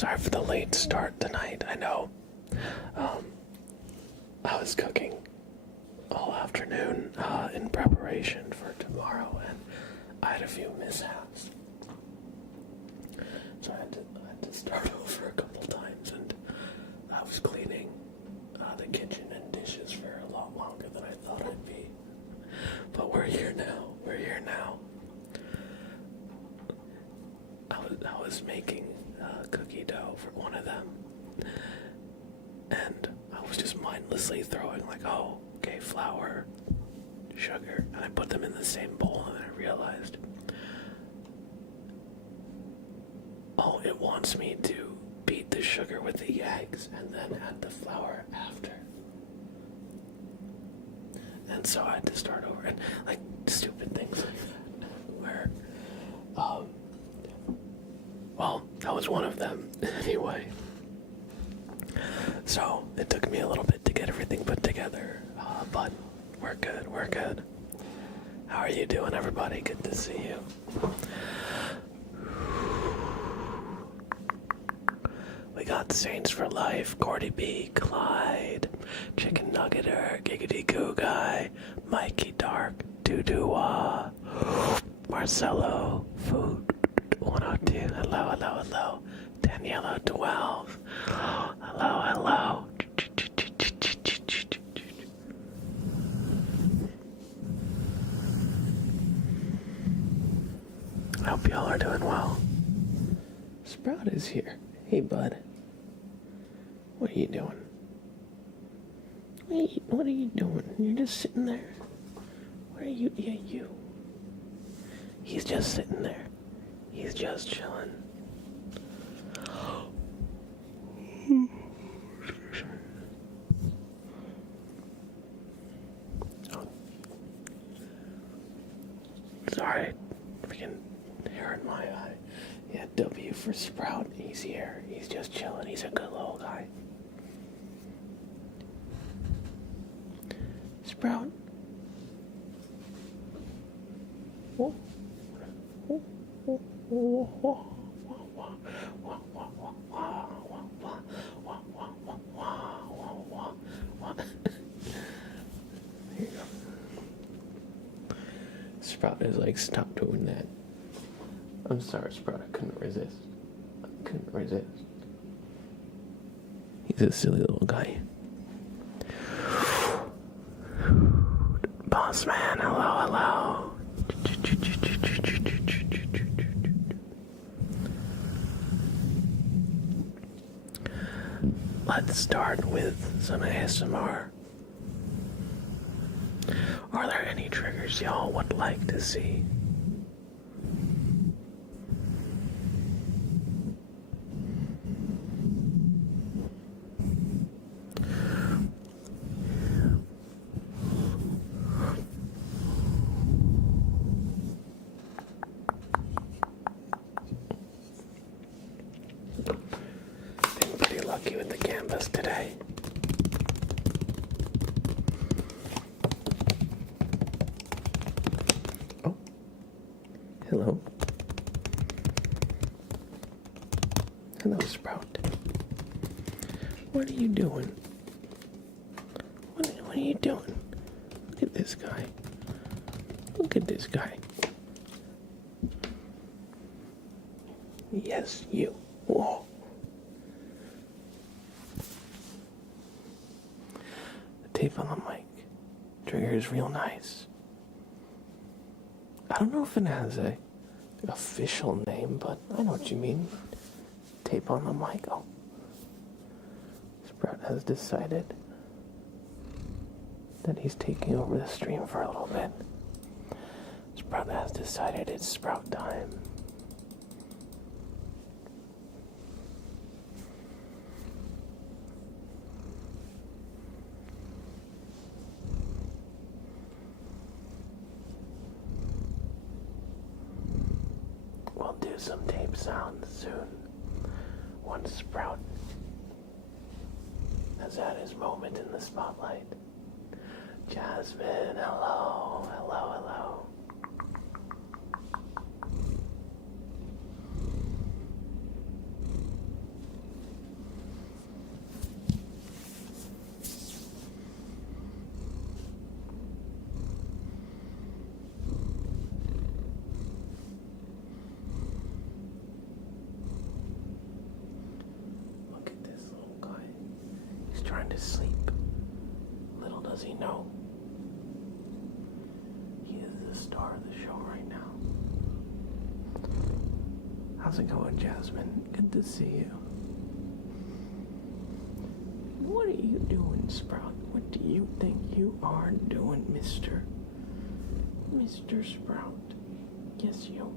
Sorry for the late start tonight. I know. I was cooking all afternoon in preparation for tomorrow, and I had a few mishaps. So I had to start over a couple times, and I was cleaning the kitchen and dishes for a lot longer than I thought I'd be. But we're here now. I was making cookie dough for one of them, and I was just mindlessly throwing flour, sugar, and I put them in the same bowl, and I realized, it wants me to beat the sugar with the eggs and then add the flour after. And so I had to start over, and stupid things like that, where, that was one of them, anyway. So, it took me a little bit to get everything put together, but we're good. How are you doing, everybody? Good to see you. We got Saints for Life, Cordy B, Clyde, Chicken Nuggeter, Giggity Goo Guy, Mikey Dark, Doo-Doo-Wah, Marcelo, Food 102, hello, Daniela 12, hello. I hope y'all are doing well. Sprout is here. Hey, bud. What are you doing? What are you doing? You're just sitting there. What are you? Yeah, you. He's just sitting there. He's just chilling. Sorry, freaking hair in my eye. Yeah, W for Sprout. He's here. He's just chilling. He's a good little guy. Sprout. Here you go. Sprout is like, stop doing that. I'm sorry, Sprout. I couldn't resist. He's a silly little guy. Boss man, hello. Let's start with some ASMR. Are there any triggers y'all would like to see? Been pretty lucky with the canvas today. Oh, hello. Hello, Sprout. What are you doing? What are you doing? Look at this guy. Yes, you. Whoa. The tape on the mic trigger is real nice. I don't know if it has a official name, but I know what you mean. Tape on the mic. Oh. Sprout has decided that he's taking over the stream for a little bit. Sprout has decided it's Sprout time. We'll do some tape sounds soon. Once Sprout has had his moment in the spotlight. Jasmine, hello. asleep. Little does he know, he is the star of the show right now. How's it going, Jasmine? Good to see you. What are you doing, Sprout? What do you think you are doing, Mr. Sprout? Yes, you.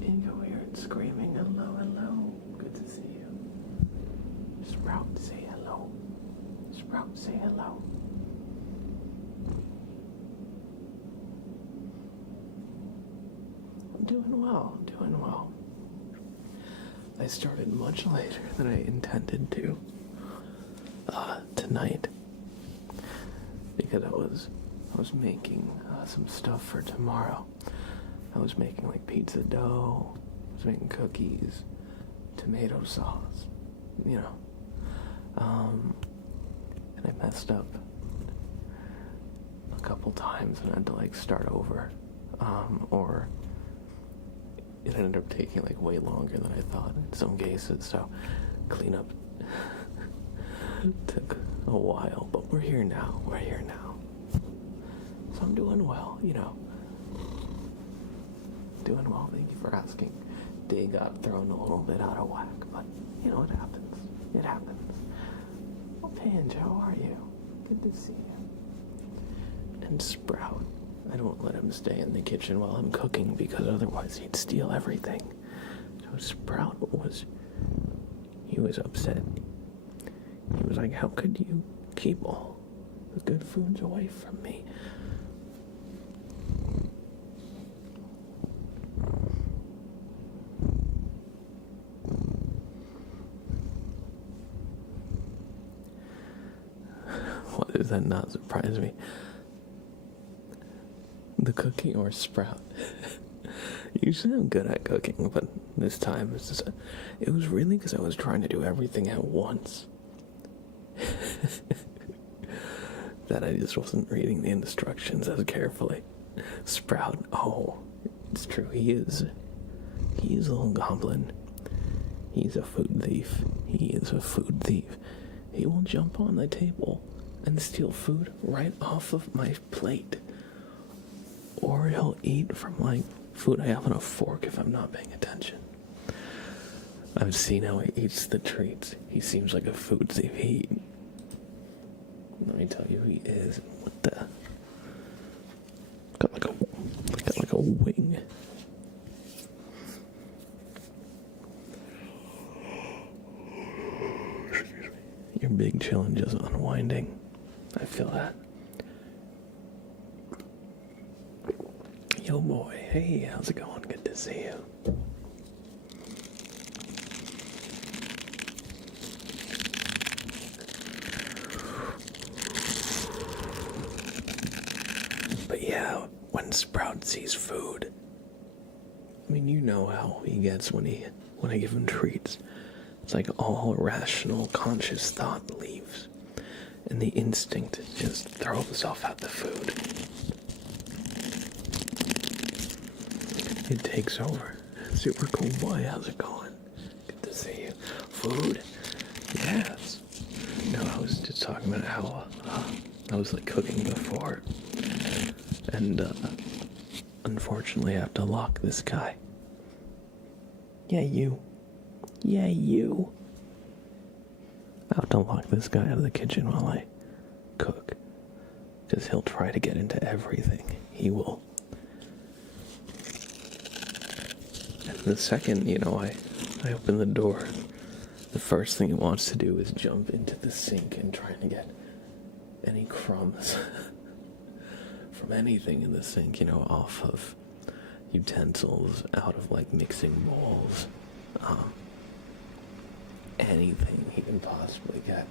And go here and screaming, hello, hello. Good to see you. Sprout, say hello. Sprout, say hello. I'm doing well, doing well. I started much later than I intended to tonight because I was making some stuff for tomorrow. I was making like pizza dough, I was making cookies, tomato sauce, you know. And I messed up a couple times and had to like start over, or it ended up taking like way longer than I thought in some cases, so cleanup took a while, but we're here now, So I'm doing well, you know. Doing well, thank you for asking. Day got thrown a little bit out of whack, but you know, it happens. Well, Paige, how are you? Good to see you. And Sprout, I don't let him stay in the kitchen while I'm cooking because otherwise he'd steal everything. So Sprout was upset. He was like, how could you keep all the good foods away from me? Why does that not surprise me? The cooking or Sprout? Usually I'm good at cooking, but this time it was really because I was trying to do everything at once. That I just wasn't reading the instructions as carefully. Sprout, oh, it's true, he is a little goblin. He's a food thief. He will jump on the table and steal food right off of my plate. Or he'll eat from like food I have on a fork if I'm not paying attention. I've seen how he eats the treats. He seems like a food thief. Let me tell you who he is. What the? Got like a wing. Excuse me. You're big chillin', just unwinding. I feel that. Yo boy, hey, how's it going? Good to see you. But yeah, when Sprout sees food, I mean, you know how he gets when I give him treats. It's like all rational, conscious thought leaves, and the instinct just throws himself at the food. It takes over. Super cool boy, how's it going? Good to see you. Food? Yes. No, I was just talking about how I was like cooking before, and unfortunately I have to lock this guy. Yeah, you. I have to lock this guy out of the kitchen while I cook, because he'll try to get into everything. He will. And the second, I open the door, the first thing he wants to do is jump into the sink and try to get any crumbs from anything in the sink, off of utensils, out of like mixing bowls, anything he can possibly get.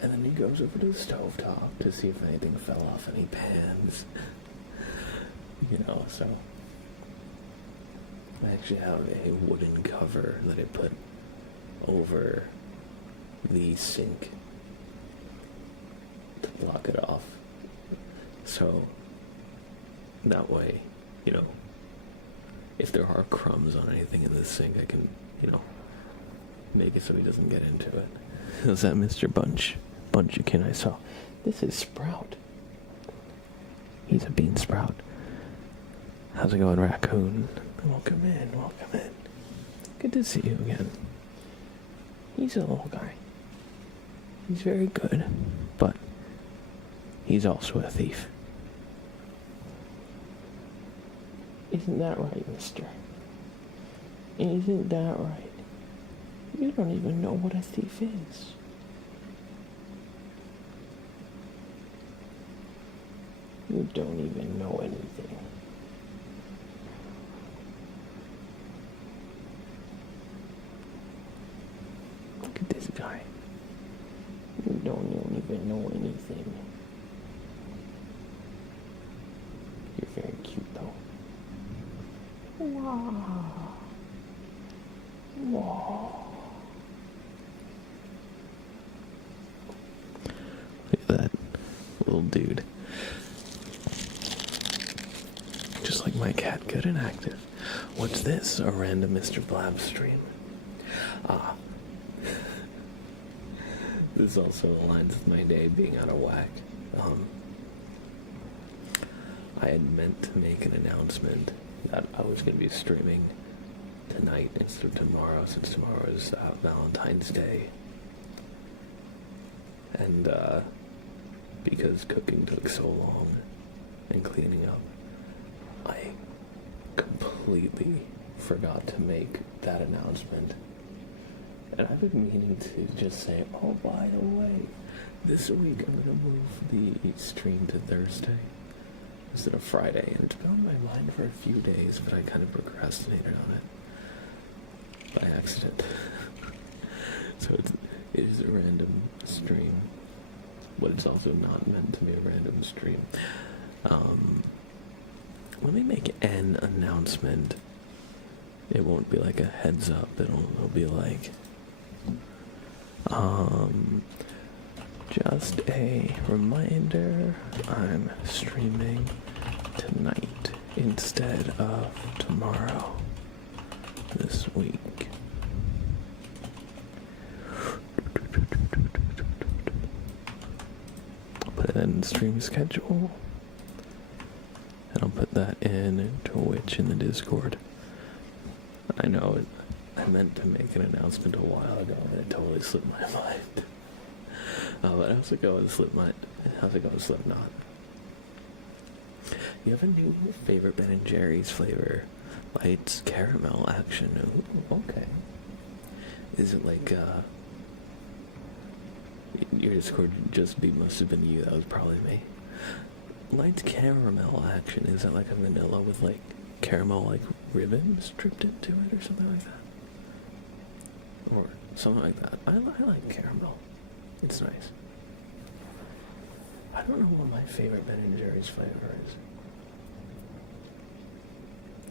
And then he goes over to the stovetop to see if anything fell off any pans. So I actually have a wooden cover that I put over the sink to block it off. So that way, if there are crumbs on anything in this sink, I can, make it so he doesn't get into it. Is that Mr. Bunchkin I saw? This is Sprout. He's a bean sprout. How's it going, Raccoon? Welcome in. Good to see you again. He's a little guy. He's very good, but he's also a thief. Isn't that right, mister? Isn't that right? You don't even know what a thief is. You don't even know anything. Look at this guy. You don't even know anything. You're very cute, though. Wow. Look at that little dude. Just like my cat, good and active. What's this? A random Mr. Blab stream. This also aligns with my day being out of whack. I had meant to make an announcement that I was going to be streaming tonight instead of tomorrow, since tomorrow is Valentine's Day. And because cooking took so long and cleaning up, I completely forgot to make that announcement. And I've been meaning to just say, oh, by the way, this week I'm going to move the stream to Thursday instead of Friday. And it's been on my mind for a few days, but I kind of procrastinated on it by accident. So it is a random stream, but it's also not meant to be a random stream. Let me make an announcement. It won't be like a heads up. It'll be like, just a reminder, I'm streaming tonight instead of tomorrow this week. Put it in stream schedule, and I'll put that in Twitch in the Discord. I know I meant to make an announcement a while ago, and it totally slipped my mind. But how's it going, Slipknot? How's it going, Slipknot? You have a new favorite Ben & Jerry's flavor. Lights caramel action. Ooh, okay. Is it like, your Discord must have been you, that was probably me. Lights caramel action, is that like a vanilla with like caramel like ribbons dripped into it or something like that? Or something like that. I like caramel. It's nice. I don't know what my favorite Ben & Jerry's flavor is.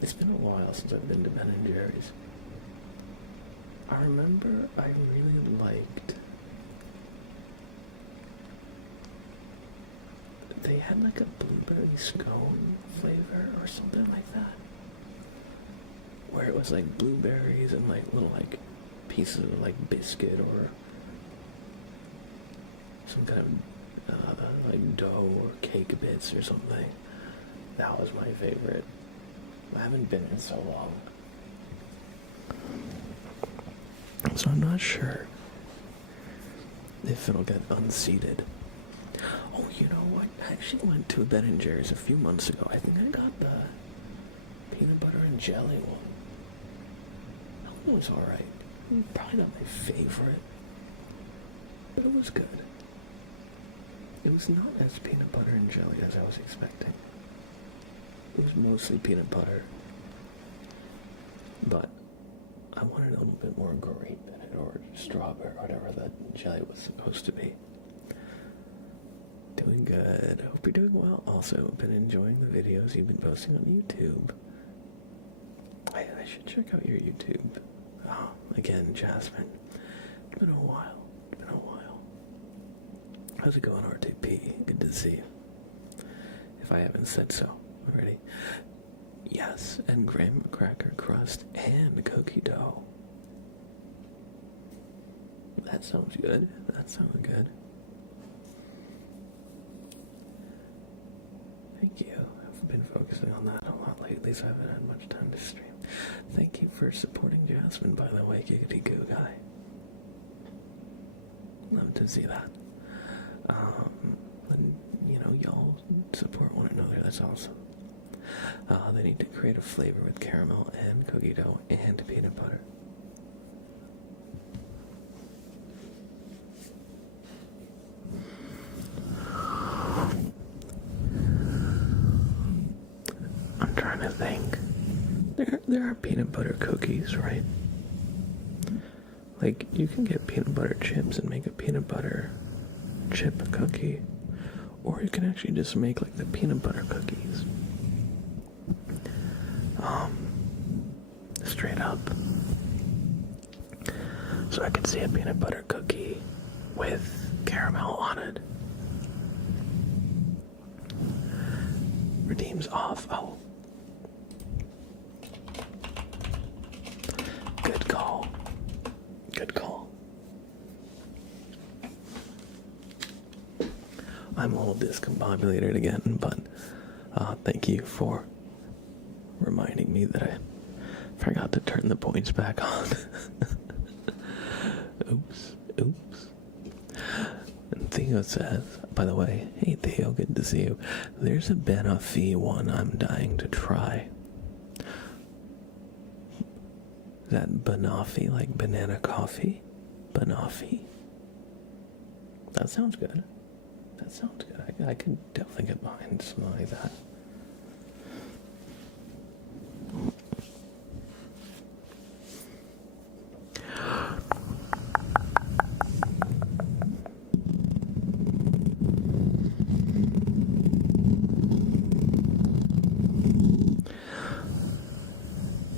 It's been a while since I've been to Ben & Jerry's. I remember I really liked... They had like a blueberry scone flavor or something like that. Where it was like blueberries and like little like pieces of like biscuit or some kind of like dough or cake bits or something. That was my favorite. I haven't been in so long, so I'm not sure if it'll get unseated. Oh, you know what? I actually went to a Ben & Jerry's a few months ago. I think I got the peanut butter and jelly one. That one was alright. Probably not my favorite, but it was good. It was not as peanut butter and jelly as I was expecting. It was mostly peanut butter, but I wanted a little bit more grape in it, or strawberry, or whatever that jelly was supposed to be. Doing good. Hope you're doing well. Also, been enjoying the videos you've been posting on YouTube. I should check out your YouTube. Oh, again, Jasmine. It's been a while. How's it going, RTP? Good to see you. If I haven't said so already. Yes, and graham cracker crust and cookie dough. That sounds good. That sounds good. Thank you. I've been focusing on that a lot lately, so I haven't had much time to stream. Thank you for supporting Jasmine, by the way, Giggity Goo Guy. Love to see that. And, y'all support one another. That's awesome. They need to create a flavor with caramel and cookie dough and peanut butter. I'm trying to think. There are peanut butter cookies, right? Like, you can get peanut butter chips and make a peanut butter chip cookie. Or you can actually just make, like, the peanut butter cookies. Straight up. So I can see a peanut butter cookie with caramel on it. Redeems off. Oh. Good call. Good call. I'm a little discombobulated again, but thank you for reminding me that I forgot to turn the points back on. Oops. And Theo says, by the way, hey Theo, good to see you. There's a Banoffee one I'm dying to try. Is that Banoffee, like banana coffee? Banoffee? That sounds good. That sounds good. I could definitely get behind something like that.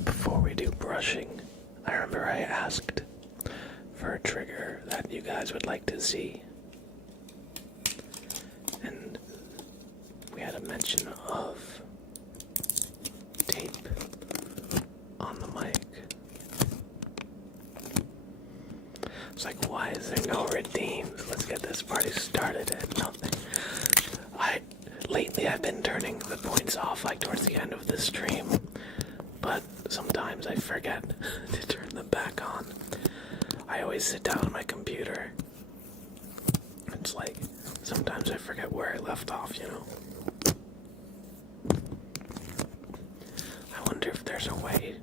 Before we do brushing, I remember I asked for a trigger that you guys would like to see. And we had a mention of tape on the mic. It's like, why is there no redeems? Let's get this party started and nothing. Lately I've been turning the points off like towards the end of the stream, but sometimes I forget to turn them back on. I always sit down on my computer. It's like, sometimes I forget where I left off, I wonder if there's a way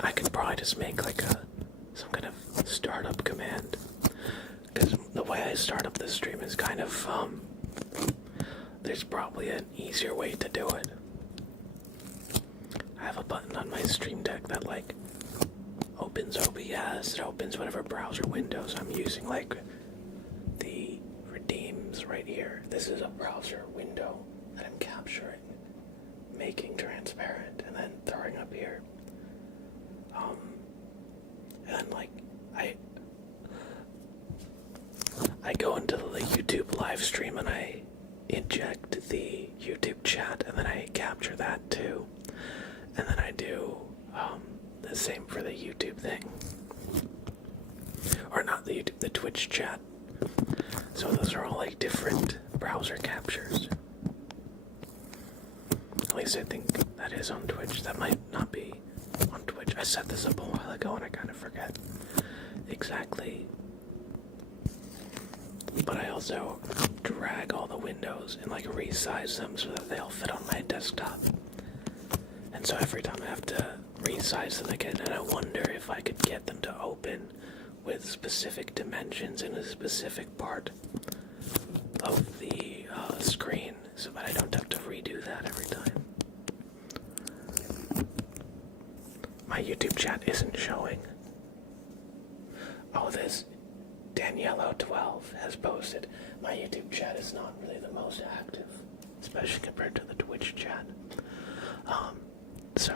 I could probably just make like some kind of startup command. Because the way I start up this stream is kind of, there's probably an easier way to do it. I have a button on my Stream Deck that like opens OBS, it opens whatever browser windows I'm using, like the redeems right here. This is a browser window that I'm capturing, making transparent, and then throwing up here. And then like I go into the YouTube live stream and I inject the YouTube chat, and then I capture that too. And then I do the same for the YouTube thing. Or not the YouTube, the Twitch chat. So those are all like different browser captures. At least I think that is on Twitch. That might not be on Twitch. I set this up a while ago and I kind of forget exactly. But I also drag all the windows and like resize them so that they'll fit on my desktop. And so every time I have to resize them again, and I wonder if I could get them to open with specific dimensions in a specific part of the screen so that I don't have to redo that every time. My YouTube chat isn't showing. Oh, this Daniello12 has posted. My YouTube chat is not really the most active, especially compared to the Twitch chat. So,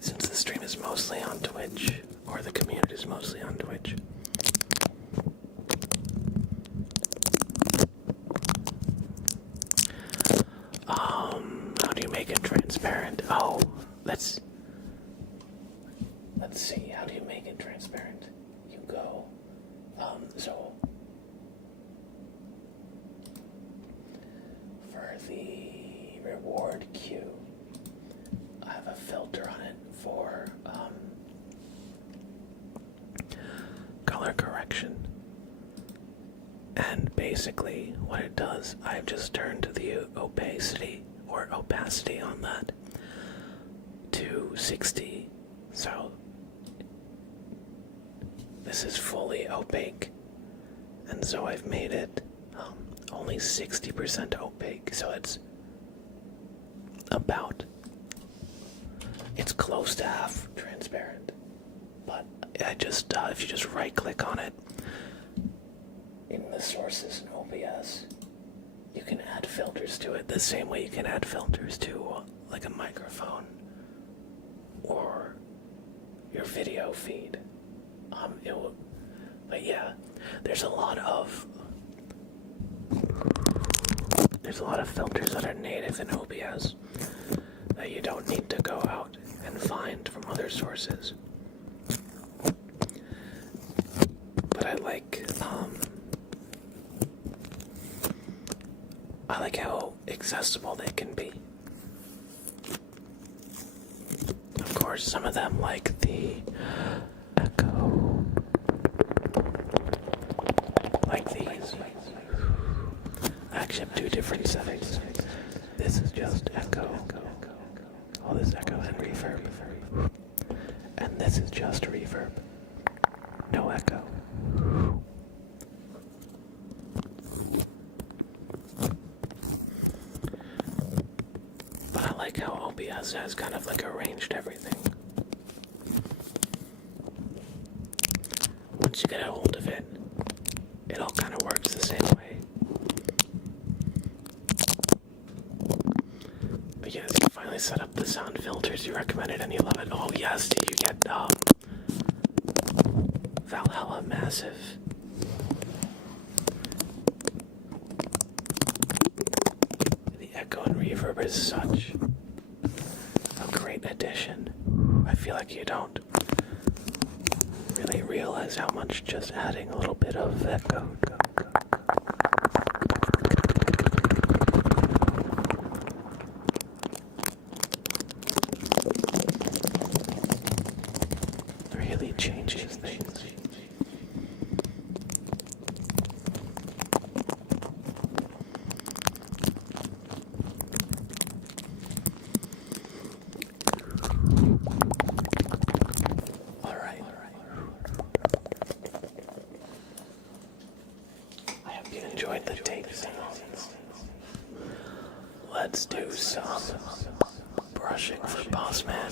since the stream is mostly on Twitch, or the community is mostly on Twitch, how do you make it transparent? So let's see. How do you make it transparent? You go. So for the reward queue, I have a filter on it for color correction. And basically what it does, I've just turned the opacity on that to 60. So this is fully opaque. And so I've made it only 60% opaque. So it's close to half transparent. But if you just right click on it, in the sources in OBS, you can add filters to it the same way you can add filters to like a microphone or your video feed. But yeah, there's a lot of filters that are native in OBS that you don't need to go out and find from other sources. But I like how accessible they can be. Of course, some of them, like the echo, like these, I actually have two different settings. This is just echo, all this echo and reverb, and this is just reverb, no echo. But I like how OBS has kind of like arranged everything. Once you get a hold of it, it all kind of works the same way. But yes, you finally set up the sound filters. You recommend it and you love it. Oh yes, did you get Valhalla Massive? The echo and reverb is such a great addition. I feel like you don't really realize how much just adding a little bit of echo really changes things. Enjoyed the tape sounds. Let's do some brushing for Boss Man.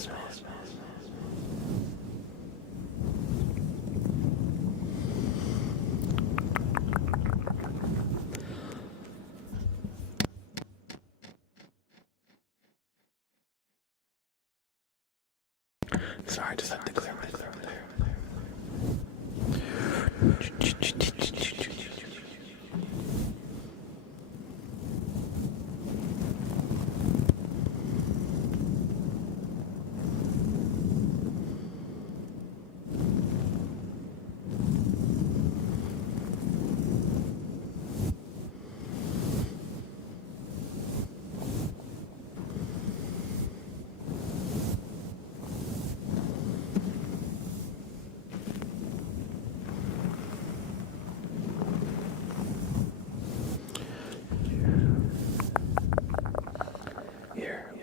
Sorry, I just had to clear my throat there.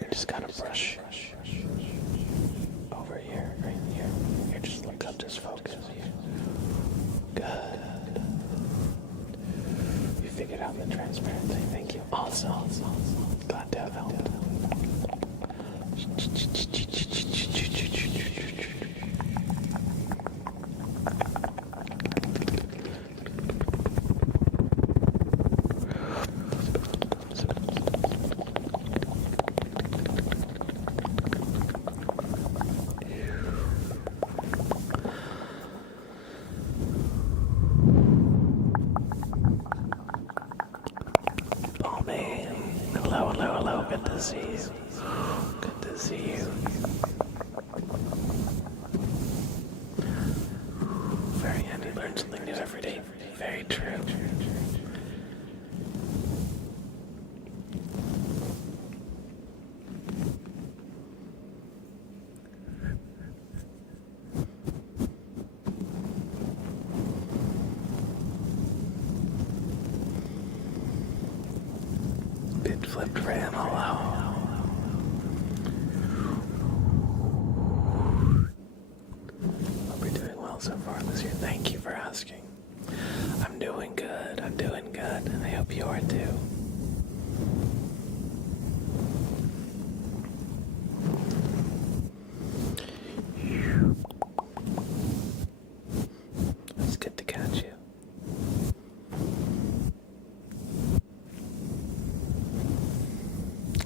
Just gotta brush over here, right here. Here, just look up, just focus. Good. You figured out the transparency. Thank you. Awesome. Glad to have helped. Hello, good to see true. Bit flipped for MLO. Hope you're doing well so far this year. Thank you for asking. I'm doing good. I'm doing good. I hope you are too. It's good to catch you.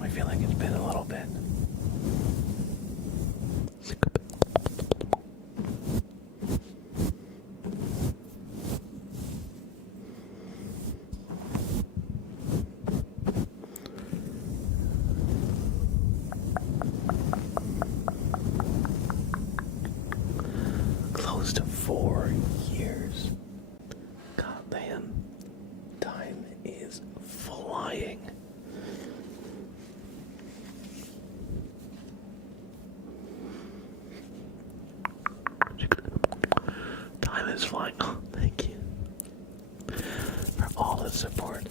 I feel like it's been a little bit. Close to 4 years. God damn. Time is flying. Time is flying. Oh, thank you for all the support.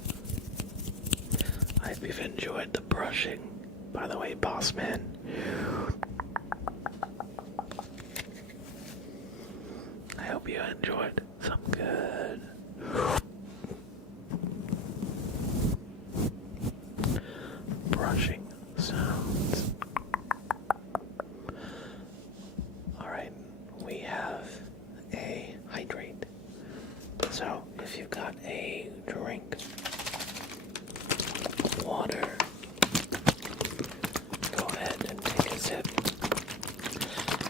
I hope you've enjoyed the brushing. By the way, boss man. I hope you enjoyed some good brushing sounds. Alright, we have a hydrate. So, if you've got a drink, water, go ahead and take a sip.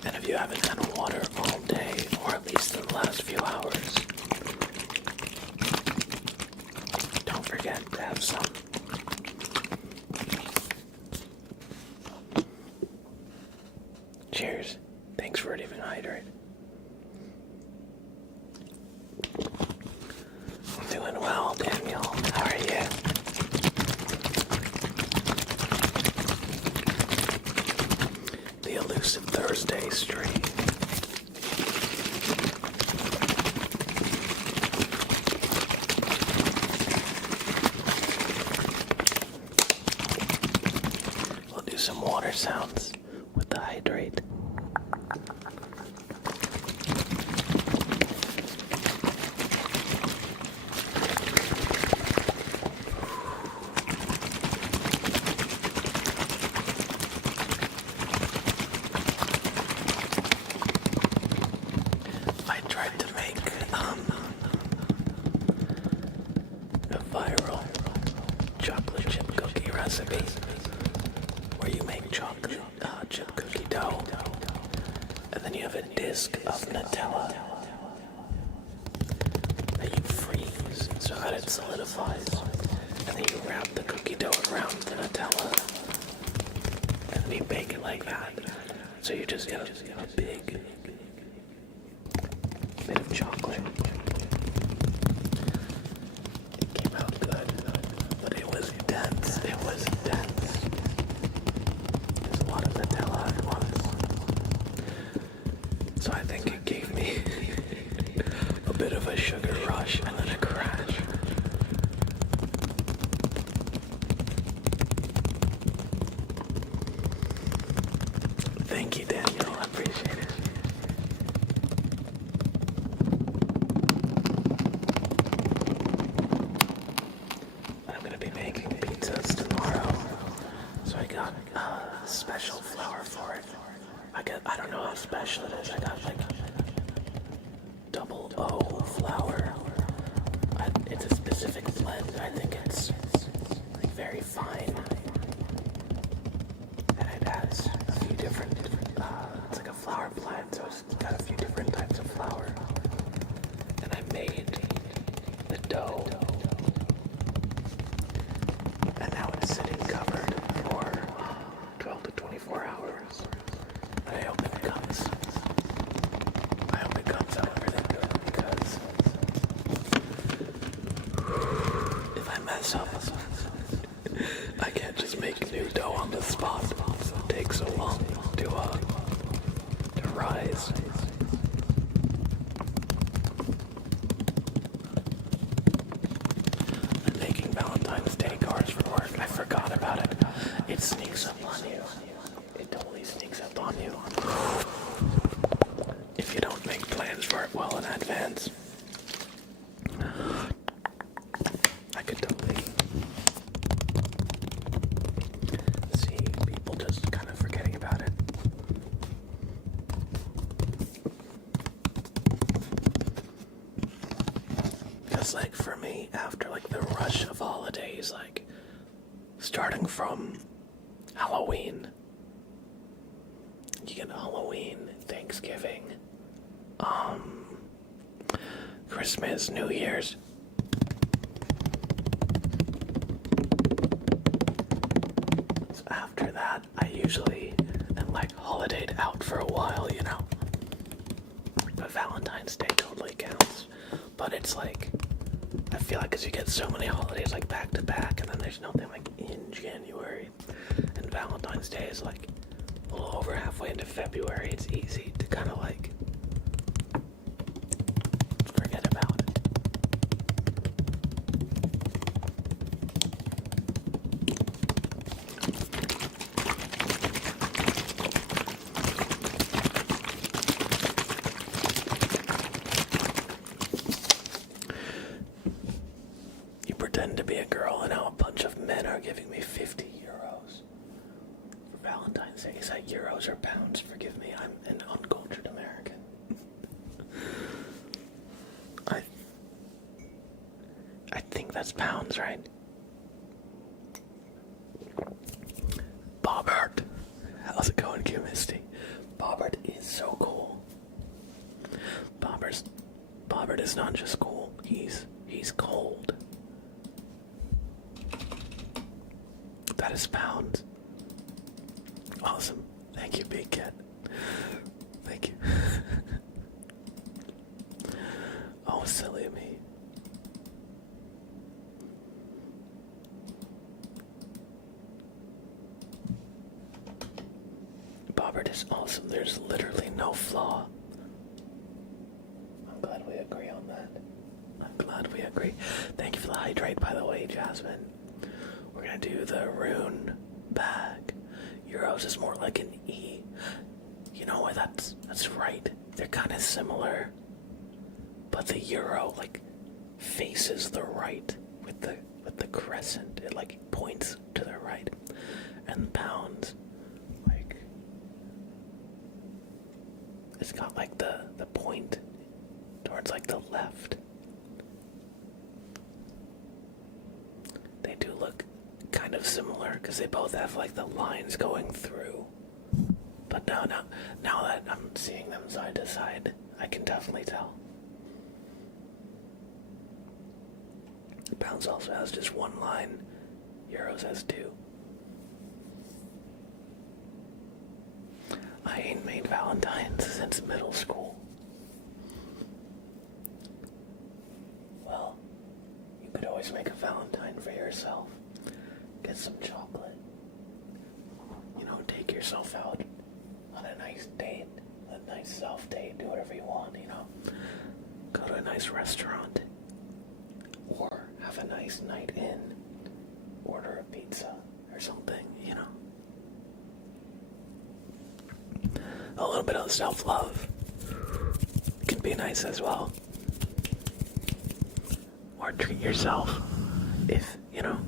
And if you haven't had water all day, or at least in the last few hours, don't forget to have some. Cheers. Thanks for leaving hydrate. I'm doing well, Daniel. How are you? The elusive Thursday stream. We'll do some water sounds with the hydrate. I tried to make a viral chocolate chip cookie recipe where you make chocolate chip cookie dough and then you have a disc of Nutella that you freeze so that it solidifies, and then you wrap the cookie dough around the Nutella and then you bake it like that. So you just get a big bit of chocolate. It came out good, but it was dense. It was dense. There's a lot of Nutella at once. So I think it gave me a bit of a sugar rush and then a crash. Thank you, Daniel. I appreciate it. I'm gonna be making pizzas tomorrow, so I got a special flour for it. I don't know how special it is. I got like double O flour. It's a specific blend. I think it's like very fine, and it has a few different. It's like a flour blend, so it's got a few different types of flour. And I made the dough, and now it's sitting covered for 12 to 24 hours. And I hope it comes out really good, because I'm making Valentine's Day cards for work. I forgot about it. It sneaks up on you. It totally sneaks up on you. If you don't make plans for it well in advance. I could totally see people just kind of forgetting about it. Because, like, for me, after, like, the rush of holidays, like, starting from Halloween, you get Halloween, Thanksgiving, Christmas, New Year's. So after that, I usually am, like, holidayed out for a while, you know? But Valentine's Day totally counts. But it's like, I feel like because you get so many holidays like back to back, and then there's nothing like in January, and Valentine's Day is like a little over halfway into February. It's easy to kind of like forget about it. Pretend to be a girl, and now a bunch of men are giving me 50 euros for Valentine's Day. Is that euros or pounds? Forgive me, I'm an uncultured American. I think that's pounds, right? Bobbert. How's it going, Q Misty? Bobbert is so cool. Bobbert is not just cool, he's cold. That is pounds. Awesome. Thank you, Big Cat. Thank you. Oh, silly me. Bobbert is awesome. There's literally no flaw. I'm glad we agree on that. I'm glad we agree. Thank you for the hydrate, by the way, Jasmine. We're gonna do the rune bag. Euros is more like an E. You know what? That's right. They're kind of similar, but the euro like faces the right with the crescent. It like points to the right, and pounds like it's got like the point towards like the left. They do look kind of similar because they both have like the lines going through. But now that I'm seeing them side to side, I can definitely tell. Pounds also has just one line. Euros has two. I ain't made Valentine's since middle school. Well, you could always make a Valentine for yourself. Get some chocolate. You know, take yourself out on a nice date, a nice self-date, do whatever you want, you know. Go to a nice restaurant. Or have a nice night in. Order a pizza or something, you know. A little bit of self-love can be nice as well. Or treat yourself if, you know,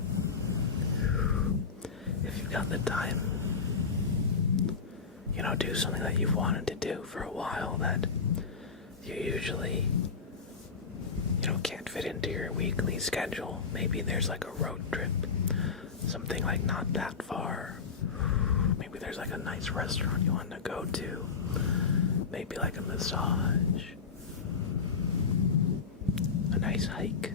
if you've got the time. You know, do something that you've wanted to do for a while that you usually, you know, can't fit into your weekly schedule. Maybe there's like a road trip, something like not that far. Maybe there's like a nice restaurant you want to go to. Maybe like a massage, a nice hike.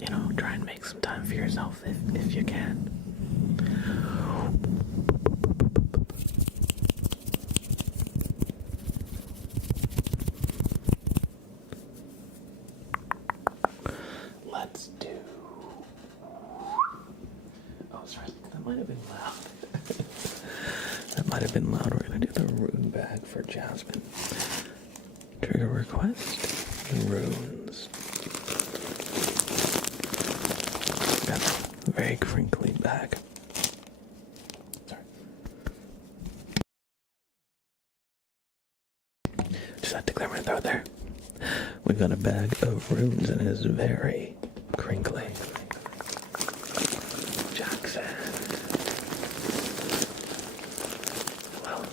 You know, try and make some time for yourself if you can. Let's do... Oh, sorry, that might have been loud. That might might have been loud. We're gonna do the rune bag for Jasmine. Trigger request. Runes. Got a very crinkly bag. Sorry. Just had to clear my throat there. We've got a bag of runes and it is very crinkly. Jackson. Well.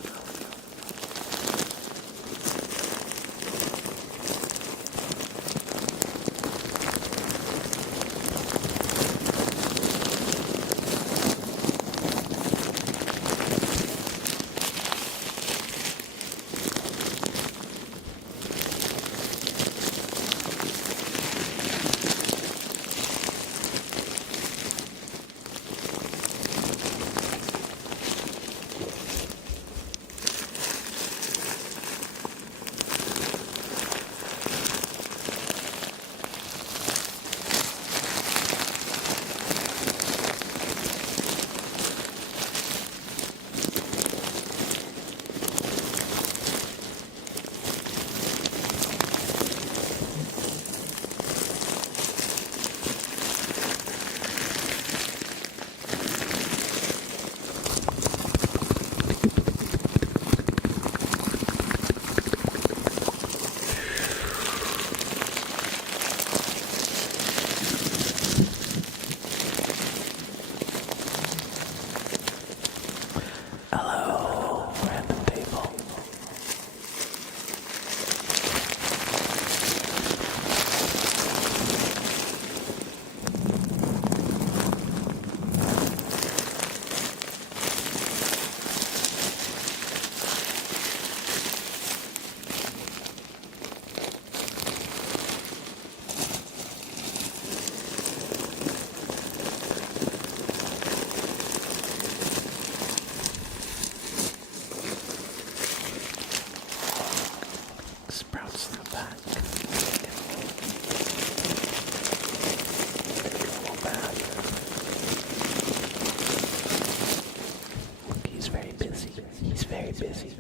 Busy.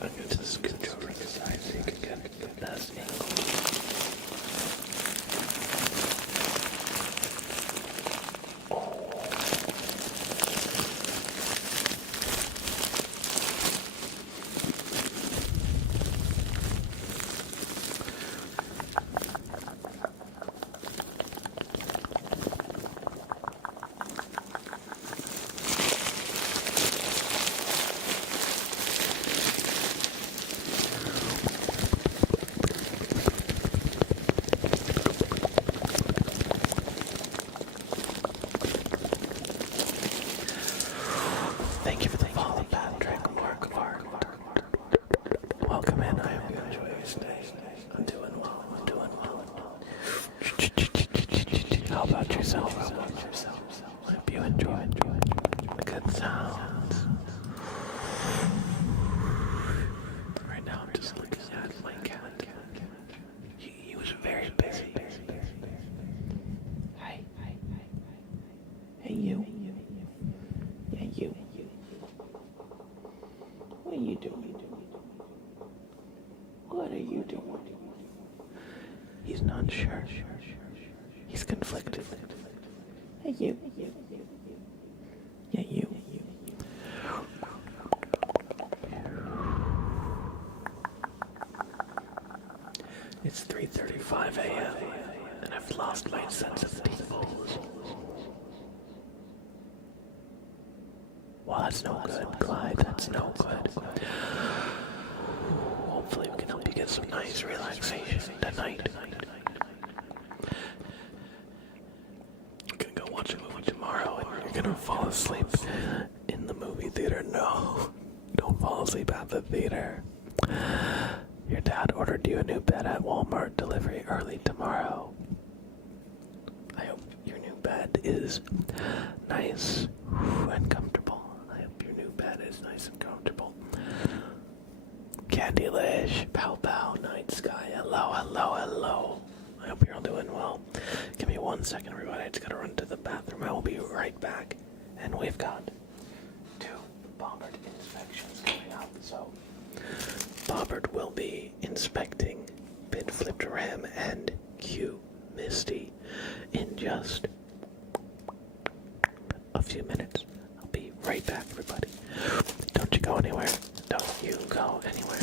I'm going to just scooch over the side so you can get the best angle. Thank you for the follow, Patrick. Mark. Welcome in. I hope you enjoy your stay. I'm doing well. How about yourself? I hope you enjoy the good sounds. Right now, I'm just looking at my cat. He was very busy. Hi. Hey, you. Yeah, you. What are you doing? What are you doing? He's not sure. He's conflicted. Hey, you. Yeah, you. It's 3:35 a.m. and I've lost my sense of details. Well, that's no good, Clyde. That's no good. Hopefully we can help you get some nice relaxation tonight. You're gonna go watch a movie tomorrow and you're gonna fall asleep in the movie theater. No, don't fall asleep at the theater. Your dad ordered you a new bed at Walmart, delivery early tomorrow. I hope your new bed is nice and comfortable. I hope your new bed is nice and comfortable. Get delish. Pow pow, night sky. Hello, hello, hello. I hope you're all doing well. Give me 1 second, everybody. I just gotta run to the bathroom. I will be right back. And we've got 2 Bobbert inspections coming up. So, Bobbert will be inspecting Bit Flipped Ram and Q Misty in just a few minutes. I'll be right back, everybody. Don't you go anywhere. Don't you go anywhere.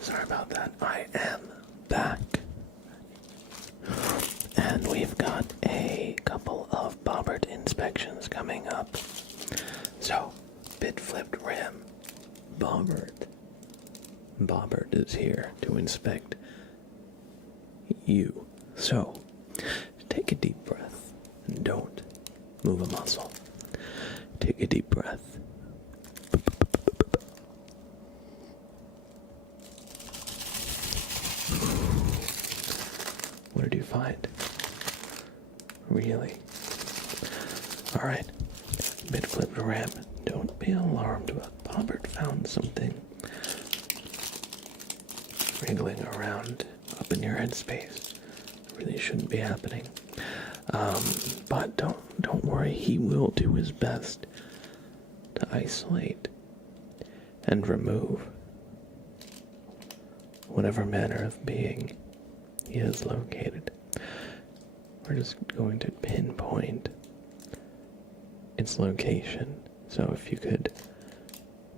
Sorry about that. I am back. And we've got a couple of Bobbert inspections coming up. So, Bit Flipped Ram, Bobbert. Bobbert is here to inspect you. So, take a deep breath and don't move a muscle. Take a deep breath. What did you find? Really? Alright. Bit Flipped Ram. Don't be alarmed, but Bobbert found something wriggling around up in your headspace. It really shouldn't be happening. But don't worry, he will do his best to isolate and remove whatever manner of being he is located. We're just going to pinpoint its location. So if you could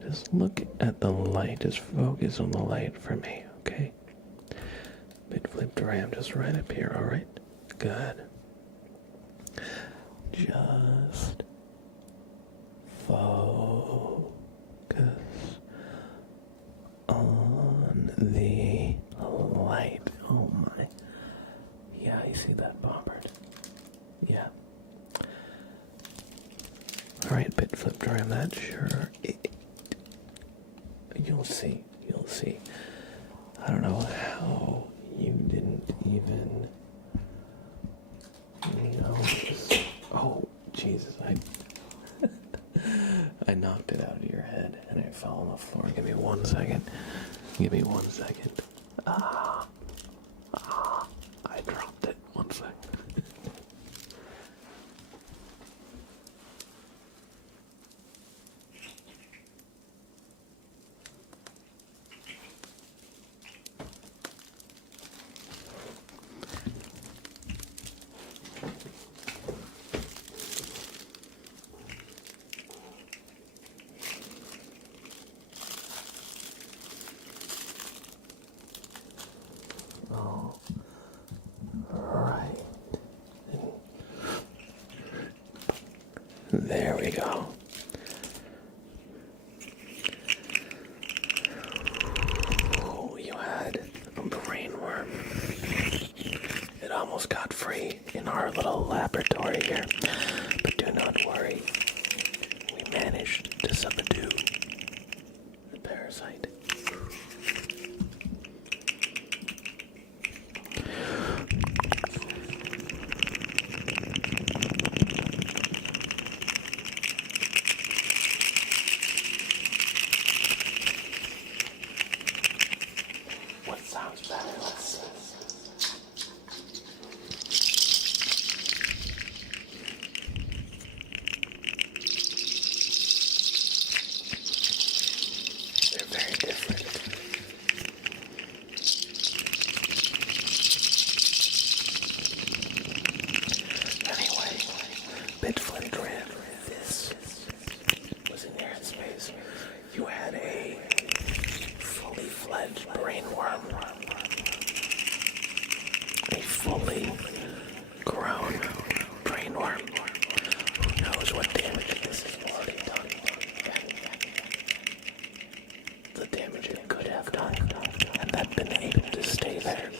just look at the light, just focus on the light for me, okay? Bit Flipped Ram, just right up here, alright? Good. Just focus on the light. Oh my. Yeah, you see that, Bobbert? Yeah. Alright, Bit Flipped Ram, that sure. You'll see. I don't know how you didn't even, oh, Jesus, I knocked it out of your head and it fell on the floor. Give me 1 second. Give me 1 second. I dropped it. 1 second. Oh, right. There we go. Oh, you had a brainworm. It almost got free in our little laboratory here, but do not worry. We managed to subdue the parasite. What sounds better? Let's see. They're very different. Anyway, Bitflip ran. This was in your headspace. You had a fully fledged brainworm. A fully grown brainworm. Who knows what damage this has already done? The damage it could have done, and that been able to stay there.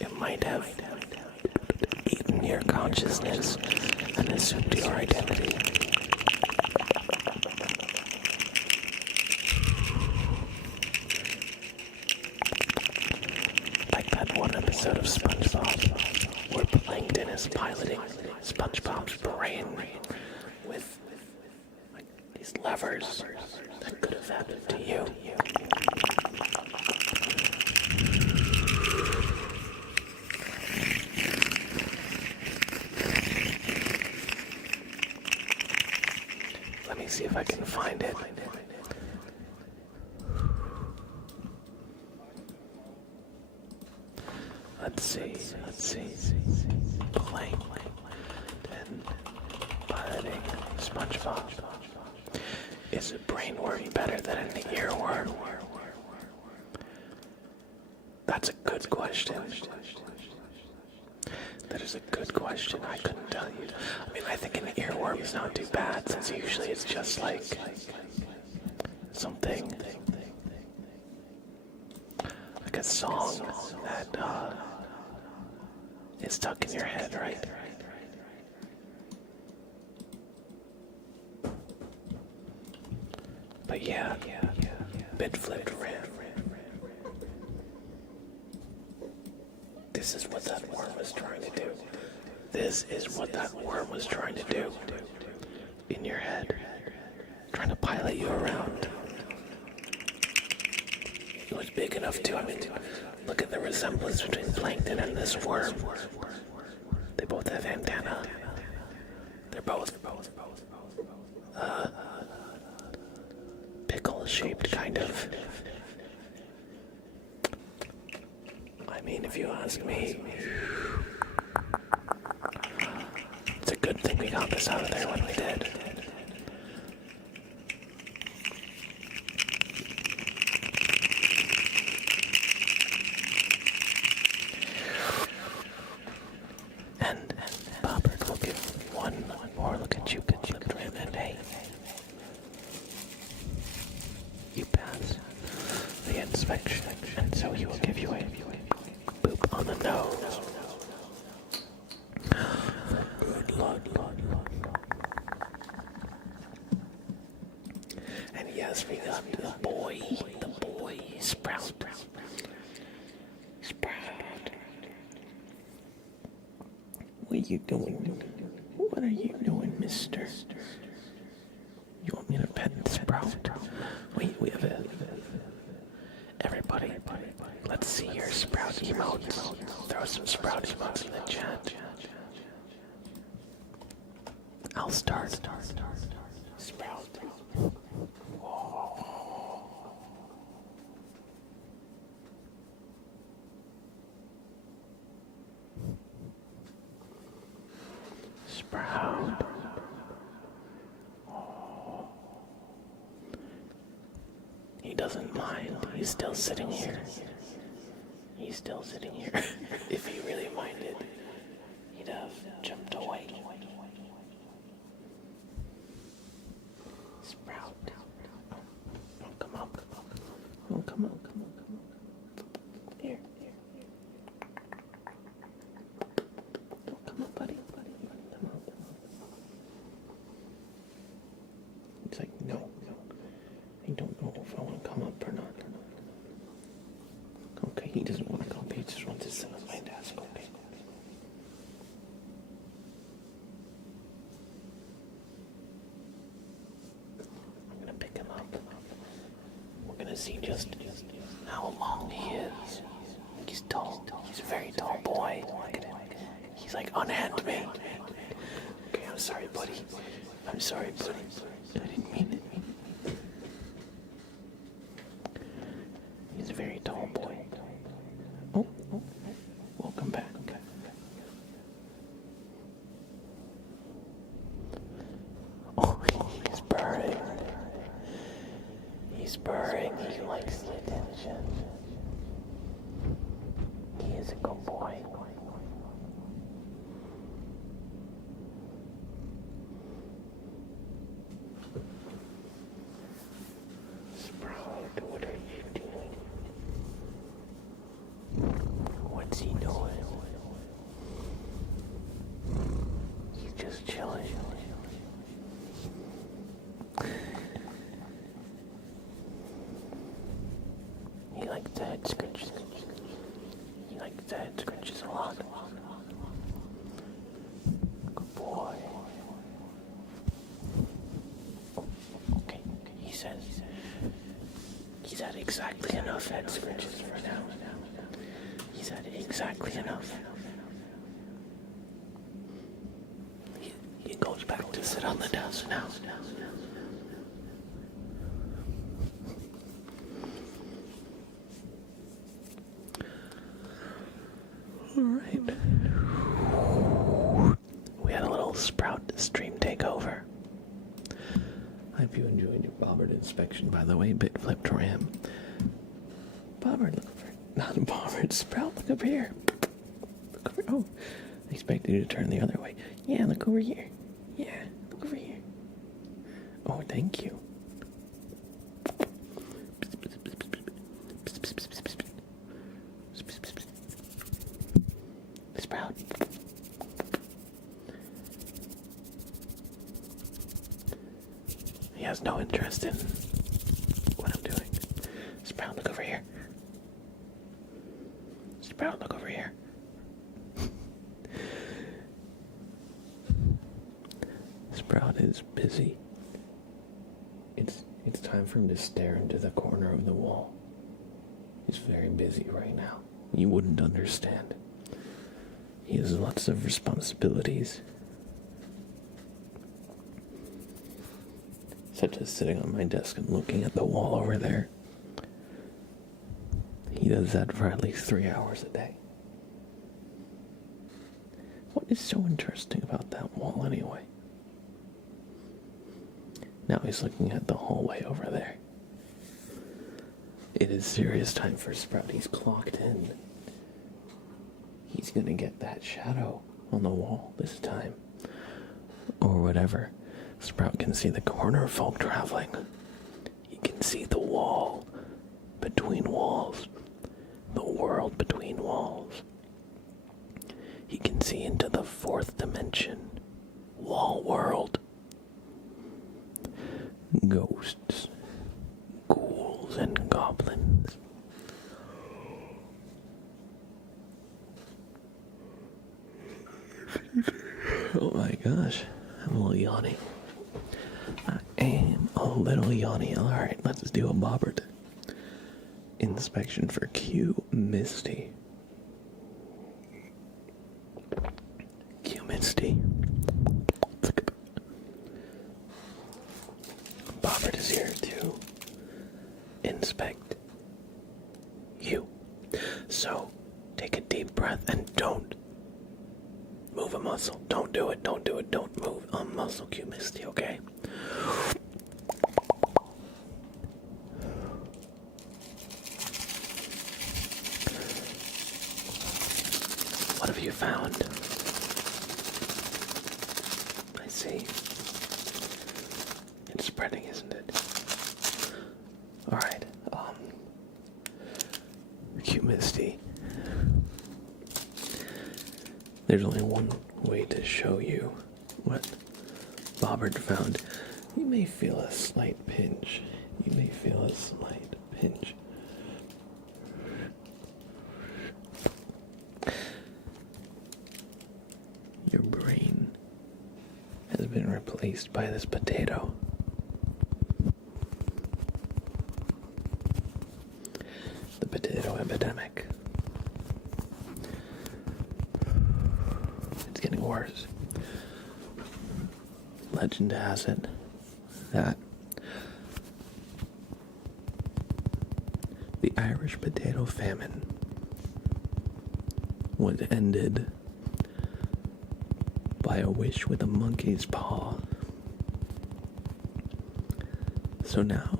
It might have eaten your consciousness and assumed your identity. Like that one episode of SpongeBob where Plankton is piloting SpongeBob's brain with like these levers that could have happened to you. Let me see if I can find it. Let's see. Plankton piloting SpongeBob. Is a brainworm better than an earworm? That's a good question. That is a good question. I couldn't tell you. I mean, I think an earworm is not too bad, since usually it's just like something like a song that is stuck in your head, right? But yeah, Bitflip ran. This is what that worm was trying to do. This is what that worm was trying to do. In your head. Trying to pilot you around. It was big enough to, I mean, look at the resemblance between Plankton and this worm. They both have antennae. They're both pickle-shaped, kind of. I mean, if you ask me, it's a good thing we got this out of there when we did. And Bobbert will give one more look at you, and hey, you pass the inspection, and so he will give you a boop on the nose. Good luck. And yes, we got the boy you doing? What are you doing, mister? You want me to pet Sprout? Wait, we have a... Everybody, let's see your Sprout emotes. Throw some Sprout emotes in the chat. I'll start. Sprout. Sprout. He doesn't mind. He's still sitting here. He's still sitting here. If he really minded, he'd have jumped away. Sprout. Oh, come up. Oh, come up. Here. Oh, come up, buddy. Come up. It's like, no. I don't know if I want to come up or not. Okay, he doesn't want to come up. He just wants to sit on my desk. Okay. I'm going to pick him up. We're going to see just how long he is. He's tall. He's a very tall boy. Look at him. He's like, unhand me. Okay, I'm sorry, buddy. I didn't mean it. He's a very tall boy. Oh, welcome back. Oh, he's purring. He's purring. He likes the attention. He is a good boy. Sprout, what are you doing? What's he doing? He's just chilling. He likes the head scratches. He likes the head scratches a lot. Good boy. Okay, he says he's had exactly enough head scratches for now. He's had exactly enough. He goes back to sit on the desk now. Alright. We had a little Sprout stream takeover. I hope you enjoyed your Bobbert inspection, by the way. Bit flipped ram. Bobbert, look over. Not Bobbert, Sprout, look over here. Look over. Oh, I expected you to turn the other way. Yeah, look over here. Yeah, look over here. Oh, thank you. Sprout. He has no interest in what I'm doing. Sprout, look over here. Sprout, look over here. Sprout is busy. It's time for him to stare into the corner of the wall. He's very busy right now. You wouldn't understand. He has lots of responsibilities, such as sitting on my desk and looking at the wall over there. He does that for at least 3 hours a day. What is so interesting about that wall anyway? Now he's looking at the hallway over there. It is serious time for Sprout. He's clocked in. He's gonna get that shadow on the wall this time. Or whatever. Sprout can see the corner of folk traveling. He can see the wall between walls. The world between walls. He can see into the fourth dimension. Wall world. Ghosts, ghouls, and goblins. Oh my gosh, I'm a little yawny. I am a little yawny. Alright, let's do a bobbert inspection for Q Misty. Q Misty. Bobbert is here to inspect you. So, take a deep breath and don't move a muscle. Don't do it. Don't do it. Don't move a muscle, Q Misty, okay? What have you found? I see. It's spreading, isn't it? Alright, Q Misty. There's only one way to show you what Bobbert found. You may feel a slight pinch. You may feel a slight pinch. Your brain has been replaced by this potato. The potato epidemic. It's getting worse. Legend has it that the Irish potato famine was ended by a wish with a monkey's paw. So now,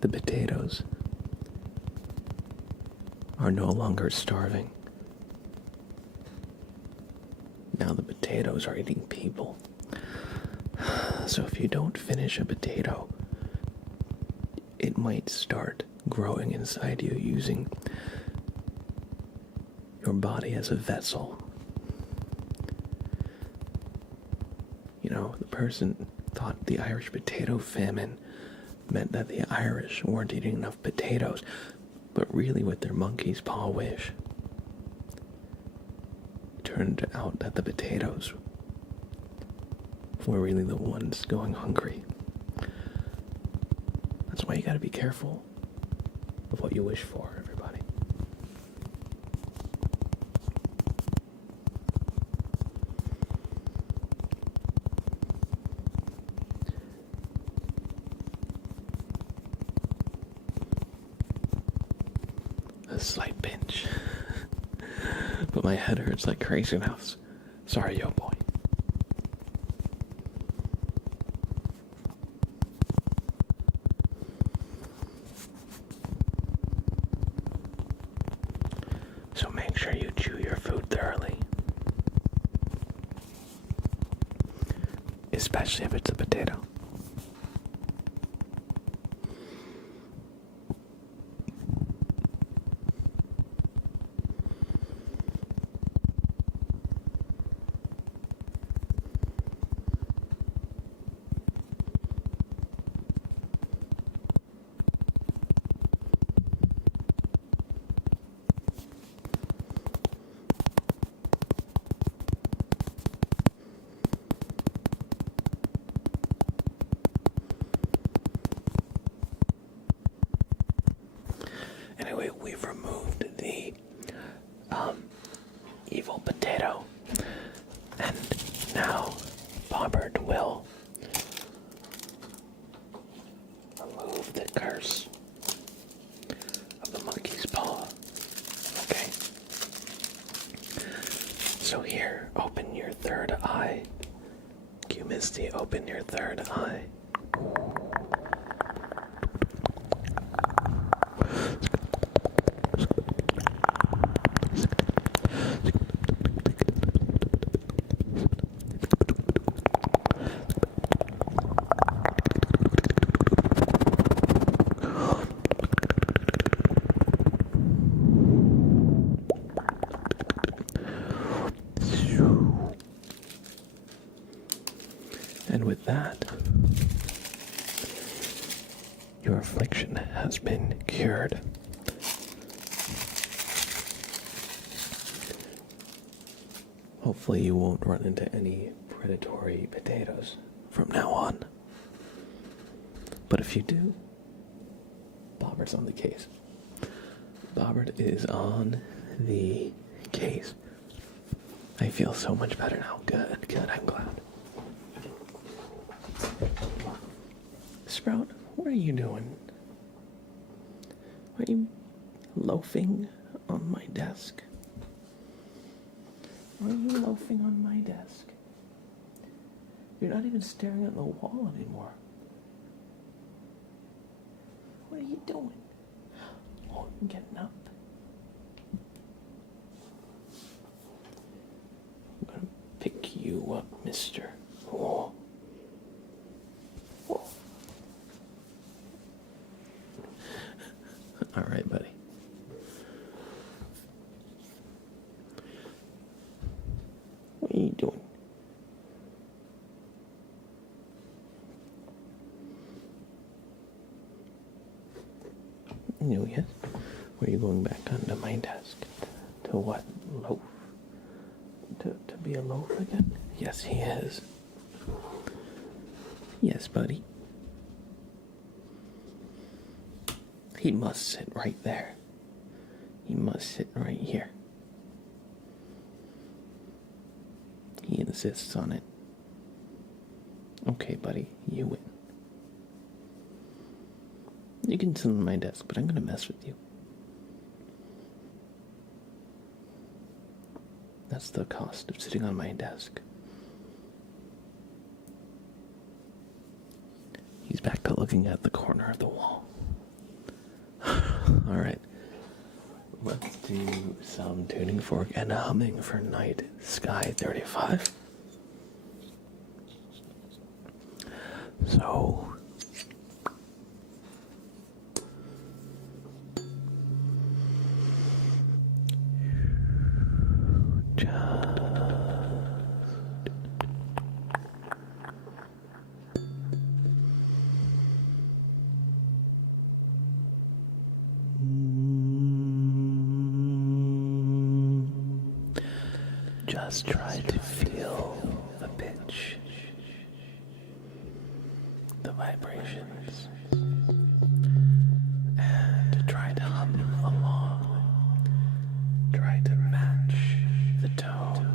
the potatoes are no longer starving. Now the potatoes are eating people. So if you don't finish a potato, it might start growing inside you, using your body as a vessel. You know, the person thought the Irish potato famine meant that the Irish weren't eating enough potatoes, but really with their monkey's paw wish, it turned out that the potatoes were really the ones going hungry. That's why you gotta be careful of what you wish for, everybody. A slight pinch. But my head hurts like crazy now. Sorry, yo boy. So make sure you chew your food thoroughly. Especially if it's a potato. Anyway, we've removed the evil potato, and now Bobbert will remove the curse of the monkey's paw. Okay? So here, open your third eye. Q Misty, open your third eye. And with that, your affliction has been cured. Hopefully you won't run into any predatory potatoes from now on. But if you do, Bobbert's on the case. Bobbert is on the case. I feel so much better now. Good, I'm glad. Sprout, what are you doing? Are you loafing on my desk? Are you loafing on my desk? You're not even staring at the wall anymore. What are you doing? Oh, I'm getting up. I'm gonna pick you up, mister. Oh. Whoa. All right, buddy. What are you doing? No, yes. Were you going back onto my desk? To what? Loaf? To be a loaf again? Yes, he is. Yes, buddy. He must sit right there. He must sit right here. He insists on it. Okay, buddy, you win. You can sit on my desk, but I'm gonna mess with you. That's the cost of sitting on my desk. He's back to looking at the corner of the wall. Alright. Let's do some tuning fork and humming for Night Sky 35. So... Just try to feel the pitch, the vibrations, and try to hum along. Try to match the tone.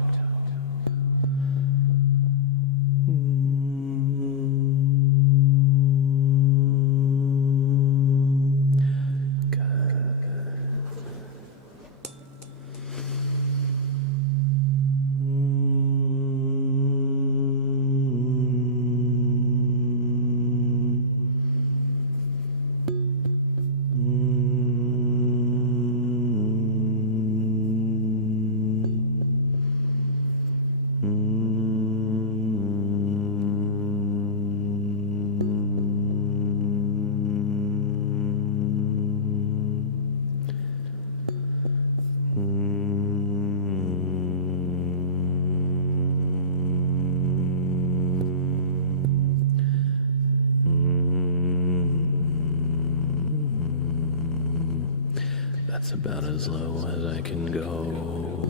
That's about as low as I can go.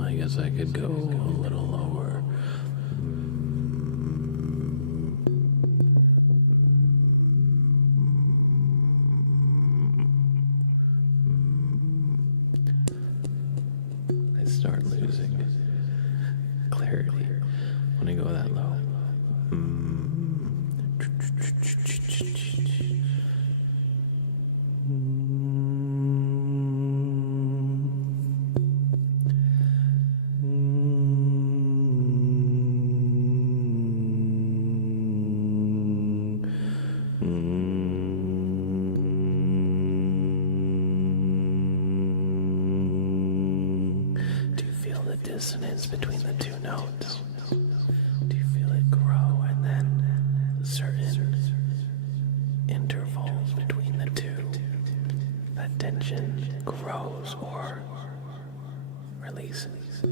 I guess I could go a little lower. I start losing clarity when I go that low. Dissonance between the two notes. Do you feel it grow and then certain intervals between the two? That tension grows or releases.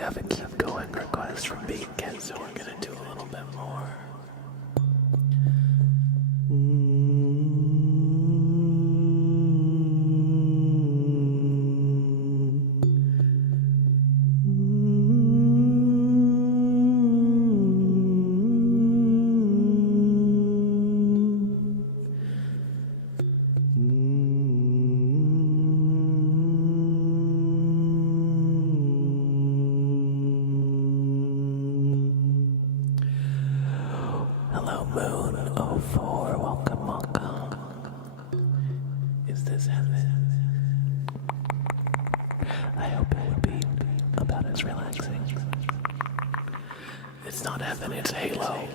have a keep going request from Beacon, so we're gonna do a little bit more. Hello, Moon04. Welcome. Is this heaven? I hope it would be about as relaxing. It's not heaven, it's Halo.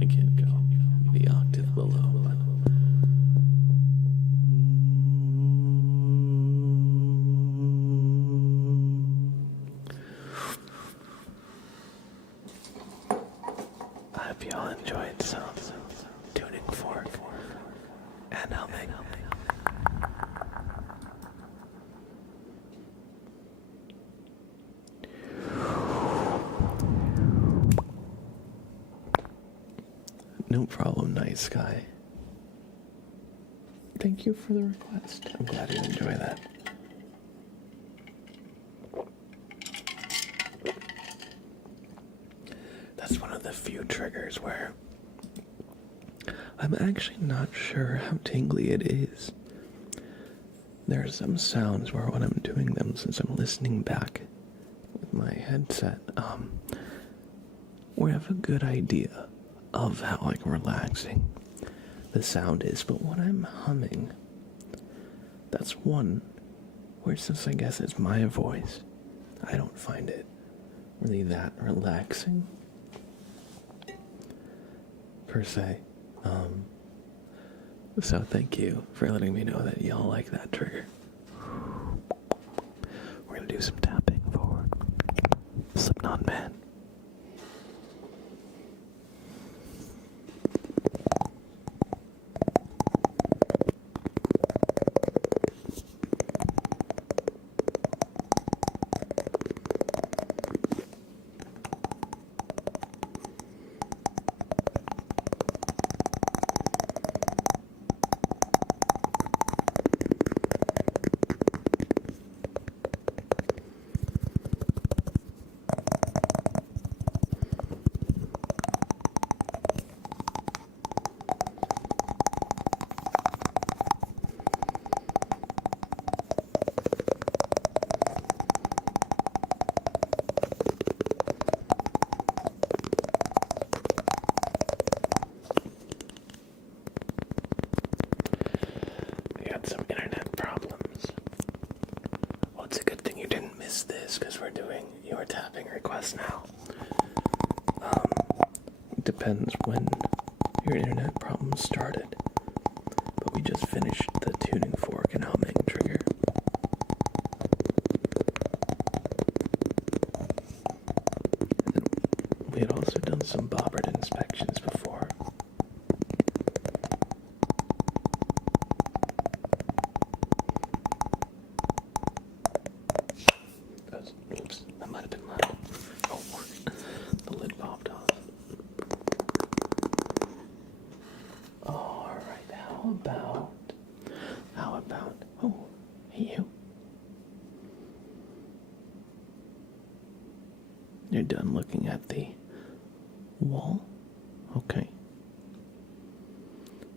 I can't go the octave below, but I hope y'all enjoyed some tuning fork and humming. No problem, Night Sky. Thank you for the request. I'm glad you enjoy that. That's one of the few triggers where I'm actually not sure how tingly it is. There are some sounds where when I'm doing them, since I'm listening back with my headset, we have a good idea of how like relaxing the sound is, but when I'm humming, that's one where, since I guess it's my voice, I don't find it really that relaxing per se. So thank you for letting me know that y'all like that trigger. We're gonna do some tapping for Slipknot Man. Some internet problems. Well, it's a good thing you didn't miss this, because we're doing your tapping request now. Depends when your internet problem started, but we just finished the tuning fork and humming trigger. And then we had also done some bobbert inspections before. Oops, that might have been loud. Oh, the lid popped off. Alright, how about, oh, hey you. You're done looking at the wall? Okay.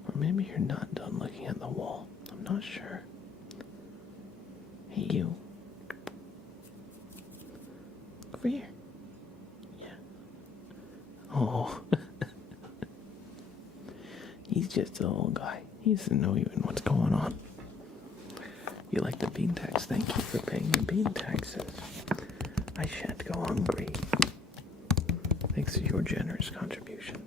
Or maybe you're not done looking at the wall. I'm not sure. Hey you. Over here. Yeah, Oh. He's just a little guy. He doesn't know even what's going on. You like the bean tax? Thank you for paying your bean taxes. I shan't go hungry. Thanks to your generous contribution.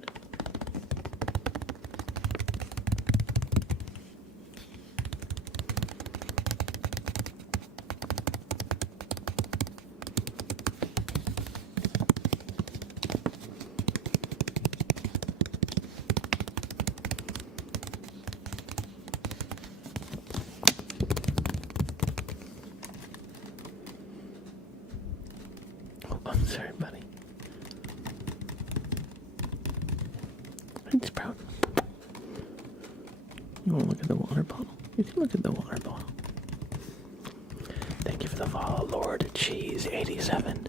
I'm sorry, buddy. It's proud. You want to look at the water bottle? You can look at the water bottle. Thank you for the follow, Lord Cheese 87.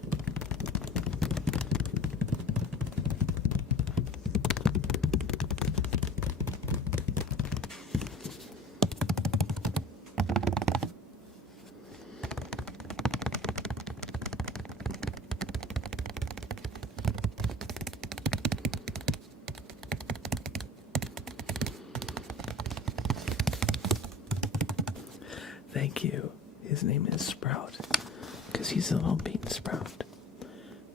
Thank you. His name is Sprout, because he's a little bean sprout.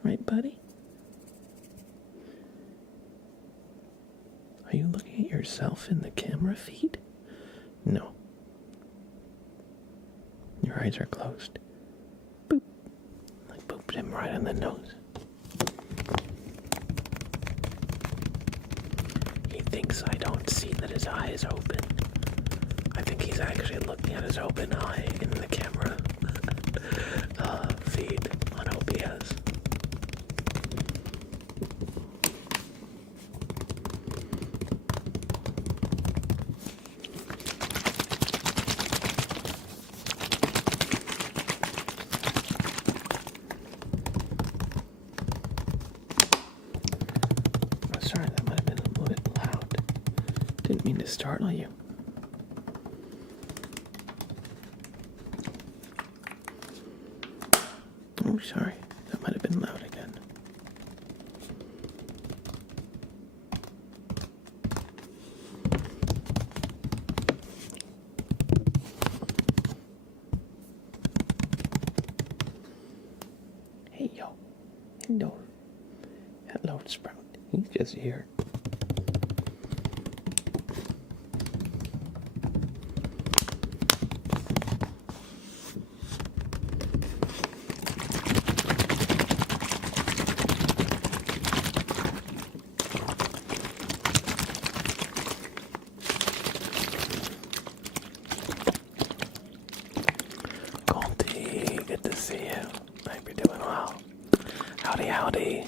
Right, buddy? Are you looking at yourself in the camera feed? No. Your eyes are closed. Boop. I booped him right in the nose. He thinks I don't see that his eye is open. I think he's actually looking at his open eye in the camera feed on OBS. Oh, sorry, that might have been a little bit loud. Didn't mean to startle you. Oh, sorry. That might have been loud again. Hey, yo. Hello. Hello, Sprout. He's just here. Good to see you. Hope you're doing well. Howdy, howdy.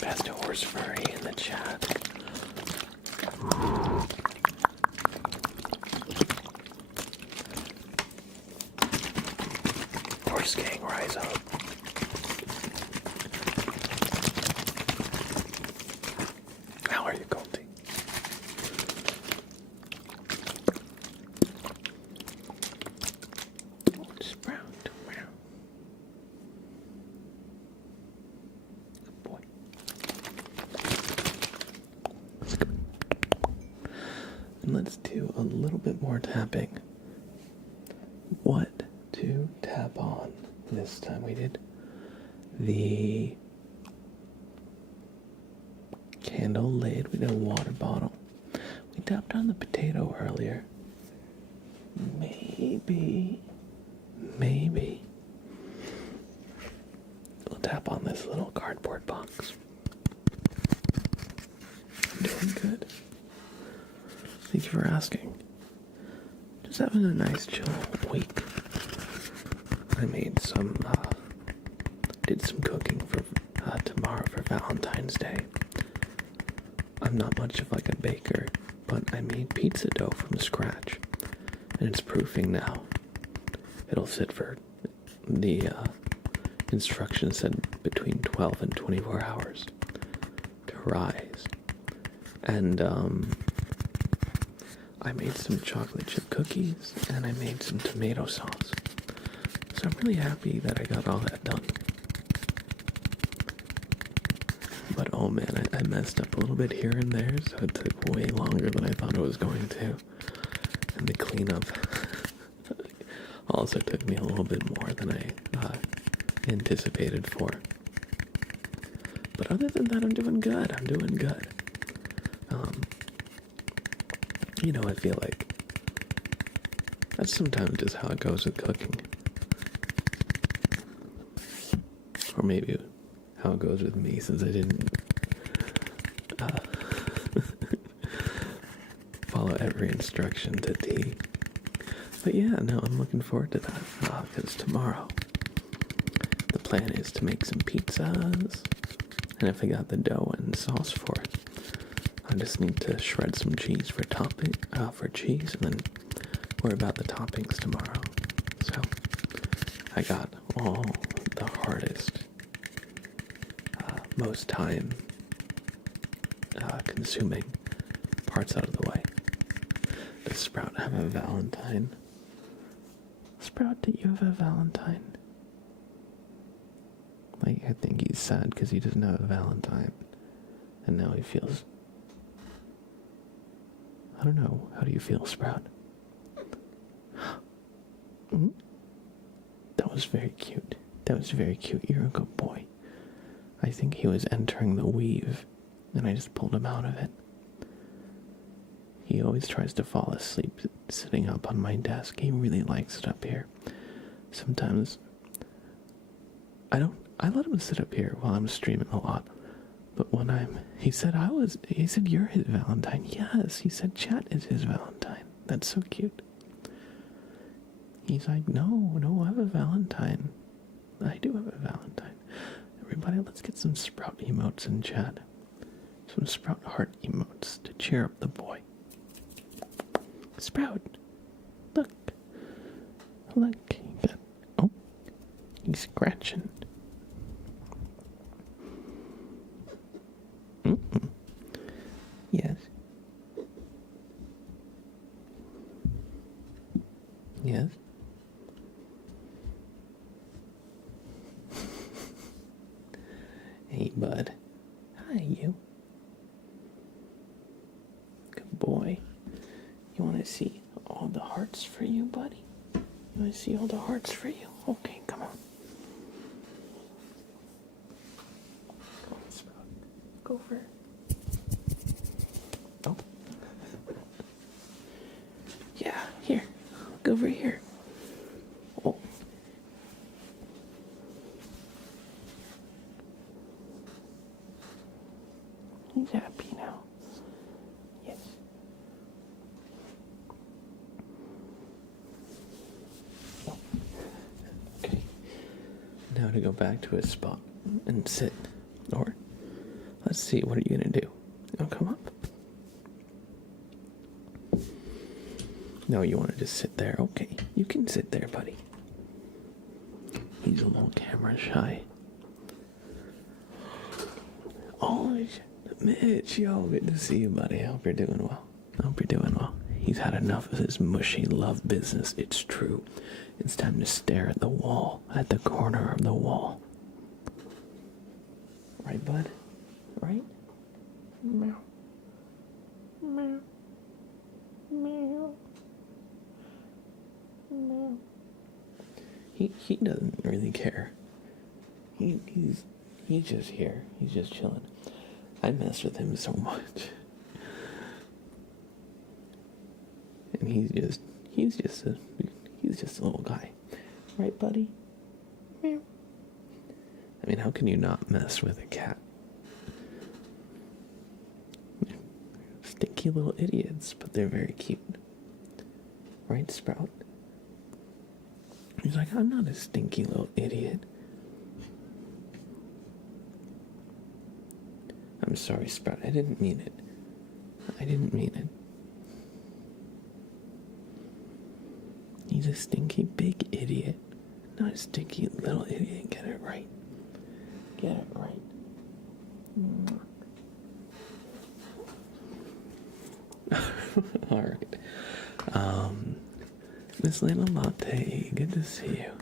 Best horse furry in the chat. Horse gang, rise up. How are you, Goldie? Sprout. Wow. Good boy. And let's do a little bit more tapping. What to tap on? This time we did the candle lid, we did a water bottle. We tapped on the potato earlier. Maybe we'll tap on this little cardboard box. Doing good. Thank you for asking. Just having a nice chill week. I made did some cooking for tomorrow for Valentine's Day. I'm not much of like a baker, but I made pizza dough from scratch, and it's proofing now. It'll sit for, the instructions said between 12 and 24 hours to rise. And I made some chocolate chip cookies, and I made some tomato sauce. So I'm really happy that I got all that done. But oh man, I messed up a little bit here and there, so it took way longer than I thought it was going to. And the cleanup also took me a little bit more than I anticipated for. But other than that, I'm doing good. I feel like that's sometimes just how it goes with cooking. Or maybe how it goes with me, since I didn't follow every instruction to T. But yeah, no, I'm looking forward to that, because tomorrow the plan is to make some pizzas, and if I got the dough and sauce for it, I just need to shred some cheese for cheese, and then worry about the toppings tomorrow. So I got all the hardest, most time consuming parts out of the way. Does Sprout have a Valentine? Sprout, do you have a Valentine? Like, I think he's sad because he doesn't have a Valentine. And now he feels... I don't know. How do you feel, Sprout? That was very cute. You're a good boy. I think he was entering the weave, and I just pulled him out of it. He always tries to fall asleep sitting up on my desk. He really likes it up here. Sometimes I let him sit up here while I'm streaming a lot. But when he said you're his Valentine. Yes, he said chat is his Valentine. That's so cute. He's like, no, I have a Valentine. I do have a Valentine. Everybody, let's get some Sprout emotes in chat. Some Sprout heart emotes to cheer up the boy. Sprout, look, he's scratching. Yes. Yes. Hey, bud. Hi, you. Good boy. You want to see all the hearts for you, buddy? You want to see all the hearts for you? Okay, come on. Come on, Sprout. Go for it. Oh. Yeah, here. Look over here. Oh. He's happy now. Yes. Oh. Okay. Now to go back to his spot and sit. Or, let's see, what are you going to do? Oh, come up. No, you want to just sit there. Okay, you can sit there, buddy. He's a little camera shy. Oh, Mitch, yo, good to see you, buddy. I hope you're doing well. He's had enough of this mushy love business. It's true. It's time to stare at the wall, at the corner of the wall. Right, bud? Right? Meow. Meow. Meow. Meow. He doesn't really care. He's just here. He's just chilling. I mess with him so much. And he's just a little guy. Right, buddy? Meow. I mean, how can you not mess with a cat? Stinky little idiots, but they're very cute. Right, Sprout? He's like, I'm not a stinky little idiot. I'm sorry, Sprout. I didn't mean it. He's a stinky big idiot, not a stinky little idiot. Get it right. Alright. Miss Lana Latte, good to see you.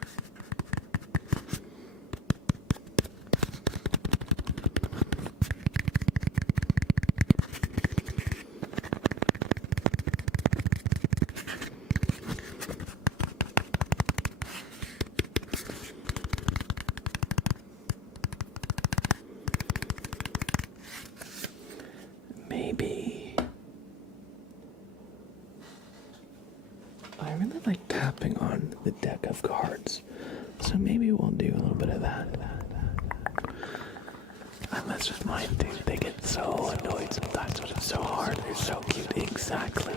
Maybe I really like tapping on the deck of cards, so maybe we'll do a little bit of that. I mess with mine, dude. They get so annoyed sometimes when it's so hard. They're so cute. Exactly.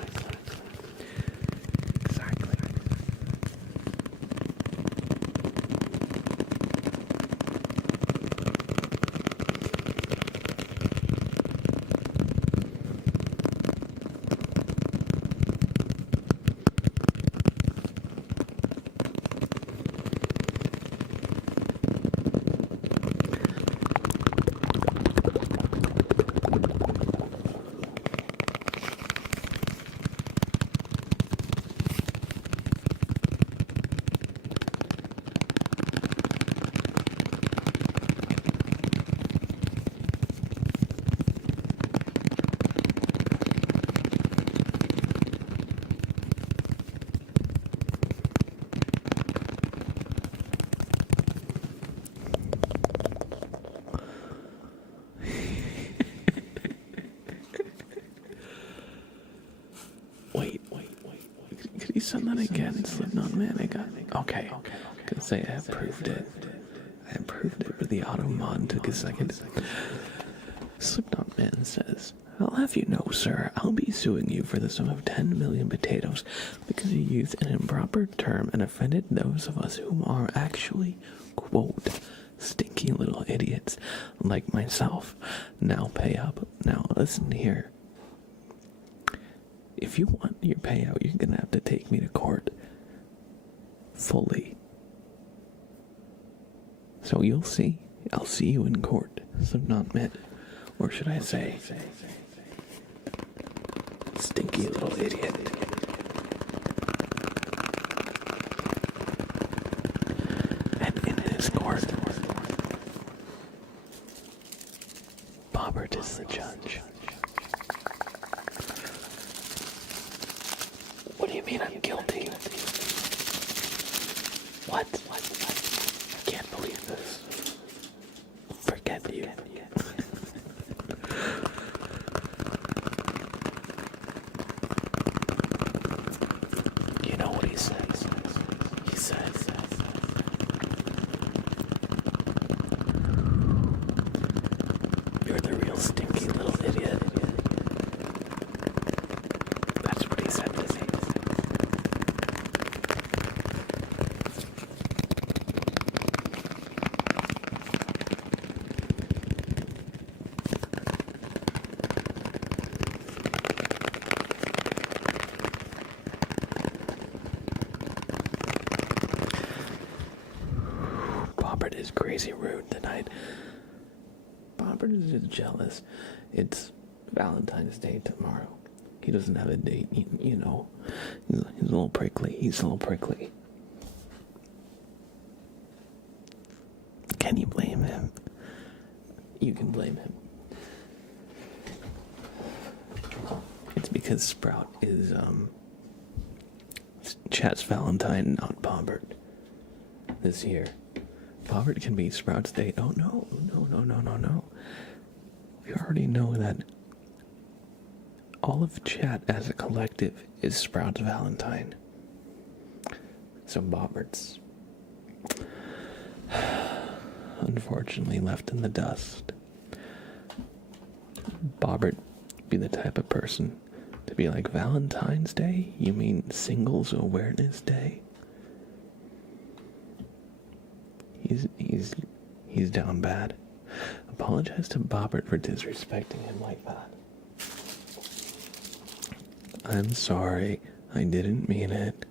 Wait. Could you send that again? Slipknot Man, I got it. Okay. Gonna say I approved it. But the auto mod took a second. Slipknot Man says, I'll have you know, sir, I'll be suing you for the sum of 10 million potatoes because you used an improper term and offended those of us whom are actually, quote, stinky little idiots like myself. Now pay up. Now listen here. If you want your payout, you're gonna have to take me to court. Fully. So you'll see. I'll see you in court. Slipknot Man. Or should I say, stinky little idiot. And in his court, Bobbert is the judge. What do you mean I'm guilty? What? I can't believe this. Forget you. You know what he says? He says, you're the real stinky little idiot. That's what he said to me. Bobbert is crazy rude tonight. Bobbert is just jealous. It's Valentine's Day tomorrow. He doesn't have a date, you know. He's a little prickly. Can you blame him? You can blame him. It's because Sprout is, Chat's Valentine, not Bobbert. This year. Bobbert can be Sprout's date. Oh, no. We already know that all of Chat as a collective is Sprout's Valentine. So Bobbert's unfortunately left in the dust. Bobbert be the type of person to be like, Valentine's Day? You mean Singles Awareness Day? He's down bad. Apologize to Bobbert for disrespecting him like that. I'm sorry. I didn't mean it.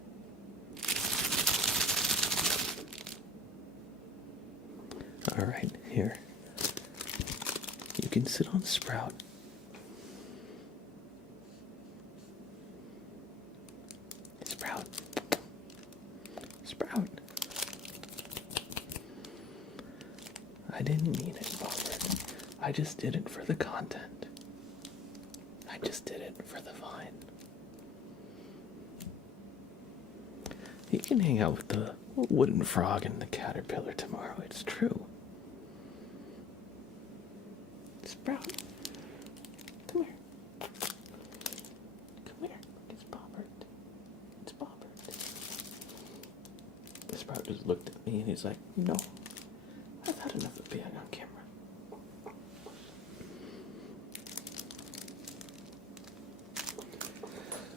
Alright, here. You can sit on Sprout. Sprout. Sprout. I didn't mean it, Bobbert. I just did it for the content. I just did it for the vine. You can hang out with the wooden frog and the caterpillar tomorrow. It's true. Sprout. Come here. Come here. It's Bobbert. It's Bobbert. Sprout just looked at me and he's like, no. I've had enough of being on camera.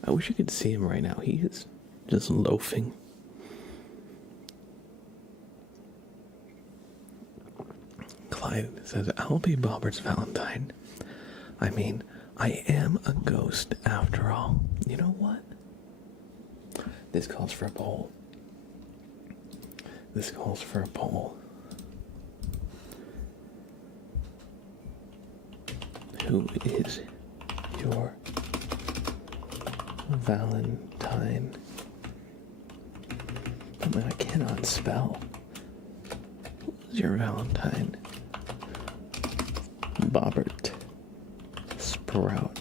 I wish you could see him right now. He is just loafing. Clyde says, I'll be Bobbert's Valentine. I mean, I am a ghost after all. You know what? This calls for a poll. This calls for a poll. Who is your Valentine? Oh man, I cannot spell. Who's your Valentine? Bobbert. Sprout.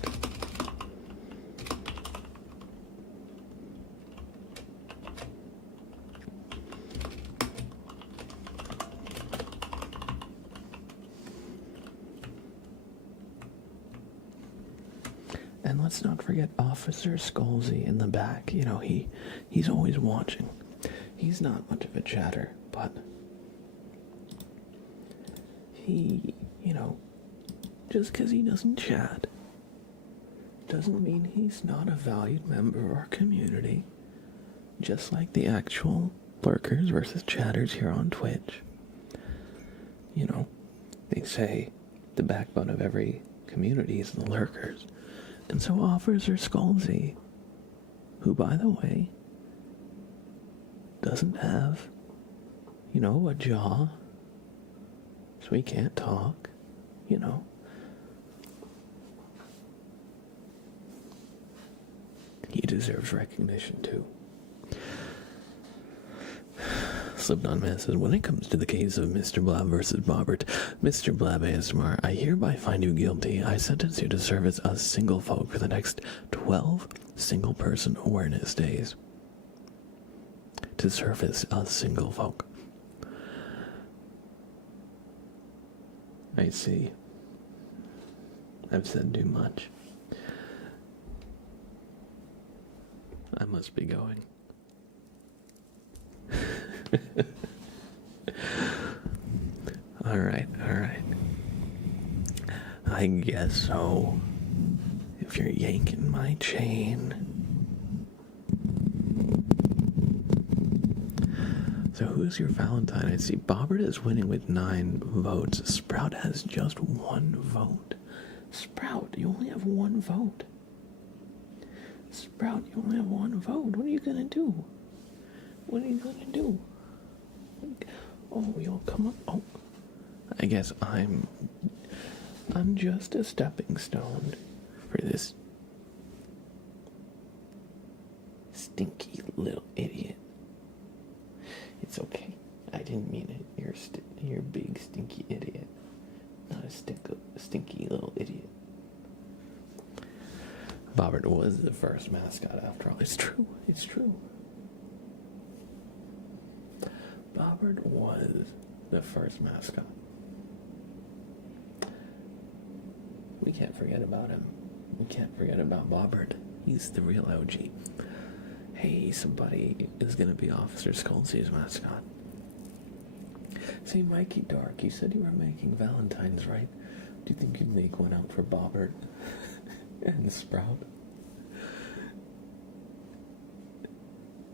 And let's not forget Officer Scalzi in the back. You know, he's always watching. He's not much of a chatter, but he, you know, just because he doesn't chat doesn't mean he's not a valued member of our community. Just like the actual lurkers versus chatters here on Twitch. You know, they say the backbone of every community is the lurkers. And so Officer Scalzi, who, by the way, doesn't have, you know, a jaw, so he can't talk, you know. He deserves recognition, too. Slipknot Man says, when it comes to the case of Mr. Blab versus Bobbert, Mr. Blab ASMR, I hereby find you guilty. I sentence you to serve as a single folk for the next 12 single-person awareness days. To serve as a single folk. I see. I've said too much. I must be going. Alright. I guess so. If you're yanking my chain. So who's your Valentine? I see Bobbert is winning with 9 votes. Sprout has just 1 vote. Sprout, you only have 1 vote. Sprout, you only have 1 vote. What are you gonna do? What are you gonna do? Oh, you'll come up. Oh, I guess I'm just a stepping stone for this stinky little idiot. It's okay. I didn't mean it. You're a big stinky idiot, not a stinky little idiot. Bobbert was the first mascot after all. It's true. It's true. Bobbert was the first mascot. We can't forget about him. We can't forget about Bobbert. He's the real OG. Hey, somebody is going to be Officer Scalzi's mascot. Say, Mikey Dark, you said you were making Valentines, right? Do you think you'd make one out for Bobbert and Sprout?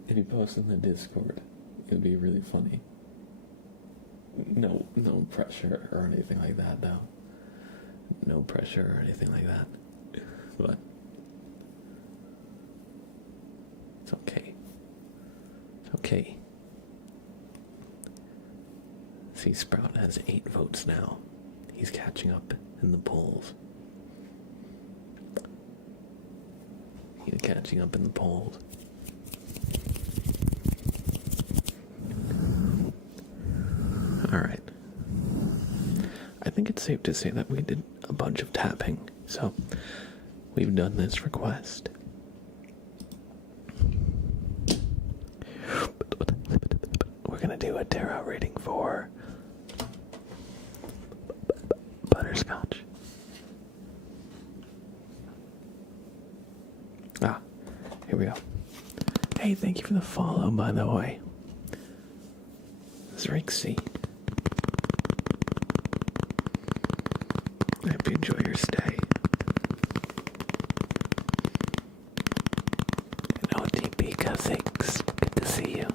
If you post in the Discord, it'd be really funny. No pressure or anything like that, though. No pressure or anything like that. But it's okay. It's okay. See, Sprout has 8 votes now. He's catching up in the polls. He's catching up in the polls. it's safe to say that we did a bunch of tapping, so we've done this request. We're gonna do a tarot reading for Butterscotch. Ah, here we go. Hey, thank you for the follow, by the way. Zrixie. I hope you enjoy your stay. And OTP, thanks. Good to see you.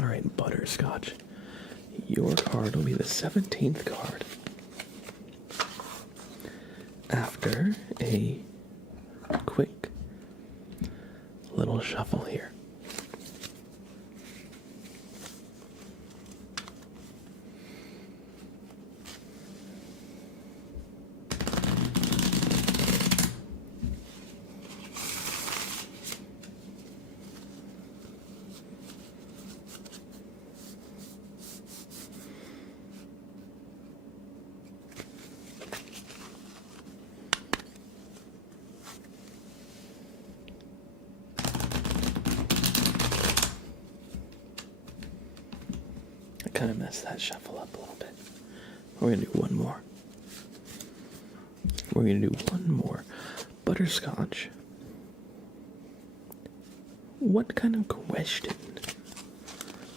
Alright, Butterscotch. Your card will be the 17th card. After a quick little shuffle here. Kind of messed that shuffle up a little bit. We're gonna do one more. Butterscotch. What kind of question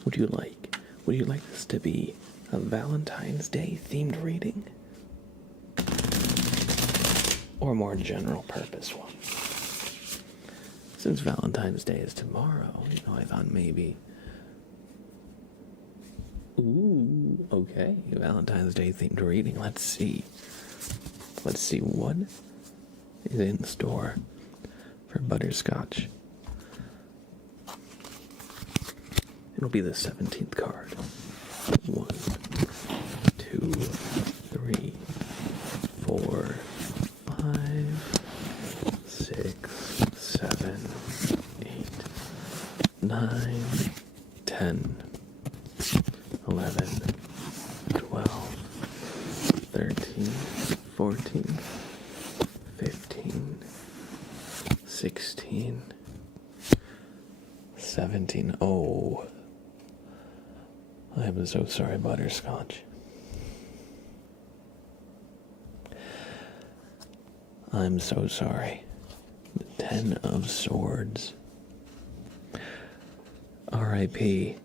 would you like? Would you like this to be a Valentine's Day themed reading? Or a more general purpose one? Since Valentine's Day is tomorrow, I thought maybe... Ooh, okay. Valentine's Day themed reading. Let's see what is in store for Butterscotch. It'll be the 17th card. 1, 2, 3, 4, 5, 6, 7, 8, 9, 10, 11, 12, 13, 14, 15, 16, 17. Oh, I am so sorry, Butterscotch. I'm so sorry. The 10 of Swords. R.I.P.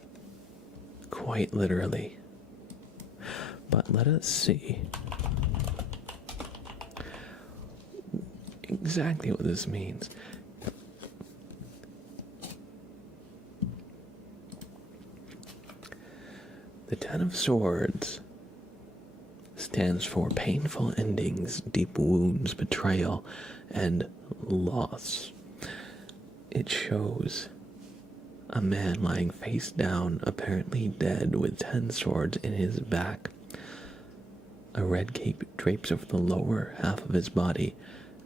Quite literally. But let us see exactly what this means. The 10 of Swords stands for painful endings, deep wounds, betrayal, and loss. It shows a man lying face down, apparently dead, with 10 swords in his back. A red cape drapes over the lower half of his body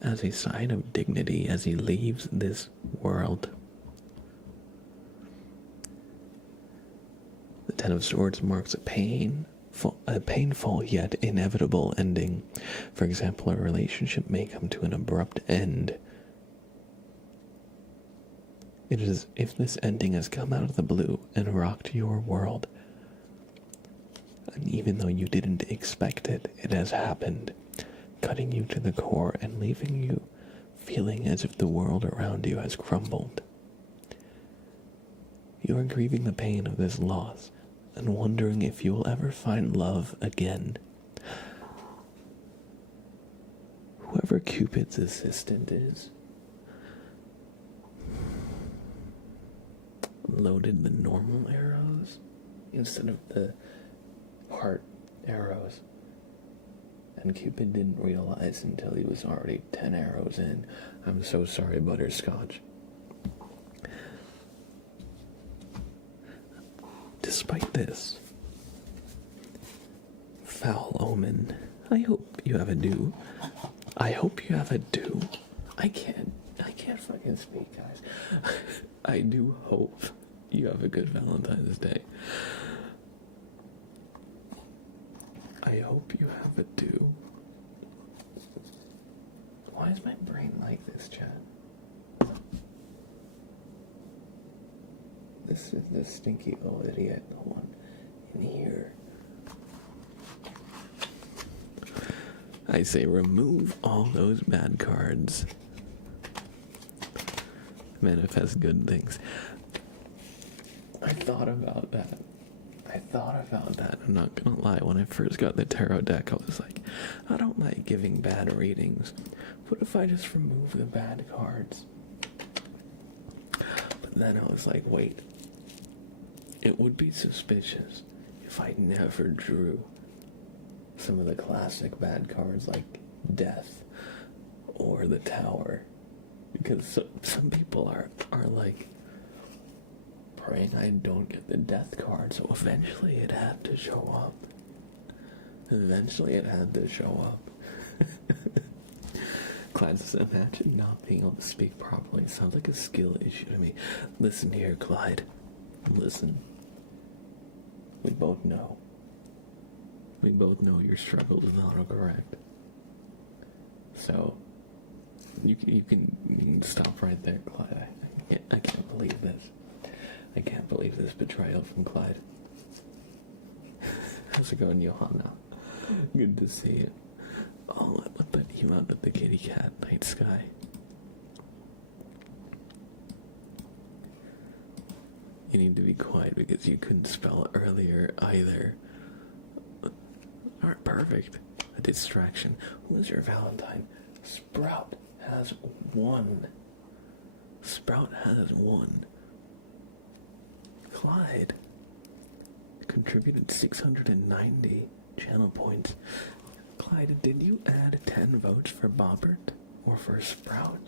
as a sign of dignity as he leaves this world. The 10 of Swords marks a painful yet inevitable ending. For example, a relationship may come to an abrupt end. It is if this ending has come out of the blue and rocked your world. And even though you didn't expect it, it has happened, cutting you to the core and leaving you feeling as if the world around you has crumbled. You are grieving the pain of this loss and wondering if you will ever find love again. Whoever Cupid's assistant is loaded the normal arrows instead of the heart arrows, and Cupid didn't realize until he was already 10 arrows in. I'm so sorry, Butterscotch. Despite this foul omen, I hope you have a do. I can't can't fucking speak, guys. I do hope you have a good Valentine's Day. I hope you have it too. Why is my brain like this, Chad? This is the stinky old idiot, the one in here. I say remove all those bad cards. Manifest good things. I thought about that. I'm not gonna lie. When I first got the tarot deck, I was like, I don't like giving bad readings. What if I just remove the bad cards? But then I was like, wait. It would be suspicious if I never drew some of the classic bad cards like Death or the Tower. Because some people are like praying I don't get the Death card, so eventually it had to show up. Clyde says, imagine not being able to speak properly. Sounds like a skill issue to me. Listen here, Clyde. Listen. We both know your struggles with autocorrect. So, you can stop right there, Clyde. I can't believe this. I can't believe this betrayal from Clyde. How's it going, Johanna? Good to see you. Oh, what the emote with the kitty cat night sky. You need to be quiet because you couldn't spell earlier either. Alright, perfect. A distraction. Who is your Valentine? Sprout has won. Clyde contributed 690 channel points. Clyde, did you add 10 votes for Bobbert or for Sprout?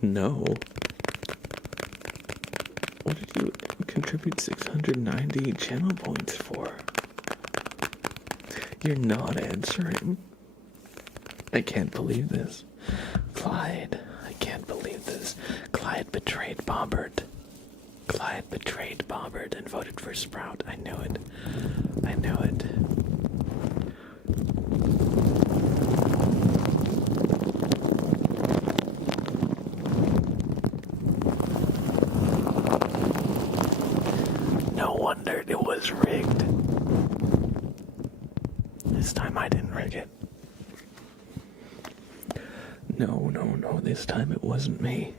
No. What did you contribute 690 channel points for? You're not answering. I can't believe this. Clyde, I can't believe this. Clyde betrayed Bobbert. And voted for Sprout. I knew it. No wonder it was rigged. This time I didn't rig it. No, this time it wasn't me.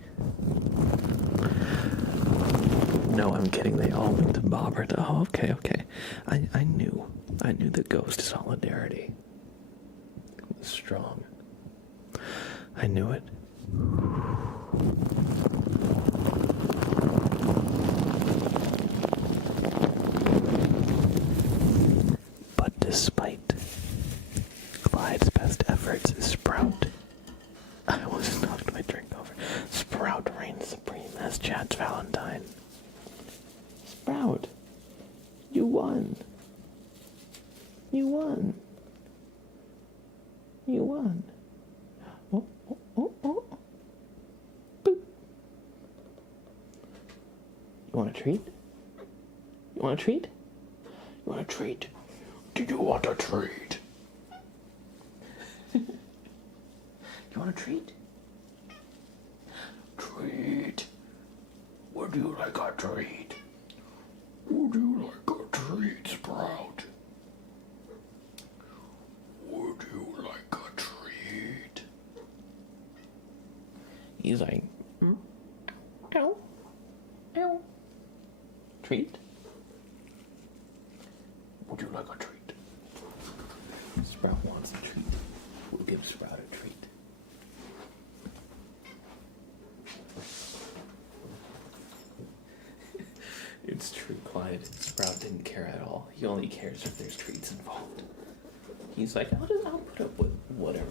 No, I'm kidding, they all went to Bobbert. Oh, okay. I knew the ghost solidarity was strong. I knew it. But despite Clyde's best efforts, Sprout... I almost knocked my drink over. Sprout reigns supreme as Chad's Valentine. Sprout, you won. Oh. Boop. You want a treat? Do you want a treat? Do you want a treat? You want a treat? Treat. Would you like a treat? Would you like a treat, Sprout? Would you like a treat? He's like, ow. Treat? Would you like a treat? Sprout wants a treat. We'll give Sprout a treat. It's true, Clyde. Sprout didn't care at all. He only cares if there's treats involved. He's like, I'll put up with whatever.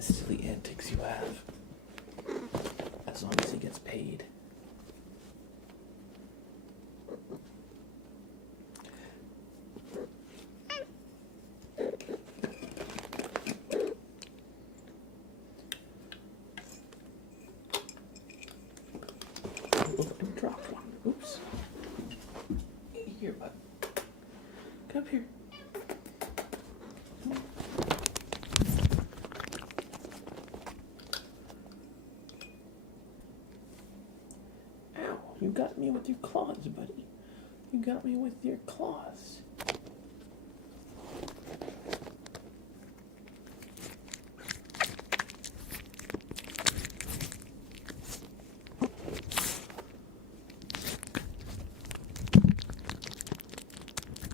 silly antics you have. As long as he gets paid. Oh, I dropped one. Oops. Here, bud. Come up here. Ow, you got me with your claws, buddy. You got me with your claws.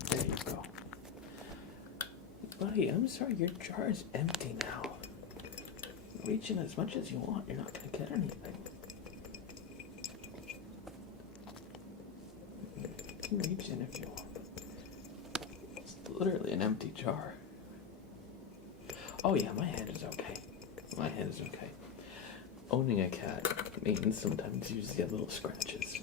There you go. Buddy, I'm sorry, your jar is empty now. Reach in as much as you want, you're not going to get anything. You can reach in if you want. It's literally an empty jar. Oh yeah, my hand is okay. My hand is okay. Owning a cat means sometimes you just get little scratches.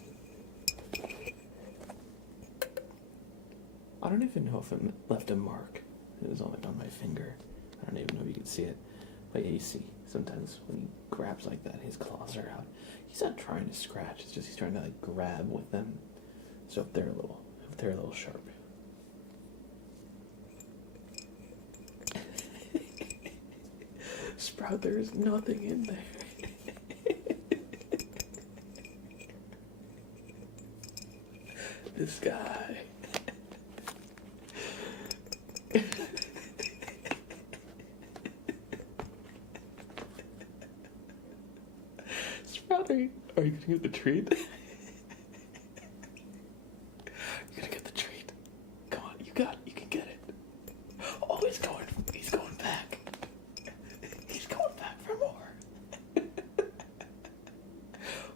I don't even know if it left a mark. It was only on my finger. I don't even know if you can see it. But yeah, you see, sometimes when he grabs like that, his claws are out. He's not trying to scratch, it's just he's trying to like grab with them. So if they're a little sharp. Sprout, there is nothing in there. This guy. Sprout, are you gonna get the treat? You're gonna get the treat. Come on, you can get it. Oh, he's going back. He's going back for more.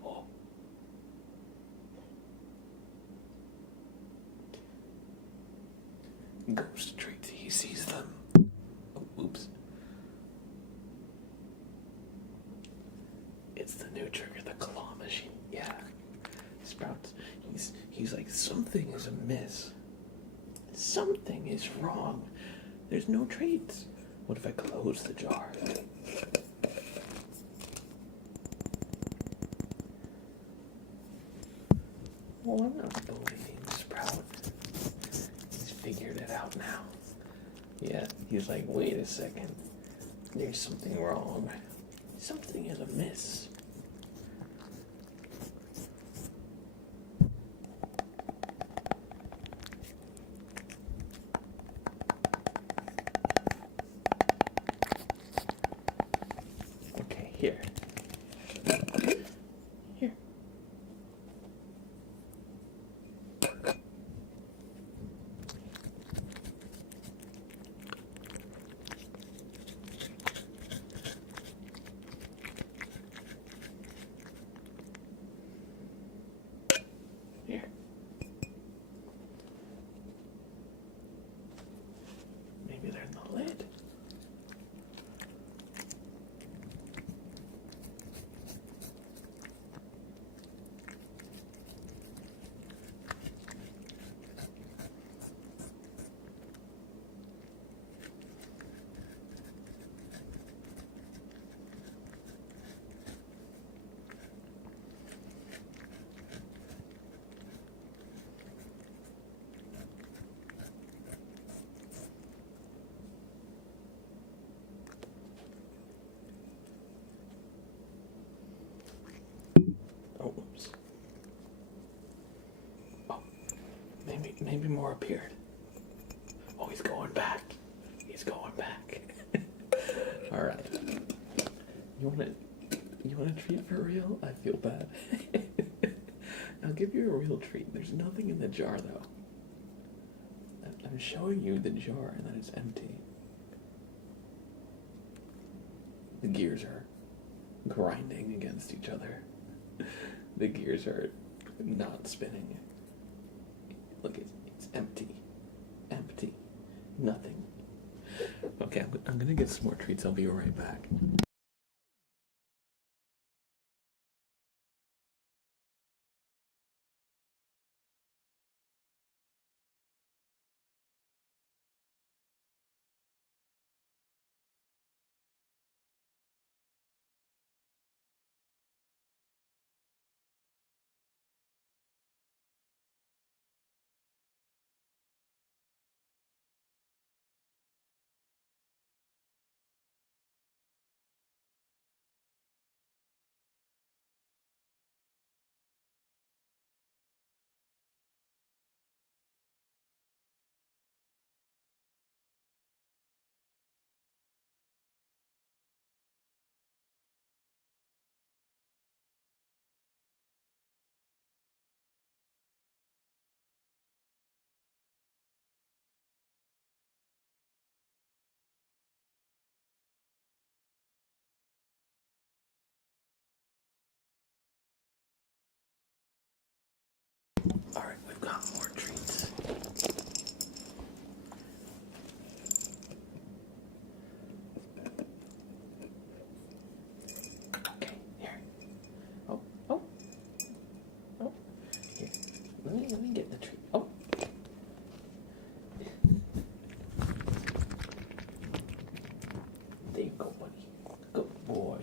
Oh. Ghost treats, he sees them. Oh, oops. It's the new trigger, the claw machine. Yeah. Sprout, he's like, something is amiss. Something is wrong. There's no treats. What if I close the jar? Well, I'm not bullying Sprout. He's figured it out now. Yeah, he's like, wait a second. There's something wrong. Something is amiss. Okay, here. Here. Here. Maybe there's no lid. Oh, oops. Oh, maybe more appeared. Oh, he's going back. He's going back. All right. You want a treat for real? I feel bad. I'll give you a real treat. There's nothing in the jar though. I'm showing you the jar and that it's empty. The gears are grinding against each other. The gears are not spinning. Look, it's empty. Empty. Nothing. Okay, I'm gonna get some more treats. I'll be right back. Alright, we've got more treats. Okay, here. Oh, oh. Oh. Here. Let me get the treat. Oh. There you go, buddy. Good boy.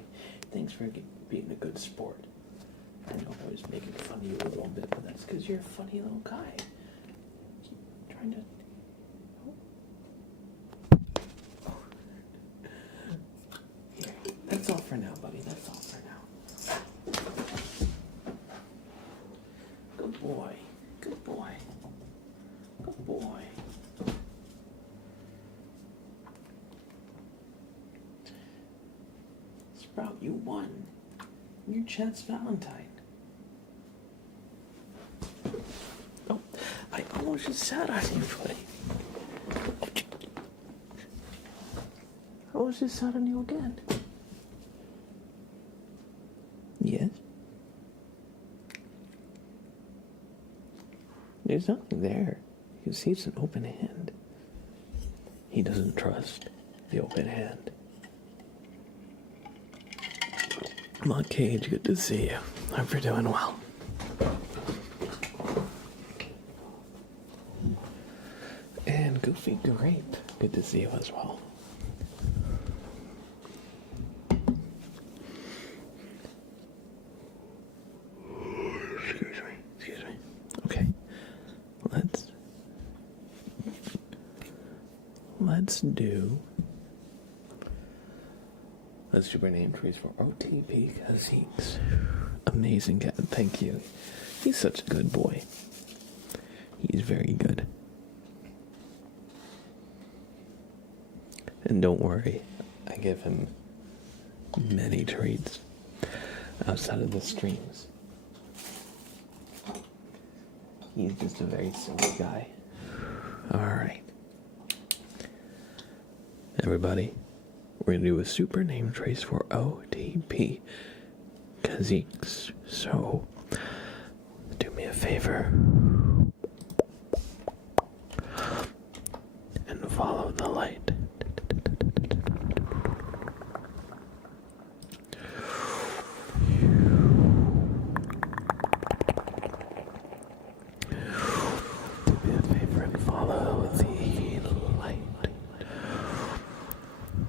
Thanks for being a good sport. I know I was making fun of you a little bit, but that's because you're a funny little guy. Keep trying to... Oh. Here. That's all for now, buddy. That's all for now. Good boy. Good boy. Good boy. Sprout, you won. You're Chet's Valentine. Oh, I almost just sat on you, buddy. I almost just sat on you again. Yes? There's nothing there. You see, it's an open hand. He doesn't trust the open hand. Come on, Cage, good to see you. Hope you're doing well. And Goofy Grape, good to see you as well. Excuse me. Okay, let's do our name trees for OTP because he's amazing cat. Thank you. He's such a good boy. He's very good. And don't worry, I give him many treats outside of the streams. He's just a very silly guy. Alright. Everybody, we're going to do a super name trace for OTP Kazeeks. So, do me a favor and follow the light.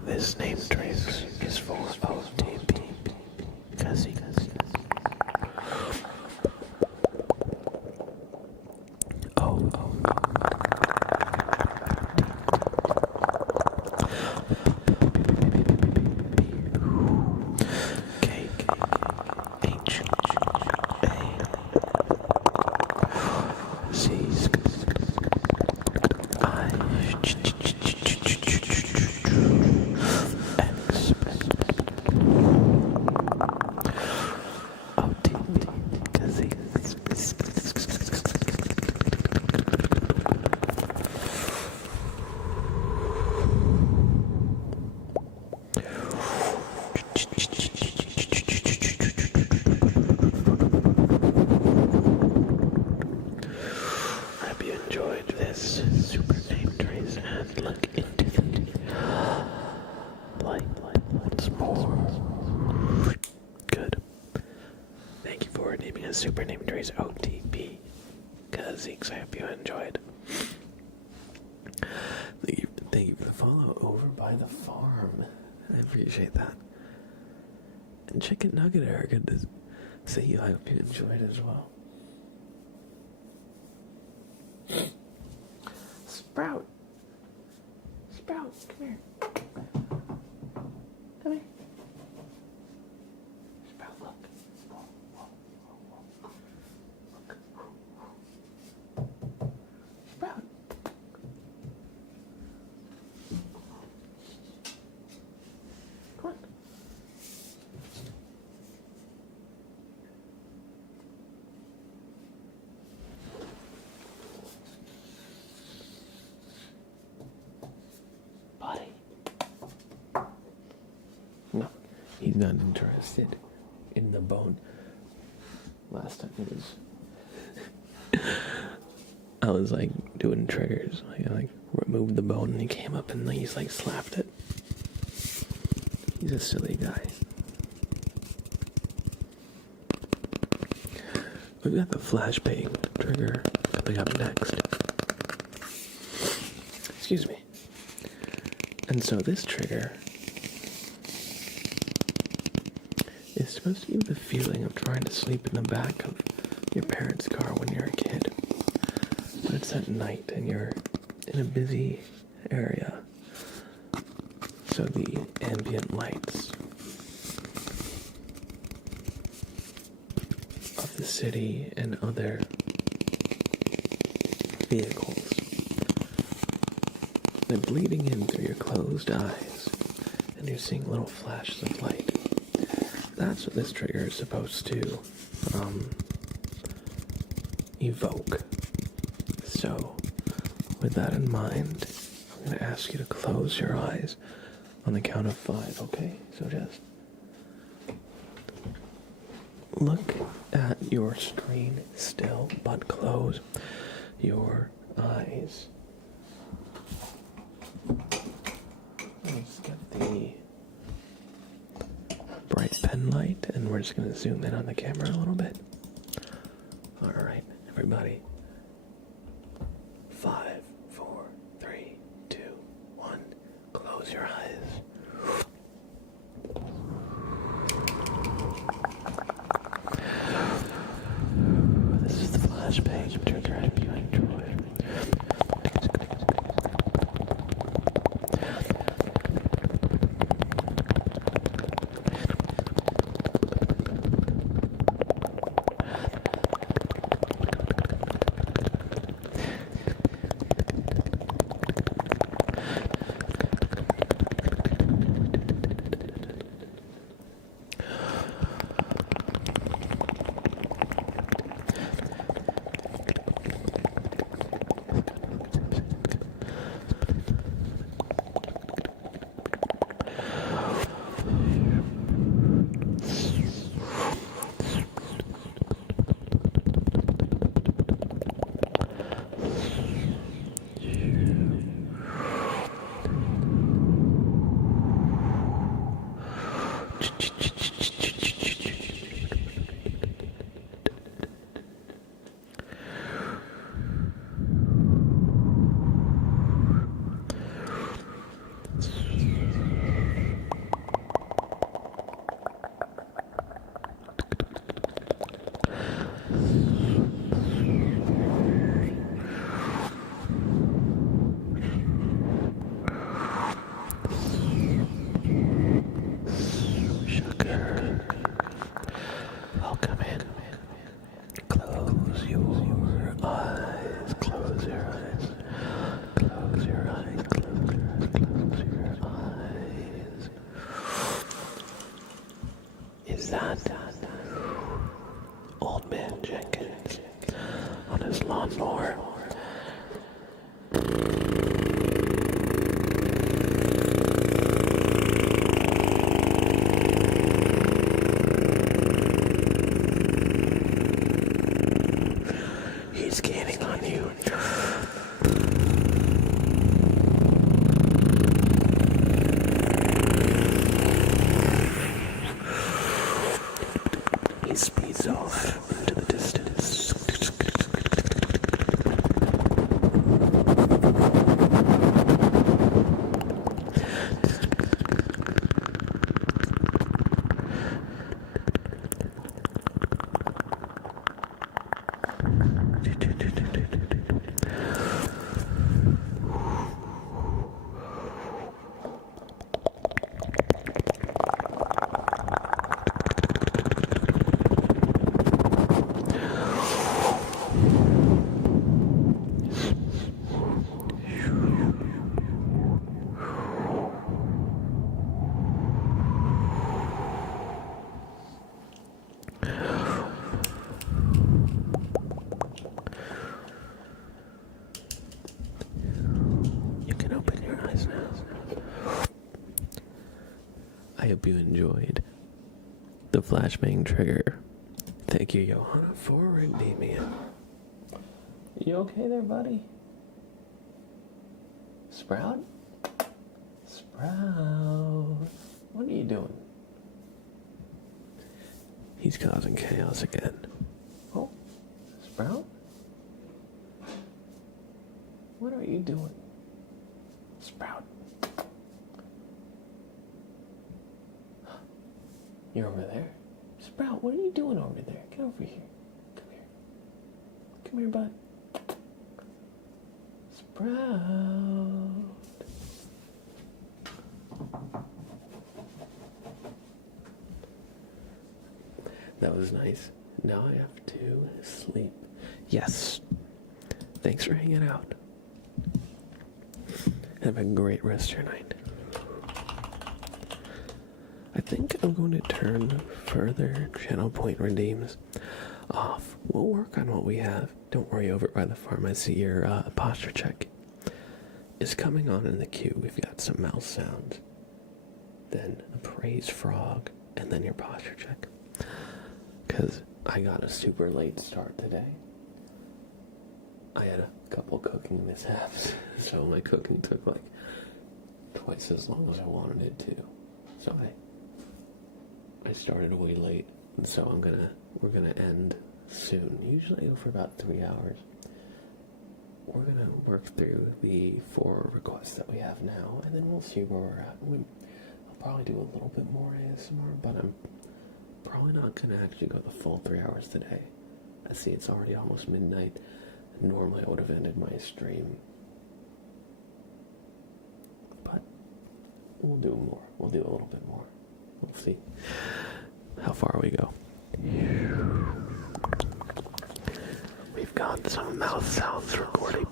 This name trace is for OTP Kazeeks. super name Dre's OTP. Cause Zeeks, I hope you enjoyed. Thank you for the follow over by the farm. I appreciate that. And Chicken Nugget Erica does say you. I hope you enjoyed as well. Sprout, come here. Come here. Sprout, look. Sprout. Come on. Buddy. No, he's not interested in the bone. Last time I was like doing triggers. I like removed the bone and he came up and he's like slapped it. He's a silly guy. We've got the flashbang trigger coming up next. Excuse me. And so this trigger is supposed to give you the feeling of trying to sleep in the back of your parents' car when you're a kid. But it's at night and you're in a busy area. So the ambient lights of the city and other vehicles, they're bleeding in through your closed eyes and you're seeing little flashes of light. That's what this trigger is supposed to evoke. So, with that in mind, I'm going to ask you to close your eyes on the count of 5, okay? So just look at your screen still, but close your eyes. Let's get the bright pen light, and we're just going to zoom in on the camera a little bit. Alright, everybody. 5, 4, 3, 2, 1. Close your eyes. This is the flashbang trigger. I hope you enjoy. Is that Old Man Jenkins on his lawnmower? He's gaining on you. He speeds off into the I hope you enjoyed the flashbang trigger. Thank you, Johanna, for redeeming it. You okay there, buddy? Sprout? Sprout. What are you doing? He's causing chaos again. Oh, Sprout? What are you doing? Sprout. You're over there? Sprout, what are you doing over there? Get over here. Come here. Come here, bud. Sprout. That was nice. Now I have to sleep. Yes. Thanks for hanging out. Have a great rest of your night. I think I'm going to turn further channel point redeems off. We'll work on what we have. Don't worry, over by the farm. I see your posture check is coming on in the queue. We've got some mouse sounds, then a praise frog, and then your posture check. Because I got a super late start today. I had a couple cooking mishaps, so my cooking took like twice as long as I wanted it to. So I started way late, and so we're gonna end soon. Usually I go for about 3 hours. We're gonna work through the 4 requests that we have now, and then we'll see where we're at. I'll probably do a little bit more ASMR, but I'm probably not gonna actually go the full 3 hours today. I see it's already almost midnight. Normally I would have ended my stream, but we'll do more. We'll do a little bit more. We'll see how far we go. We've got some mouth sounds recording.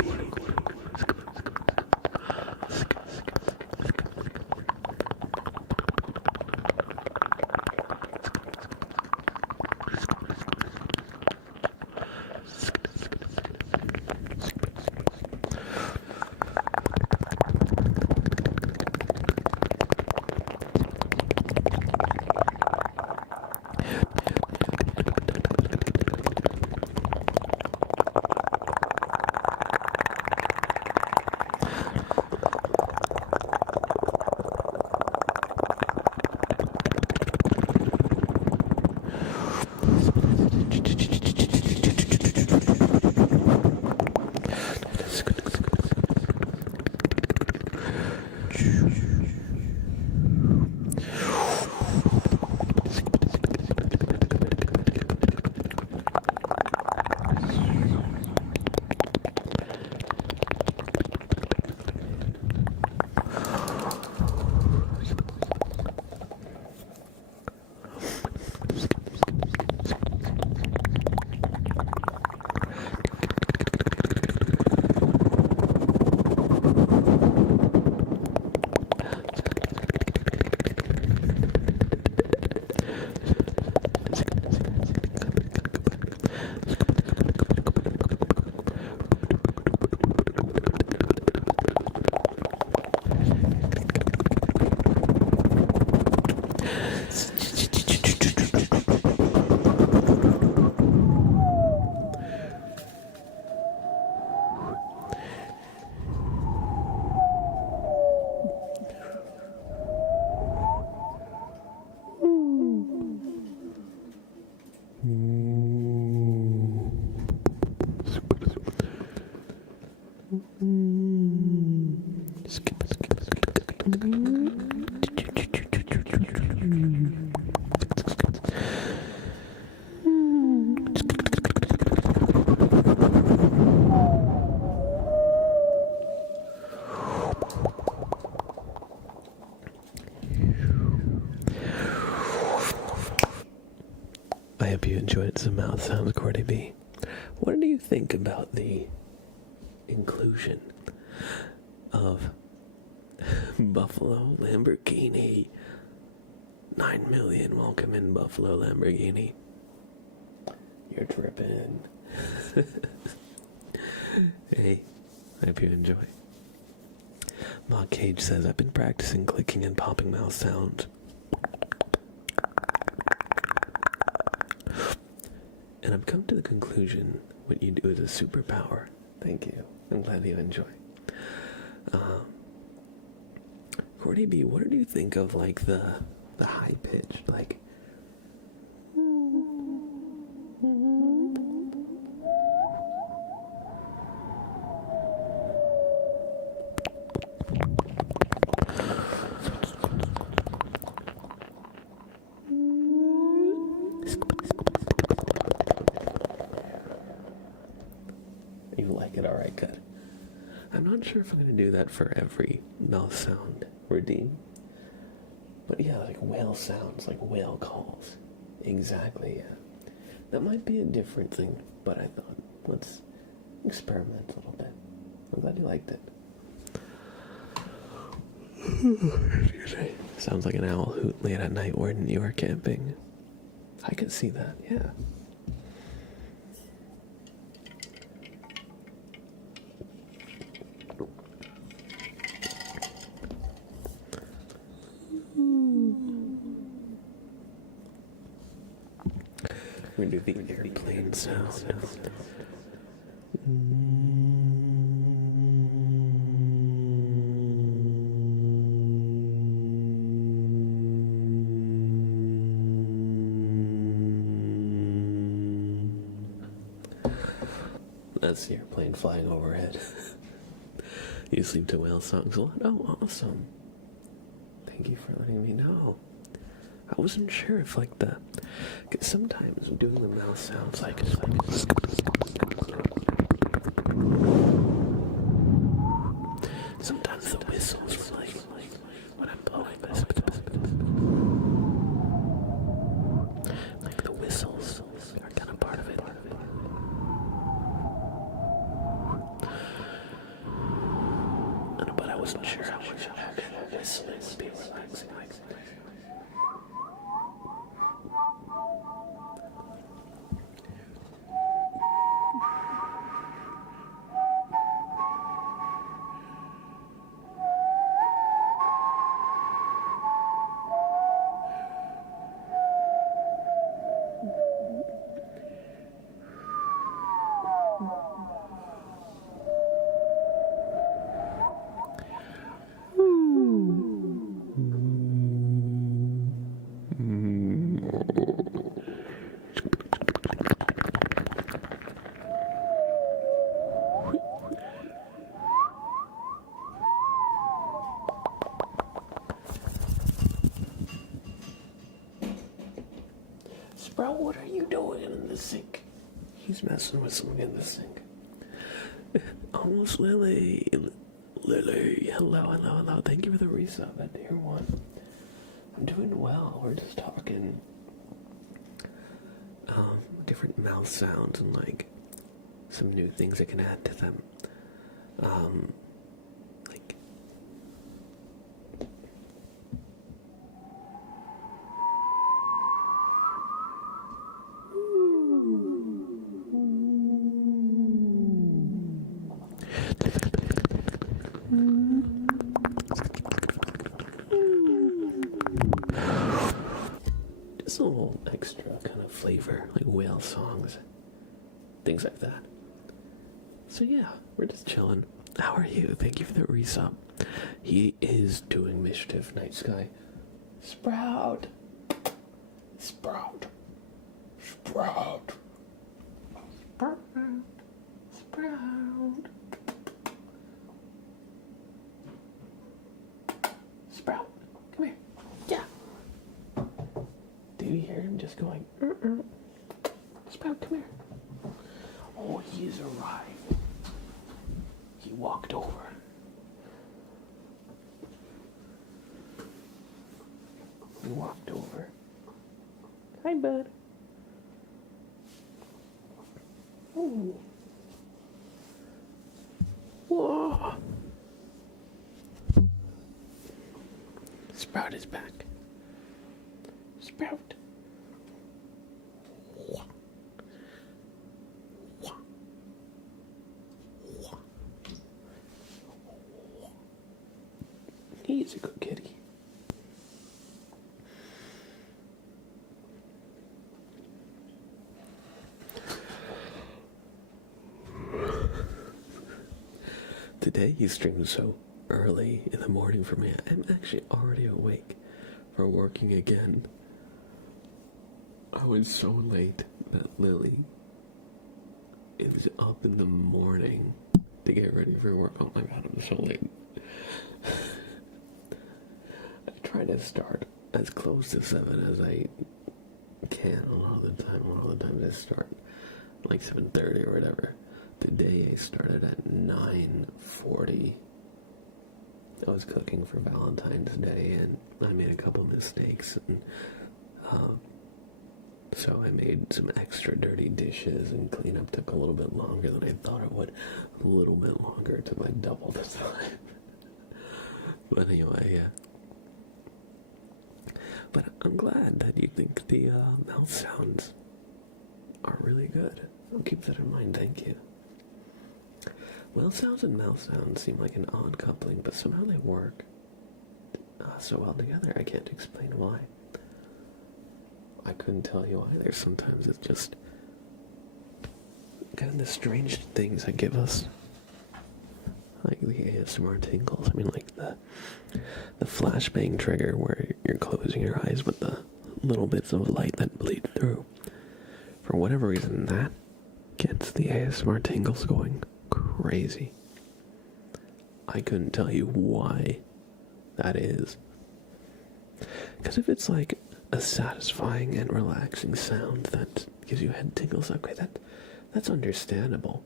I hope you enjoyed some mouth sounds, Cordy B. What do you think about the inclusion of Buffalo Lamborghini? 9 million, welcome in Buffalo Lamborghini. You're tripping. Hey, I hope you enjoy. Mock Cage says, I've been practicing clicking and popping mouth sounds. And I've come to the conclusion what you do is a superpower. Thank you. I'm glad you enjoy. Courtney B, what do you think of like the high pitch, like? You like it? All right, good. I'm not sure if I'm going to do that for every mouth sound redeem. But yeah, like whale sounds, like whale calls. Exactly, yeah. That might be a different thing, but I thought, let's experiment a little bit. I'm glad you liked it. Sounds like an owl hoot late at night when you are camping. I could see that, yeah. We're going to do the airplane sound. That's the airplane flying overhead. You sleep to whale songs a lot? Oh, awesome. Thank you for letting me know. I wasn't sure if like cause sometimes doing the mouth sounds like sometimes the whistles are like when I'm blowing this, like the whistles are kind of part of it. But I wasn't sure how much whistling would be relaxing. Sprout, what are you doing in the sink? He's messing with something in the sink. Almost Lily. Lily, hello. Thank you for the resub at Dear One. I'm doing well. We're just talking different mouth sounds and like some new things I can add to them. Like just a little extra kind of flavor, like whale songs, things like that. So yeah, we're just chilling. How are you? Thank you for the resub. He is doing mischief, Night Sky. Sprout. Sprout. Sprout. Sprout. Sprout. Sprout. Come here. Yeah. Did you hear him just going, Sprout, come here. Oh, he's arrived. He walked over. He walked over. Hi, bud. Oh. Whoa. Sprout is back. Sprout. He's a good kitty. Today he streamed so early in the morning for me. I'm actually already awake for working again. I was so late that Lily is up in the morning to get ready for work. Oh my god, I'm so late. I try to start as close to 7 as I can a lot of the time. A lot of the times I start like 7:30 or whatever. Today I started at 9:40. I was cooking for Valentine's Day and I made a couple mistakes, and so I made some extra dirty dishes, and cleanup took a little bit longer than I thought it would. A little bit longer, it took like double the time. But anyway, yeah. But I'm glad that you think the mouth sounds are really good. I'll keep that in mind, thank you. Whale sounds and mouth sounds seem like an odd coupling, but somehow they work so well together. I can't explain why. I couldn't tell you either. Sometimes it's just kind of the strange things that give us, like the ASMR tingles. I mean, like the flashbang trigger where you're closing your eyes with the little bits of light that bleed through. For whatever reason, that gets the ASMR tingles going crazy. I couldn't tell you why that is. Because if it's like a satisfying and relaxing sound that gives you head tingles, okay, that's understandable.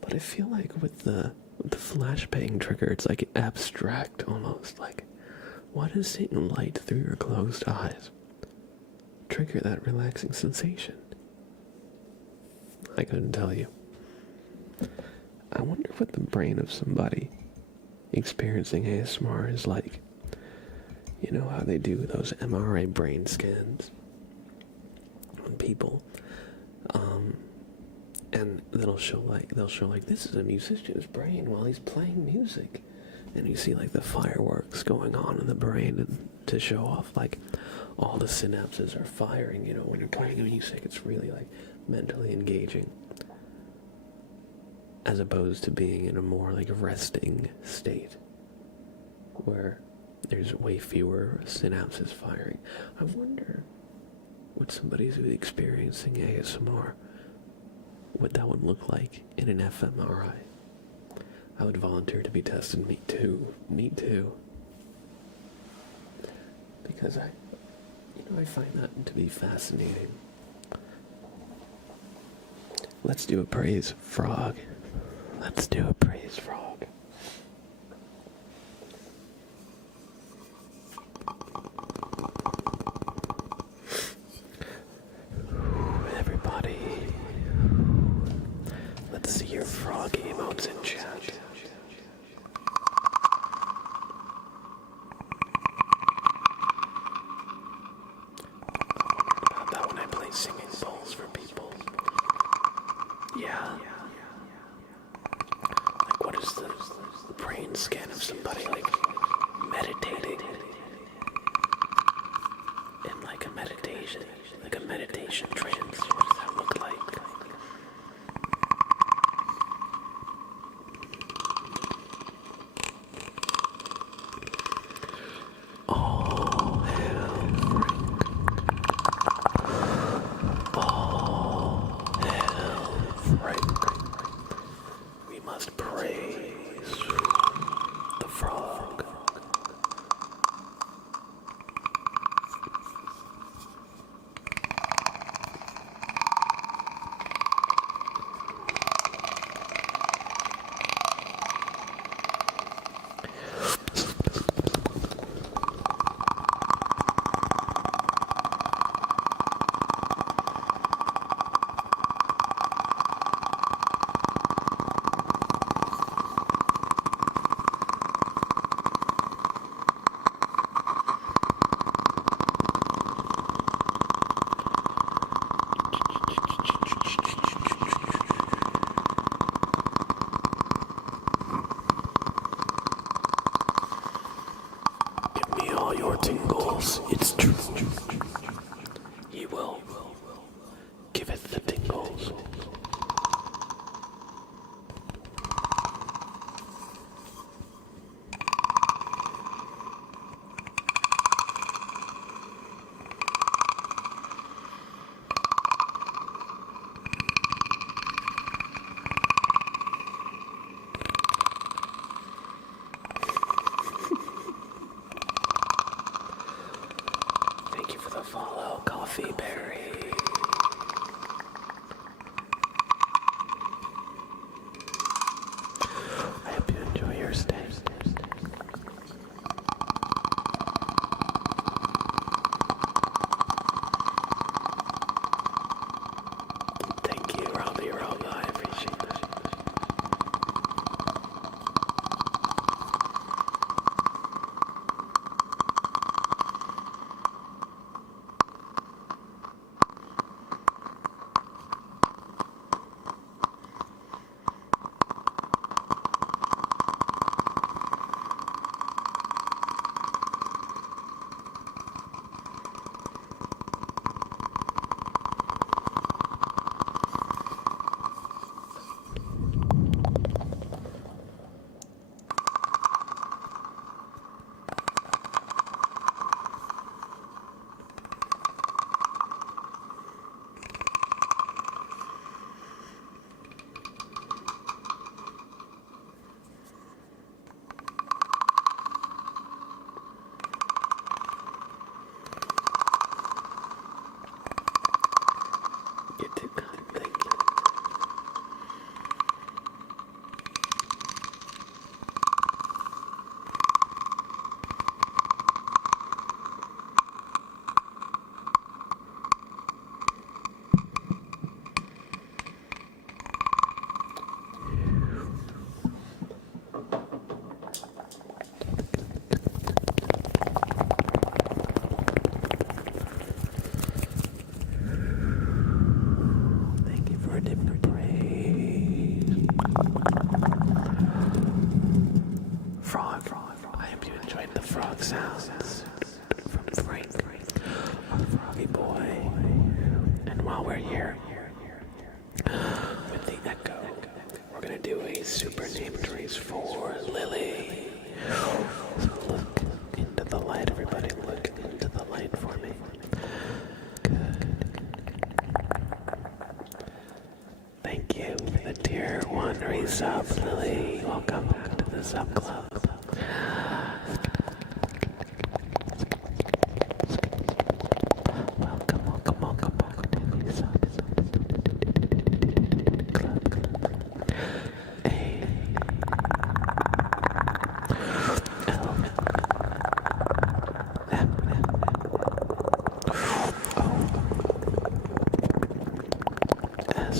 But I feel like with the flashbang trigger, it's like abstract almost. Like, why does seeing light through your closed eyes trigger that relaxing sensation? I couldn't tell you. I wonder what the brain of somebody experiencing ASMR is like. You know how they do those MRI brain scans on people, and they'll show like this is a musician's brain while he's playing music, and you see like the fireworks going on in the brain, and to show off like all the synapses are firing. You know, when you're playing music, it's really like mentally engaging, as opposed to being in a more like resting state where there's way fewer synapses firing. I wonder what somebody who's experiencing ASMR, what that would look like in an fMRI. I would volunteer to be tested. Me too. Because I find that to be fascinating. Let's do a praise frog. Let's do a praise frog. Everybody, let's see your frog emotes in chat. About that when I play singing bowls for people. Yeah. Like, what is the brain scan of somebody like meditating in like a meditation trance? What does that look like? All hell Frank. We must praise the frog. Your tingles, it's true. He will give it the tingles. super named race for Lily. So look into the light, everybody. Look into the light for me. Good. Thank you for the tier 1 resub, Lily. Welcome back to the sub club. Welcome to the sub club. A L M O S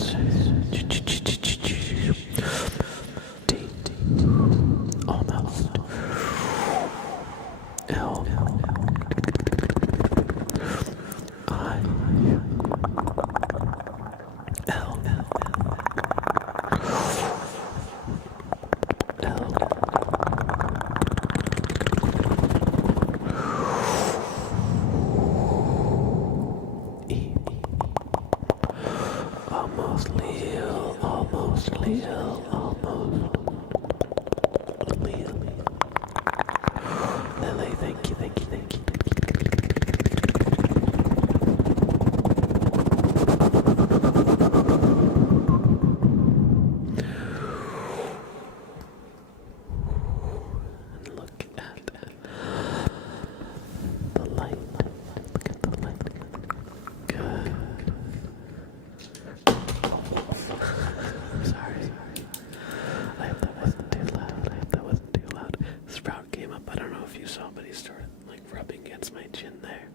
T almost L I L L E almost Leo, almost Leo, almost Leo. Lily, thank you. And look at the light. Look at the light. Good. Sorry. I hope that wasn't too loud. Sprout came up. I don't know if you saw, but he started like rubbing against my chin there.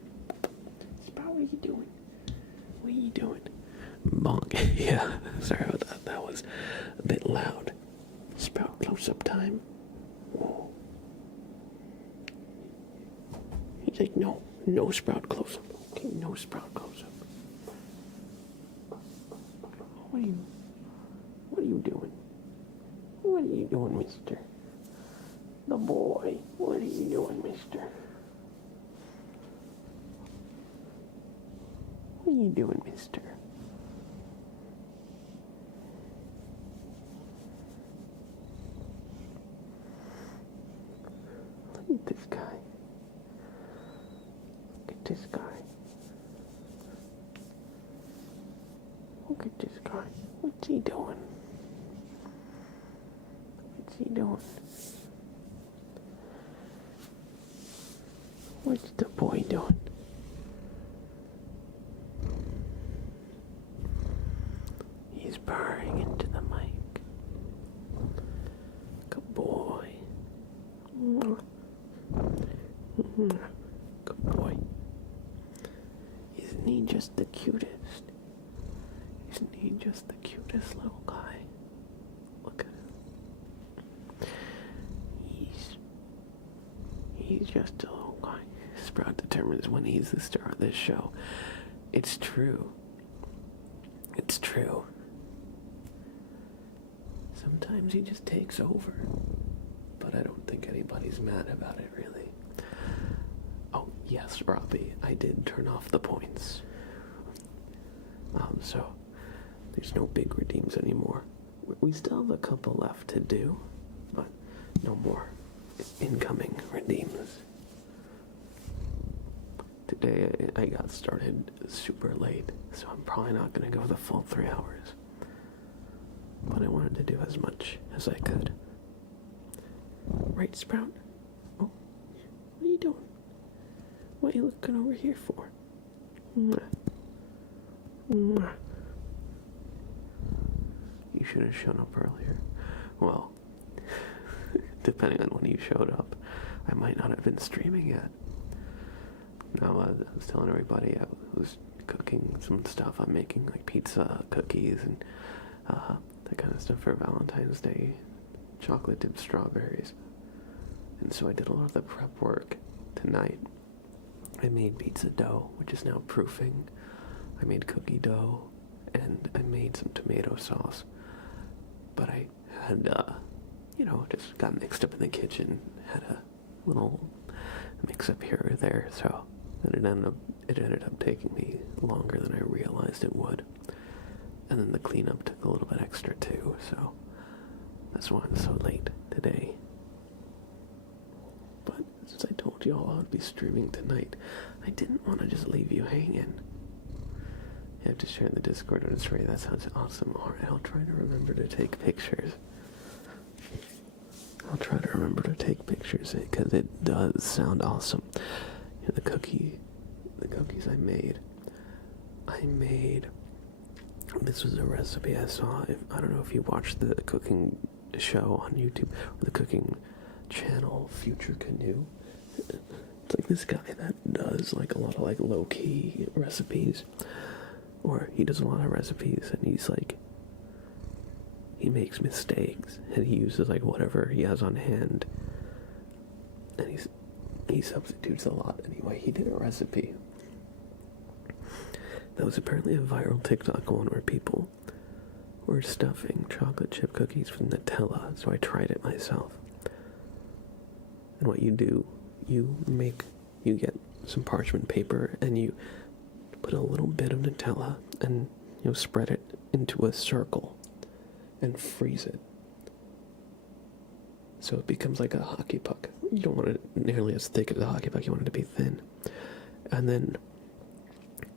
Sprout, what are you doing? What are you doing? Bonk. Yeah. Sorry about that. That was a bit loud. Sprout close-up time. Whoa. He's like, no Sprout close-up. Okay, no Sprout close-up. What are you doing? What are you doing, mister? The boy. What are you doing, mister? What are you doing, mister? Look at this guy. Look at this guy. Look at this guy. What's he doing? What's he doing? What's the boy doing? He's purring into the mic. Good boy. Good boy. Isn't he just the cutest? Isn't he just the cutest little guy? Look at him. He's just a little guy. Sprout determines when he's the star of this show. It's true. It's true. Sometimes he just takes over. But I don't think anybody's mad about it, really. Oh, yes, Robbie, I did turn off the points. So there's no big redeems anymore. We still have a couple left to do, but no more incoming redeems. Today I got started super late, so I'm probably not going to go the full 3 hours. But I wanted to do as much as I could. Right, Sprout? Oh, what are you doing? What are you looking over here for? Mwah. Mwah. You should have shown up earlier. Well, depending on when you showed up, I might not have been streaming yet. No, I was telling everybody I was cooking some stuff. I'm making like pizza, cookies, and that kind of stuff for Valentine's Day. Chocolate dipped strawberries. And so I did a lot of the prep work tonight. I made pizza dough, which is now proofing. I made cookie dough, and I made some tomato sauce. But I had, just got mixed up in the kitchen. Had a little mix-up here or there, so it ended up taking me longer than I realized it would. And then the cleanup took a little bit extra too, so That's why I'm so late today. But since I told you all I would be streaming tonight, I didn't want to just leave you hanging. You have to share in the Discord when it's ready. That sounds awesome. Alright, I'll try to remember to take pictures. I'll try to remember to take pictures because it does sound awesome. The cookies I made. This was a recipe I saw. I don't know if you watched the cooking show on YouTube or the cooking channel Future Canoe. It's like this guy that does like a lot of like low-key recipes, or he does a lot of recipes and he's like, he makes mistakes and he uses like whatever he has on hand, and he substitutes a lot. Anyway, he did a recipe that was apparently a viral TikTok one where people were stuffing chocolate chip cookies with Nutella, so I tried it myself. And what you do, you get some parchment paper and you put a little bit of Nutella and spread it into a circle and freeze it. So it becomes like a hockey puck. You don't want it nearly as thick as a hockey puck, you want it to be thin. And then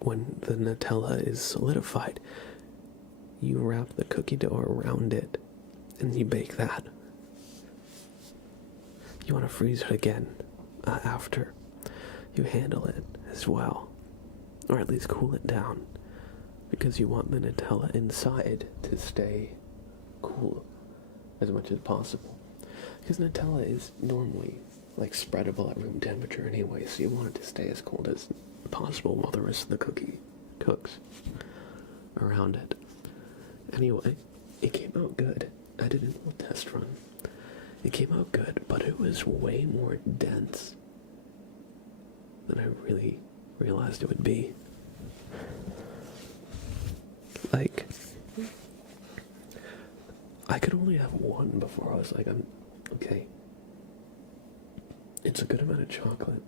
when the Nutella is solidified, you wrap the cookie dough around it and you bake that. You want to freeze it again after you handle it as well, or at least cool it down, because you want the Nutella inside to stay cool as much as possible, because Nutella is normally like spreadable at room temperature anyway, so you want it to stay as cold as possible while the rest of the cookie cooks around it. Anyway, it came out good. I did a little test run. It came out good, but it was way more dense than I really realized it would be. Like, I could only have one before I was like, okay. It's a good amount of chocolate.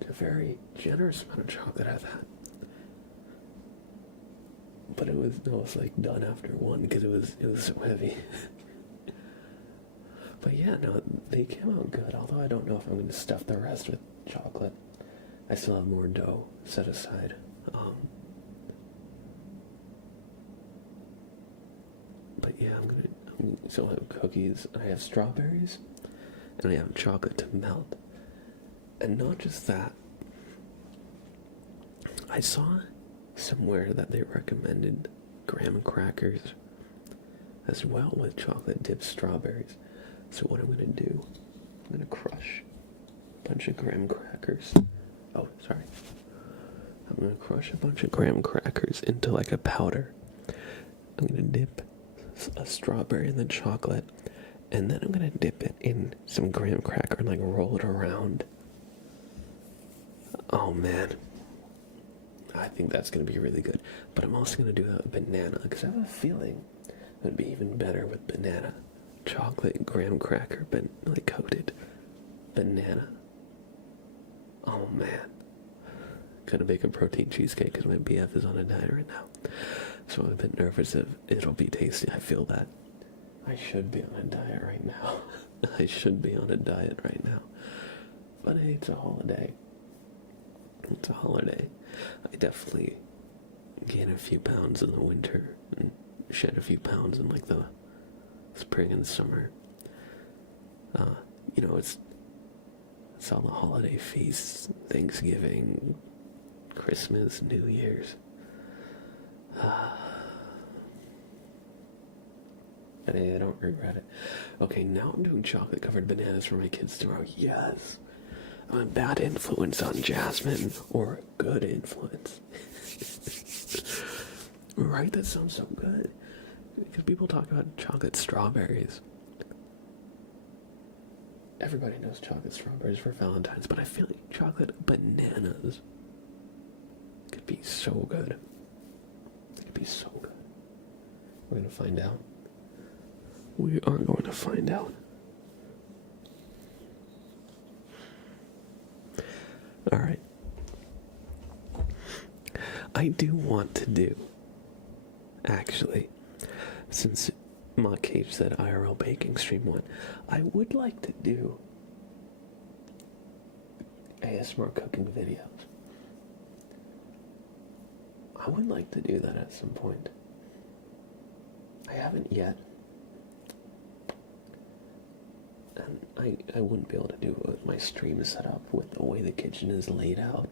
It's a very generous amount of chocolate at that. But it was like done after one because it was so heavy. But yeah, no, they came out good, although I don't know if I'm going to stuff the rest with chocolate. I still have more dough set aside. But yeah, I'm still have cookies. I have strawberries, and I have chocolate to melt. And not just that, I saw somewhere that they recommended graham crackers as well with chocolate dipped strawberries. So what I'm going to do, I'm going to crush a bunch of graham crackers. Oh, sorry. I'm going to crush a bunch of graham crackers into like a powder. I'm going to dip a strawberry in the chocolate, and then I'm going to dip it in some graham cracker and like roll it around. Oh man. I think that's going to be really good. But I'm also going to do a banana, because I have a feeling it would be even better with banana. Chocolate graham cracker, but like coated banana. Oh man. Gonna make a protein cheesecake because my BF is on a diet right now. So I'm a bit nervous if it'll be tasty. I feel that. I should be on a diet right now. I should be on a diet right now. But hey, it's a holiday. It's a holiday. I definitely gain a few pounds in the winter and shed a few pounds in like the spring and summer. It's all the holiday feasts, Thanksgiving, Christmas, New Year's. But hey, I don't regret it. Okay, now I'm doing chocolate covered bananas for my kids tomorrow. Yes. I'm a bad influence on Jasmine, or a good influence. Right? That sounds so good. Because people talk about chocolate strawberries. Everybody knows chocolate strawberries for Valentine's, but I feel like chocolate bananas could be so good. It could be so good. We're going to find out. We are going to find out. Alright. I do want to do, actually, since Mock Cage said IRL baking stream one. I would like to do ASMR cooking videos. I would like to do that at some point. I haven't yet. And I wouldn't be able to do it with my stream set up, with the way the kitchen is laid out.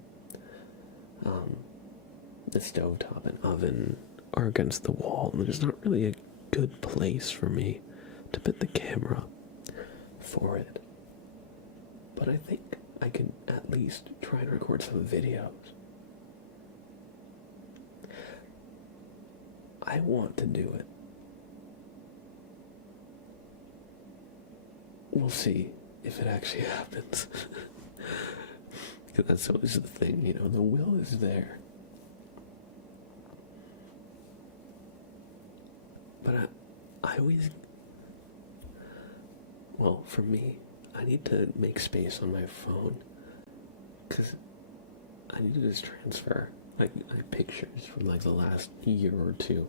The stovetop and oven are against the wall, and there's not really a good place for me to put the camera for it. But I think I can at least try and record some videos. I want to do it. We'll see if it actually happens. Because that's always the thing, you know, the will is there. But I always, well, for me, I need to make space on my phone, because I need to just transfer like my pictures from like the last year or two.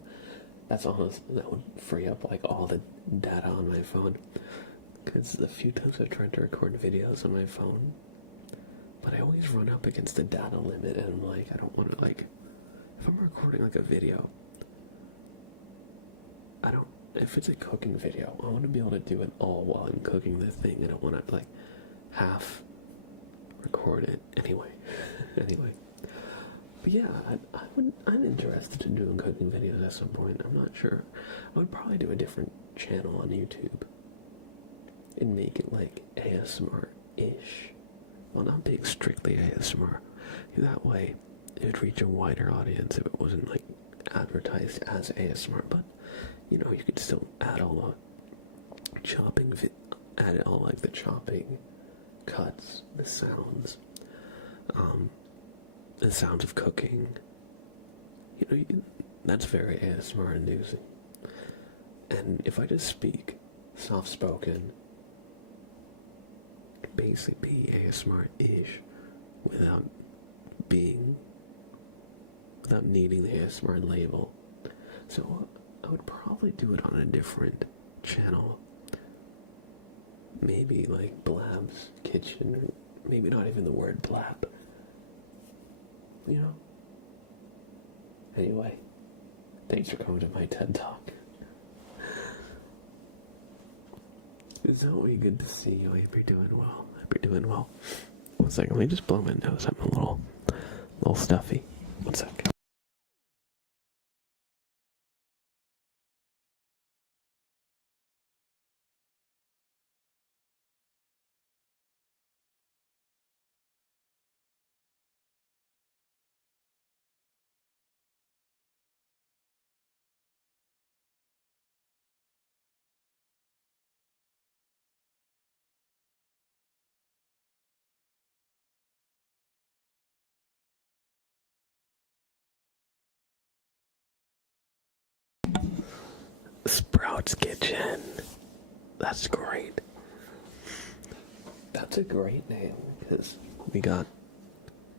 That's almost, that would free up like all the data on my phone, because the few times I've tried to record videos on my phone, but I always run up against the data limit, and I'm like, I don't want to, like, if I'm recording like a video, if it's a cooking video, I want to be able to do it all while I'm cooking the thing. I don't want to like half record it anyway. Anyway, but yeah, I'm interested in doing cooking videos at some point. I'm not sure. I would probably do a different channel on YouTube and make it like ASMR-ish. Well, not being strictly ASMR. That way, it would reach a wider audience if it wasn't like advertised as ASMR. But you know, you could still add all the chopping, add all like the chopping, cuts, the sounds of cooking. You know, that's very ASMR inducing. And if I just speak soft-spoken, it could basically be ASMR-ish without needing the ASMR label. So I would probably do it on a different channel. Maybe like Blab's Kitchen, or maybe not even the word blab. You know? Anyway, thanks for coming to my TED Talk. Zoe, good to see you. I hope you're doing well. I hope you're doing well. 1 second, let me just blow my nose. I'm a little stuffy. 1 sec. Sprout's Kitchen. That's great. That's a great name, because we got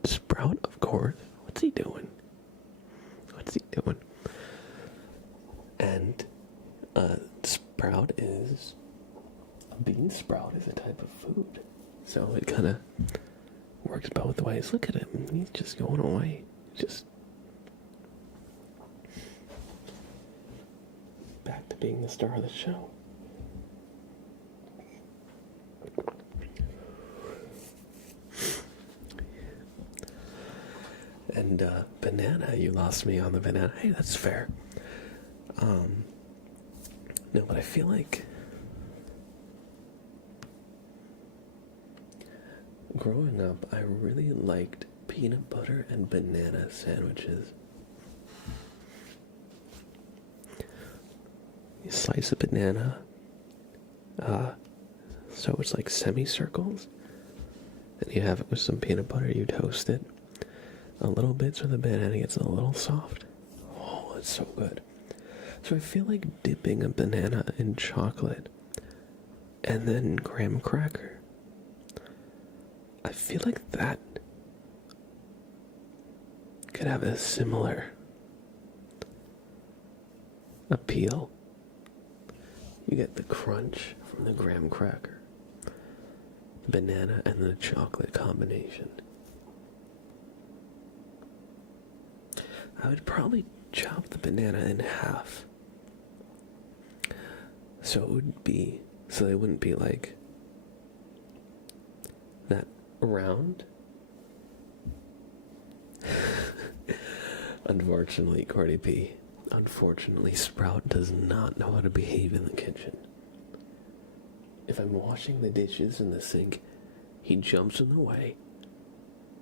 Sprout, of course. What's he doing? And sprout is, a bean sprout is a type of food. So it kind of works both ways. Look at him. He's just going away. Just back to being the star of the show. And banana, you lost me on the banana. Hey, that's fair. No, but I feel like growing up, I really liked peanut butter and banana sandwiches. You slice a banana, so it's like semicircles, and you have it with some peanut butter. You toast it a little bit so the banana gets a little soft. Oh, it's so good. So I feel like dipping a banana in chocolate and then graham cracker. I feel like that could have a similar appeal. You get the crunch from the graham cracker, banana, and the chocolate combination. I would probably chop the banana in half. So they wouldn't be like that round. Unfortunately, Cardi B, Sprout does not know how to behave in the kitchen. If I'm washing the dishes in the sink, he jumps in the way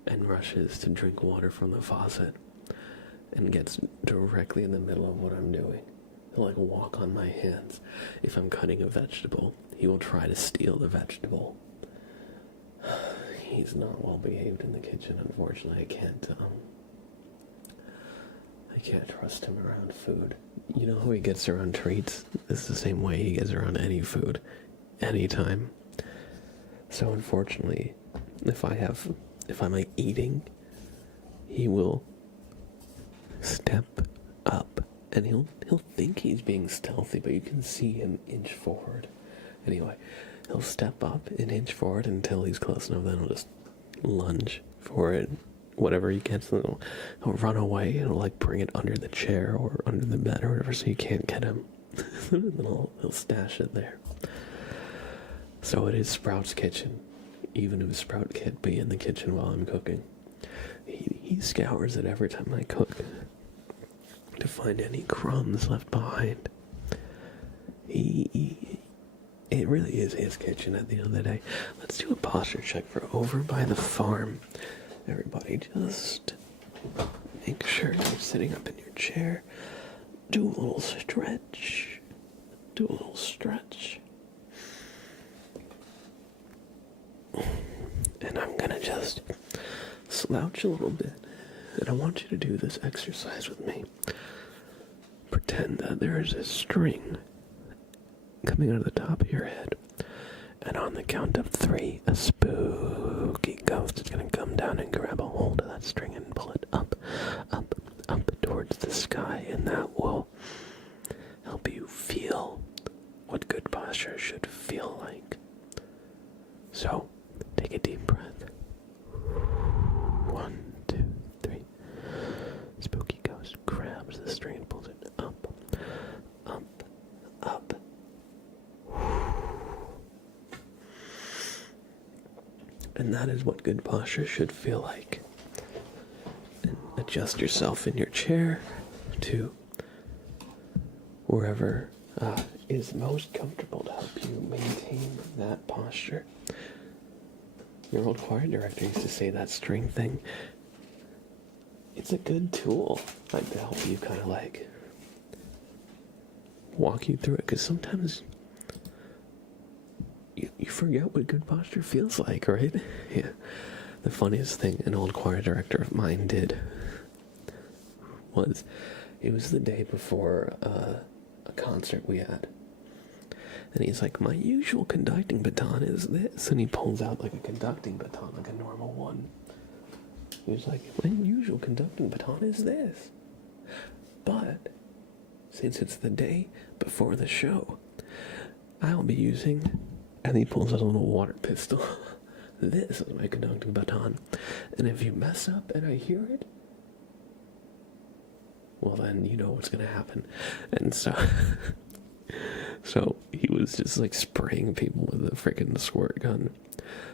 and rushes to drink water from the faucet and gets directly in the middle of what I'm doing. He'll like walk on my hands. If I'm cutting a vegetable, he will try to steal the vegetable. He's not well behaved in the kitchen, unfortunately. I can't trust him around food. You know how he gets around treats? It's the same way he gets around any food, anytime. So unfortunately, if I'm like eating, he will step up and he'll think he's being stealthy, but you can see him inch forward. Anyway, he'll step up and inch forward until he's close enough, then he'll just lunge for it. Whatever he gets, he'll run away and he'll like bring it under the chair or under the bed or whatever so you can't get him. Then he'll stash it there. So it is Sprout's kitchen. Even if Sprout can't be in the kitchen while I'm cooking, he scours it every time I cook to find any crumbs left behind. It really is his kitchen at the end of the day. Let's do a posture check for Over by the Farm. Everybody just make sure you're sitting up in your chair. Do a little stretch. And I'm gonna just slouch a little bit. And I want you to do this exercise with me. Pretend that there is a string coming out of the top of your head. And on the count of 3, a spooky ghost is going to come down and grab a hold of that string and pull it up towards the sky. And that will help you feel what good posture should feel like. So, take a deep breath. 1, 2, 3. Spooky ghost grabs the string and pulls it up. And that is what good posture should feel like. And adjust yourself in your chair to wherever is most comfortable to help you maintain that posture. Your old choir director used to say that string thing. It's a good tool, like to help you kind of like walk you through it, because sometimes you forget what good posture feels like, right? Yeah. The funniest thing an old choir director of mine did was, it was the day before a concert we had. And he's like, my usual conducting baton is this. And he pulls out like a conducting baton, like a normal one. He was like, my usual conducting baton is this. But since it's the day before the show, I'll be using... And he pulls out a little water pistol. This is my conducting baton. And if you mess up and I hear it, well then you know what's going to happen. And so... So he was just like spraying people with a freaking squirt gun.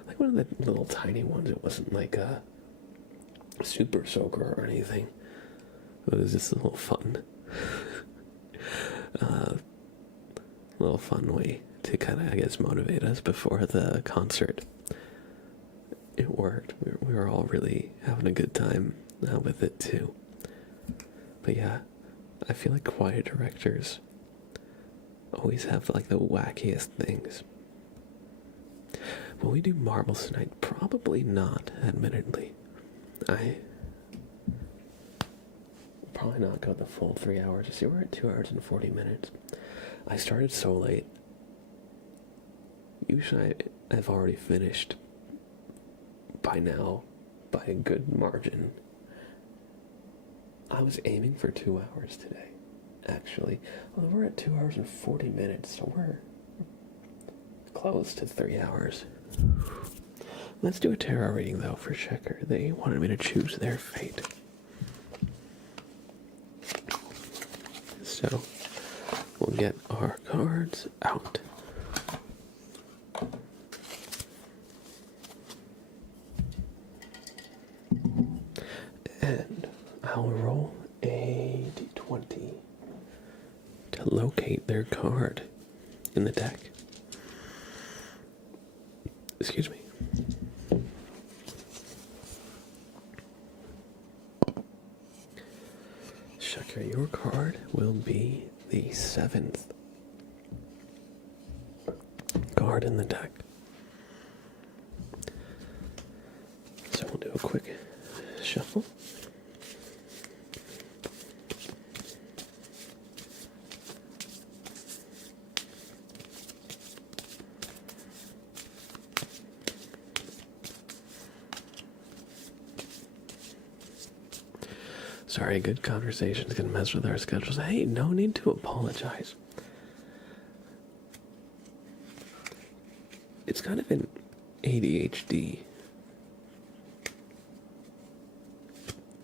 Like one of the little tiny ones. It wasn't like a super soaker or anything. It was just a little fun. Little fun way to kind of, I guess, motivate us before the concert. It worked. We were all really having a good time with it too. But yeah, I feel like choir directors always have like the wackiest things. Will we do marbles tonight? Probably not, admittedly. I probably not go the full 3 hours. See, we're at 2 hours and 40 minutes. I started so late. Usually I've already finished by now, by a good margin. I was aiming for 2 hours today, actually. Well, we're at 2 hours and 40 minutes, so we're close to 3 hours. Let's do a tarot reading, though, for Checker. They wanted me to choose their fate. So, we'll get our cards out. And I'll roll a d20 to locate their card in the deck. Excuse me. Shaka, your card will be the 7th card in the deck. So we'll do a quick shuffle. Sorry, good conversation's gonna mess with our schedules. Hey, no need to apologize. It's kind of an ADHD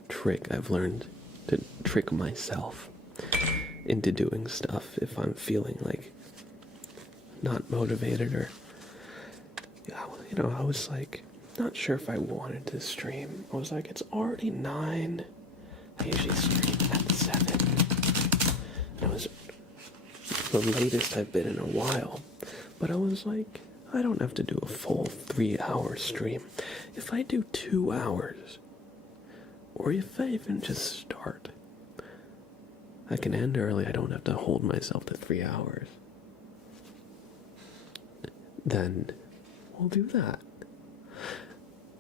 trick I've learned to trick myself into doing stuff if I'm feeling like not motivated or, you know, I was like, not sure if I wanted to stream. I was like, it's already 9. I usually stream at 7. And it was the latest I've been in a while. But I was like, I don't have to do a full 3-hour stream. If I do 2 hours, or if I even just start, I can end early. I don't have to hold myself to 3 hours. Then we'll do that.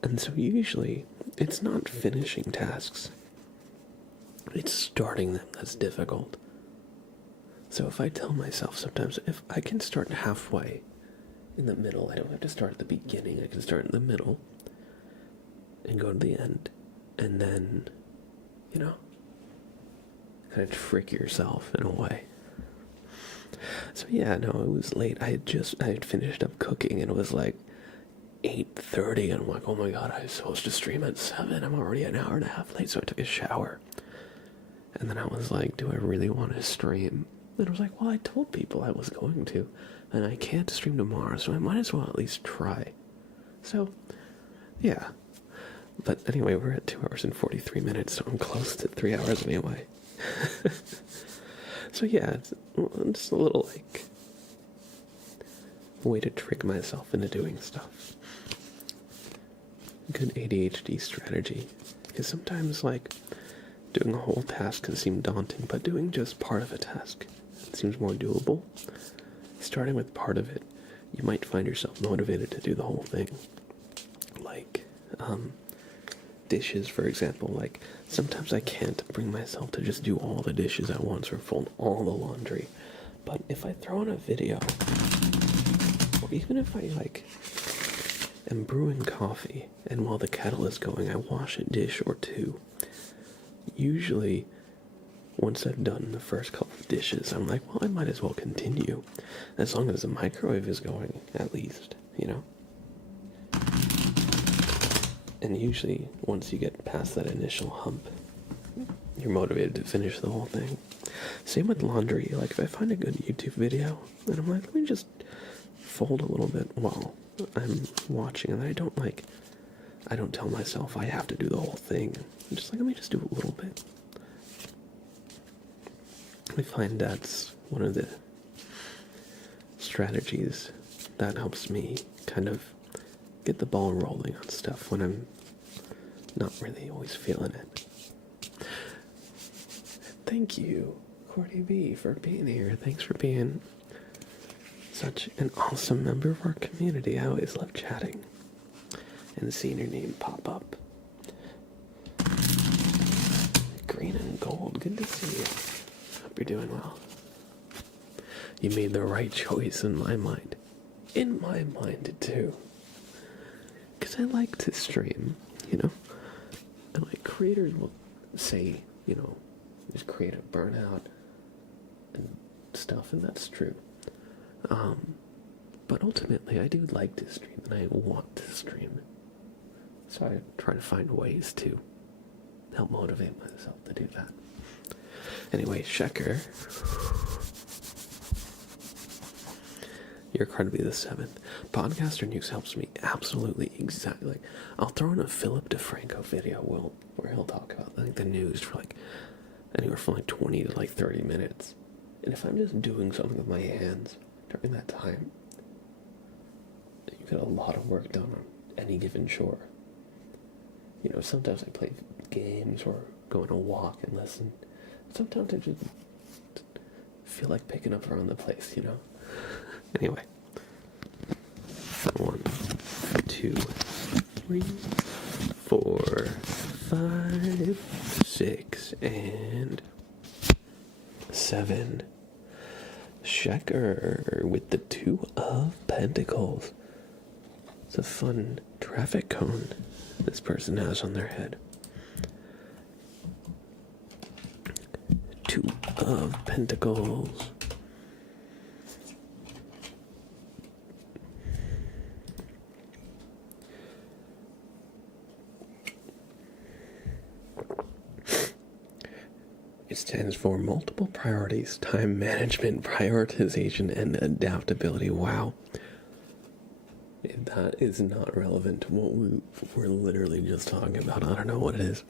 And so usually, it's not finishing tasks. It's starting them that's difficult. So if I tell myself sometimes, if I can start halfway in the middle, I don't have to start at the beginning, I can start in the middle and go to the end. And then, you know, kind of trick yourself in a way. So yeah, no, it was late. I had finished up cooking and it was like 8:30 and I'm like, oh my god, I was supposed to stream at 7. I'm already an hour and a half late, so I took a shower. And then I was like, do I really want to stream? And I was like, well, I told people I was going to, and I can't stream tomorrow, so I might as well at least try. So, yeah. But anyway, we're at 2 hours and 43 minutes, so I'm close to 3 hours anyway. So yeah, it's just a little, like, way to trick myself into doing stuff. Good ADHD strategy. Because sometimes, like, doing a whole task can seem daunting, but doing just part of a task seems more doable. Starting with part of it, you might find yourself motivated to do the whole thing. Like, dishes, for example. Like, sometimes I can't bring myself to just do all the dishes at once or fold all the laundry. But if I throw in a video, or even if I, like, am brewing coffee, and while the kettle is going, I wash a dish or two, usually, once I've done the first couple of dishes, I'm like, well, I might as well continue. As long as the microwave is going, at least, you know? And usually, once you get past that initial hump, you're motivated to finish the whole thing. Same with laundry. Like, if I find a good YouTube video, and I'm like, let me just fold a little bit while I'm watching, and I don't tell myself I have to do the whole thing. I'm just like, let me just do a little bit. I find that's one of the strategies that helps me kind of get the ball rolling on stuff when I'm not really always feeling it. Thank you, Courtney B, for being here. Thanks for being such an awesome member of our community. I always love chatting and seeing your name pop up. Green and gold, good to see you. Hope you're doing well. You made the right choice in my mind. In my mind, too. Because I like to stream, you know? And like creators will say, you know, there's creative burnout. stuff, and that's true. But ultimately, I do like to stream, and I want to stream. So I try to find ways to help motivate myself to do that. Anyway, Shecker, you're card to be the 7th. Podcaster News helps me absolutely exactly. Like, I'll throw in a Philip DeFranco video where he'll talk about like the news for like anywhere from like 20 to like 30 minutes. And if I'm just doing something with my hands during that time, you get a lot of work done on any given chore. You know, sometimes I play games or go on a walk and listen. Sometimes I just feel like picking up around the place, you know? Anyway. 1, 2, 3, 4, 5, 6, and 7. Shecker with the 2 of Pentacles. It's a fun traffic cone this person has on their head. 2 of Pentacles. It stands for multiple priorities, time management, prioritization, and adaptability. Wow. If that is not relevant to what we were literally just talking about, I don't know what it is.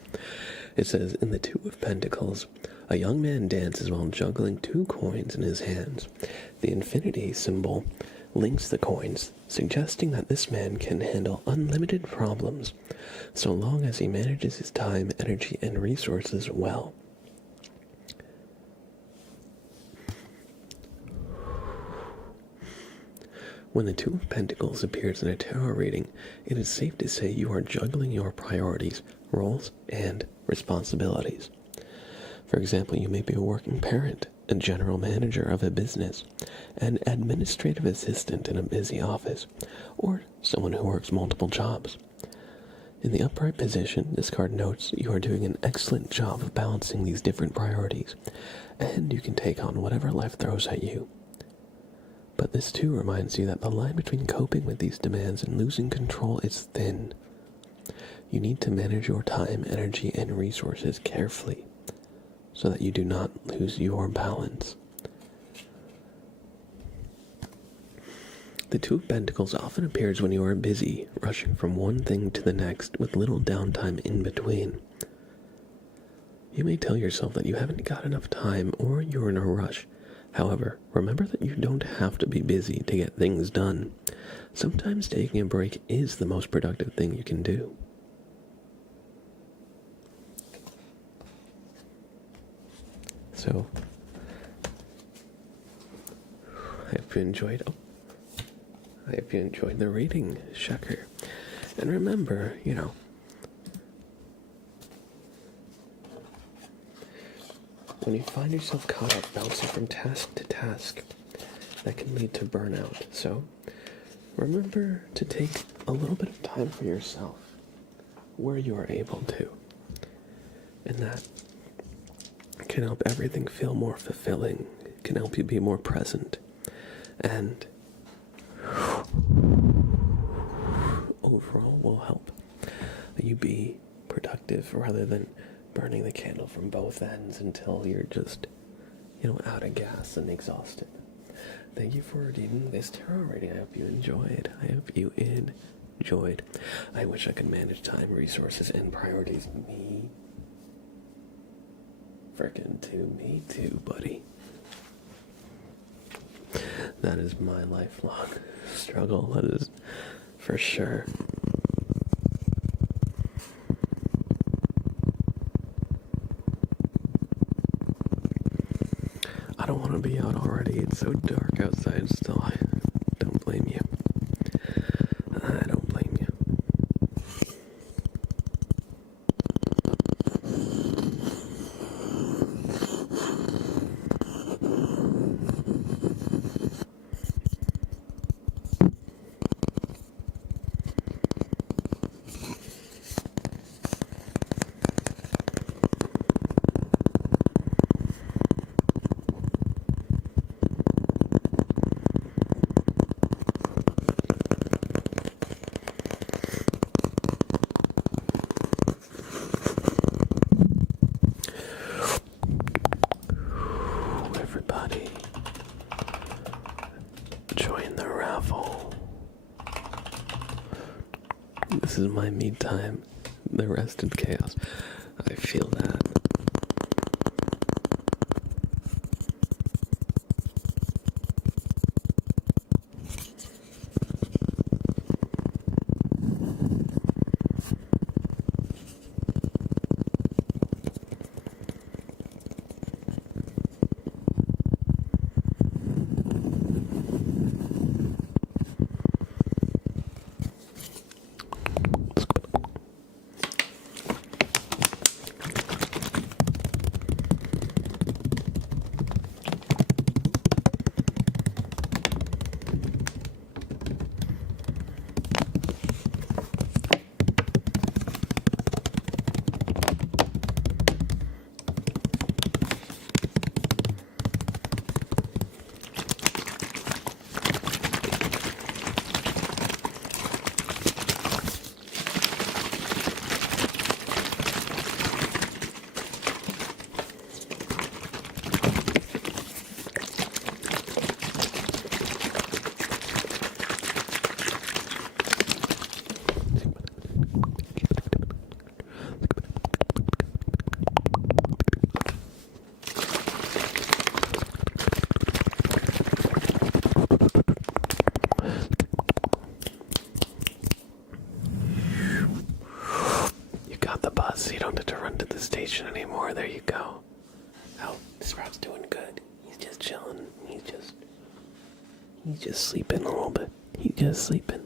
It says, in the 2 of Pentacles, a young man dances while juggling 2 coins in his hands. The infinity symbol links the coins, suggesting that this man can handle unlimited problems, so long as he manages his time, energy, and resources well. When the 2 of Pentacles appears in a tarot reading, it is safe to say you are juggling your priorities, roles, and responsibilities. For example, you may be a working parent, a general manager of a business, an administrative assistant in a busy office, or someone who works multiple jobs. In the upright position, this card notes you are doing an excellent job of balancing these different priorities, and you can take on whatever life throws at you. But this too reminds you that the line between coping with these demands and losing control is thin. You need to manage your time, energy, and resources carefully so that you do not lose your balance. The 2 of Pentacles often appears when you are busy, rushing from one thing to the next with little downtime in between. You may tell yourself that you haven't got enough time or you're in a rush. However, remember that you don't have to be busy to get things done. Sometimes taking a break is the most productive thing you can do. So, I hope you enjoyed the reading, Shecker. And remember, when you find yourself caught up bouncing from task to task, that can lead to burnout. So, remember to take a little bit of time for yourself where you are able to. And that can help everything feel more fulfilling, can help you be more present, and overall will help you be productive rather than burning the candle from both ends until you're just, out of gas and exhausted. Thank you for reading this tarot reading. I hope you enjoyed. I wish I could manage time, resources, and priorities. Me too, buddy. That is my lifelong struggle. That is for sure. I don't want to be out already. It's so dark outside still. I don't blame you. I don't blame you. This is my me time. The rest is chaos. I feel that. You don't have to run to the station anymore. There you go. Oh, Sprout's doing good. He's just chilling. He's just sleeping a little bit. He's just sleeping.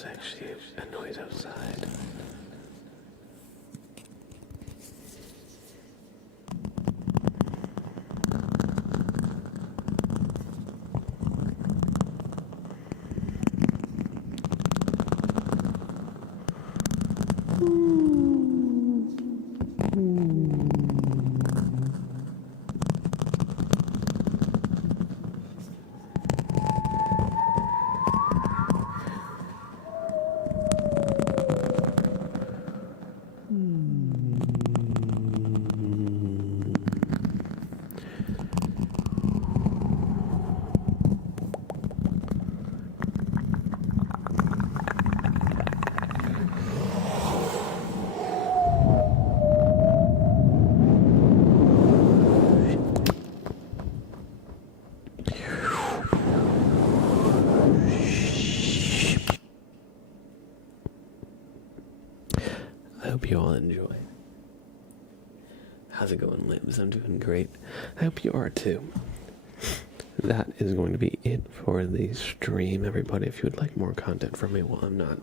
was actually a noise outside. I hope you all enjoy. How's it going, Libs? I'm doing great. I hope you are too. That is going to be it for the stream, everybody. If you would like more content from me while I'm not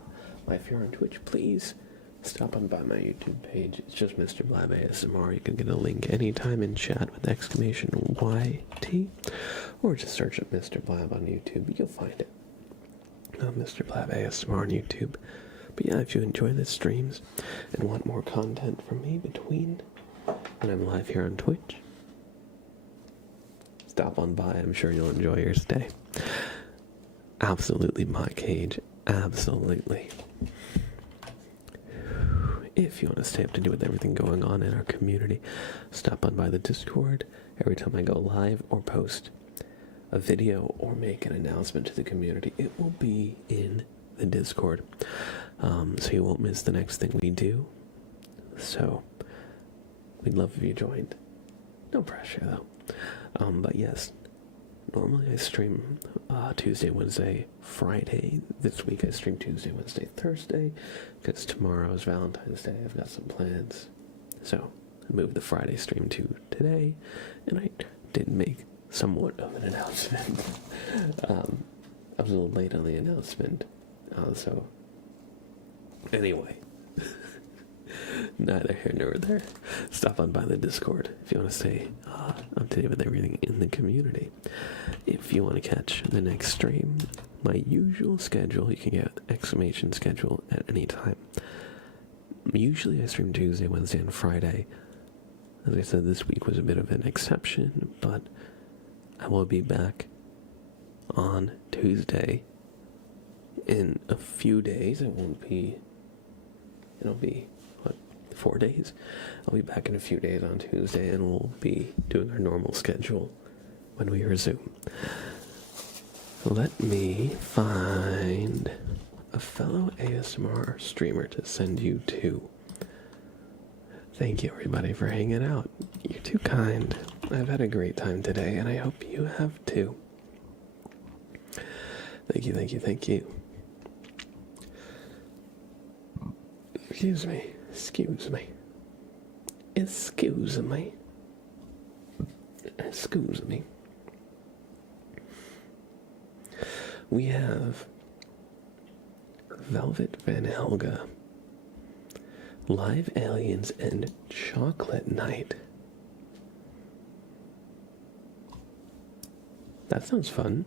live here on Twitch, please stop on by my YouTube page. It's just Mr. Blab ASMR. You can get a link anytime in chat with exclamation YT, or just search up Mr. Blab on YouTube. You'll find it. Mr. Blab ASMR on YouTube. But yeah, if you enjoy the streams and want more content from me between when I'm live here on Twitch, stop on by. I'm sure you'll enjoy your stay. Absolutely, my cage. Absolutely. If you want to stay up to date with everything going on in our community, stop on by the Discord every time I go live or post a video or make an announcement to the community. It will be in the Discord, so you won't miss the next thing we do. So we'd love if you joined. No pressure though. But yes, normally I stream Tuesday, Wednesday, Friday. This week I stream Tuesday, Wednesday, Thursday, because tomorrow is Valentine's Day. I've got some plans, so I moved the Friday stream to today, and I did make somewhat of an announcement. I was a little late on the announcement, so anyway, neither here nor there. Stop on by the Discord if you want to stay up to date with everything in the community. If you want to catch the next stream, my usual schedule, you can get exclamation schedule at any time. Usually I stream Tuesday, Wednesday, and Friday. As I said, this week was a bit of an exception, but I will be back on Tuesday in a few days. It'll be, what, 4 days? I'll be back in a few days on Tuesday, and we'll be doing our normal schedule when we resume. Let me find a fellow ASMR streamer to send you to. Thank you, everybody, for hanging out. You're too kind. I've had a great time today, and I hope you have too. Thank you, thank you, thank you. Excuse me, excuse me. Excuse me. Excuse me. We have Velvet Van Helga, Live Aliens, and Chocolate Night. That sounds fun.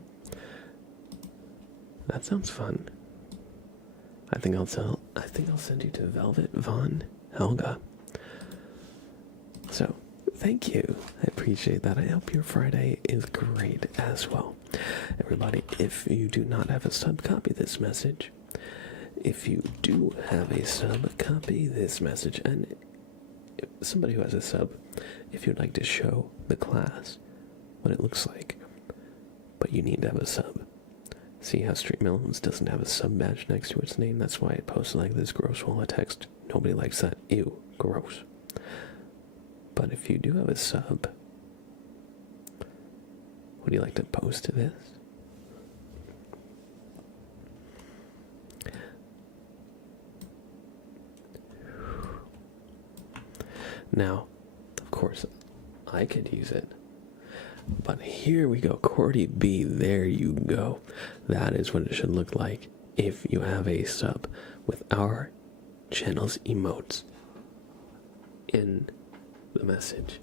That sounds fun. I think I'll send you to Velvet Von Helga. So, thank you. I appreciate that. I hope your Friday is great as well. Everybody, if you do not have a sub, copy this message. If you do have a sub, copy this message. And somebody who has a sub, if you'd like to show the class what it looks like, but you need to have a sub. See how Stream Elements doesn't have a sub badge next to its name? That's why it posted like this gross wall of text. Nobody likes that. Ew, gross. But if you do have a sub, would you like to post to this? Now, of course, I could use it. But here we go. Cordy B, there you go. That is what it should look like if you have a sub with our channel's emotes in the message.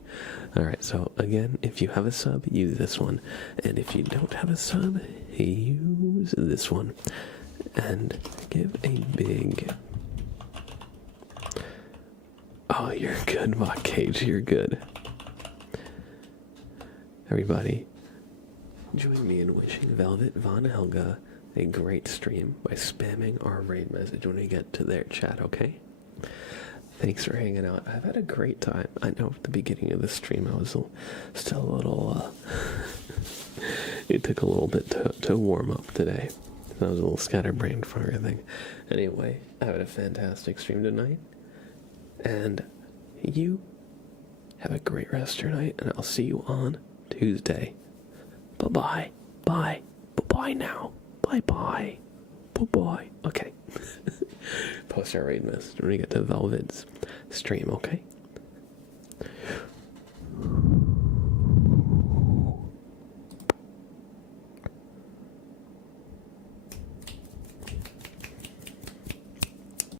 Alright, so again, if you have a sub, use this one. And if you don't have a sub, use this one. And give a big... Oh, you're good, Mock Cage, you're good. Everybody, join me in wishing Velvet Von Helga a great stream by spamming our raid message when we get to their chat, okay? Thanks for hanging out. I've had a great time. I know at the beginning of the stream I was still a little, it took a little bit to warm up today. I was a little scatterbrained for everything. Anyway, I had a fantastic stream tonight. And you have a great rest of your night, and I'll see you on Tuesday. Bye-bye. Bye. Bye-bye now. Bye-bye. Bye-bye. Okay. Post our raid message when we get to Velvet's stream, okay?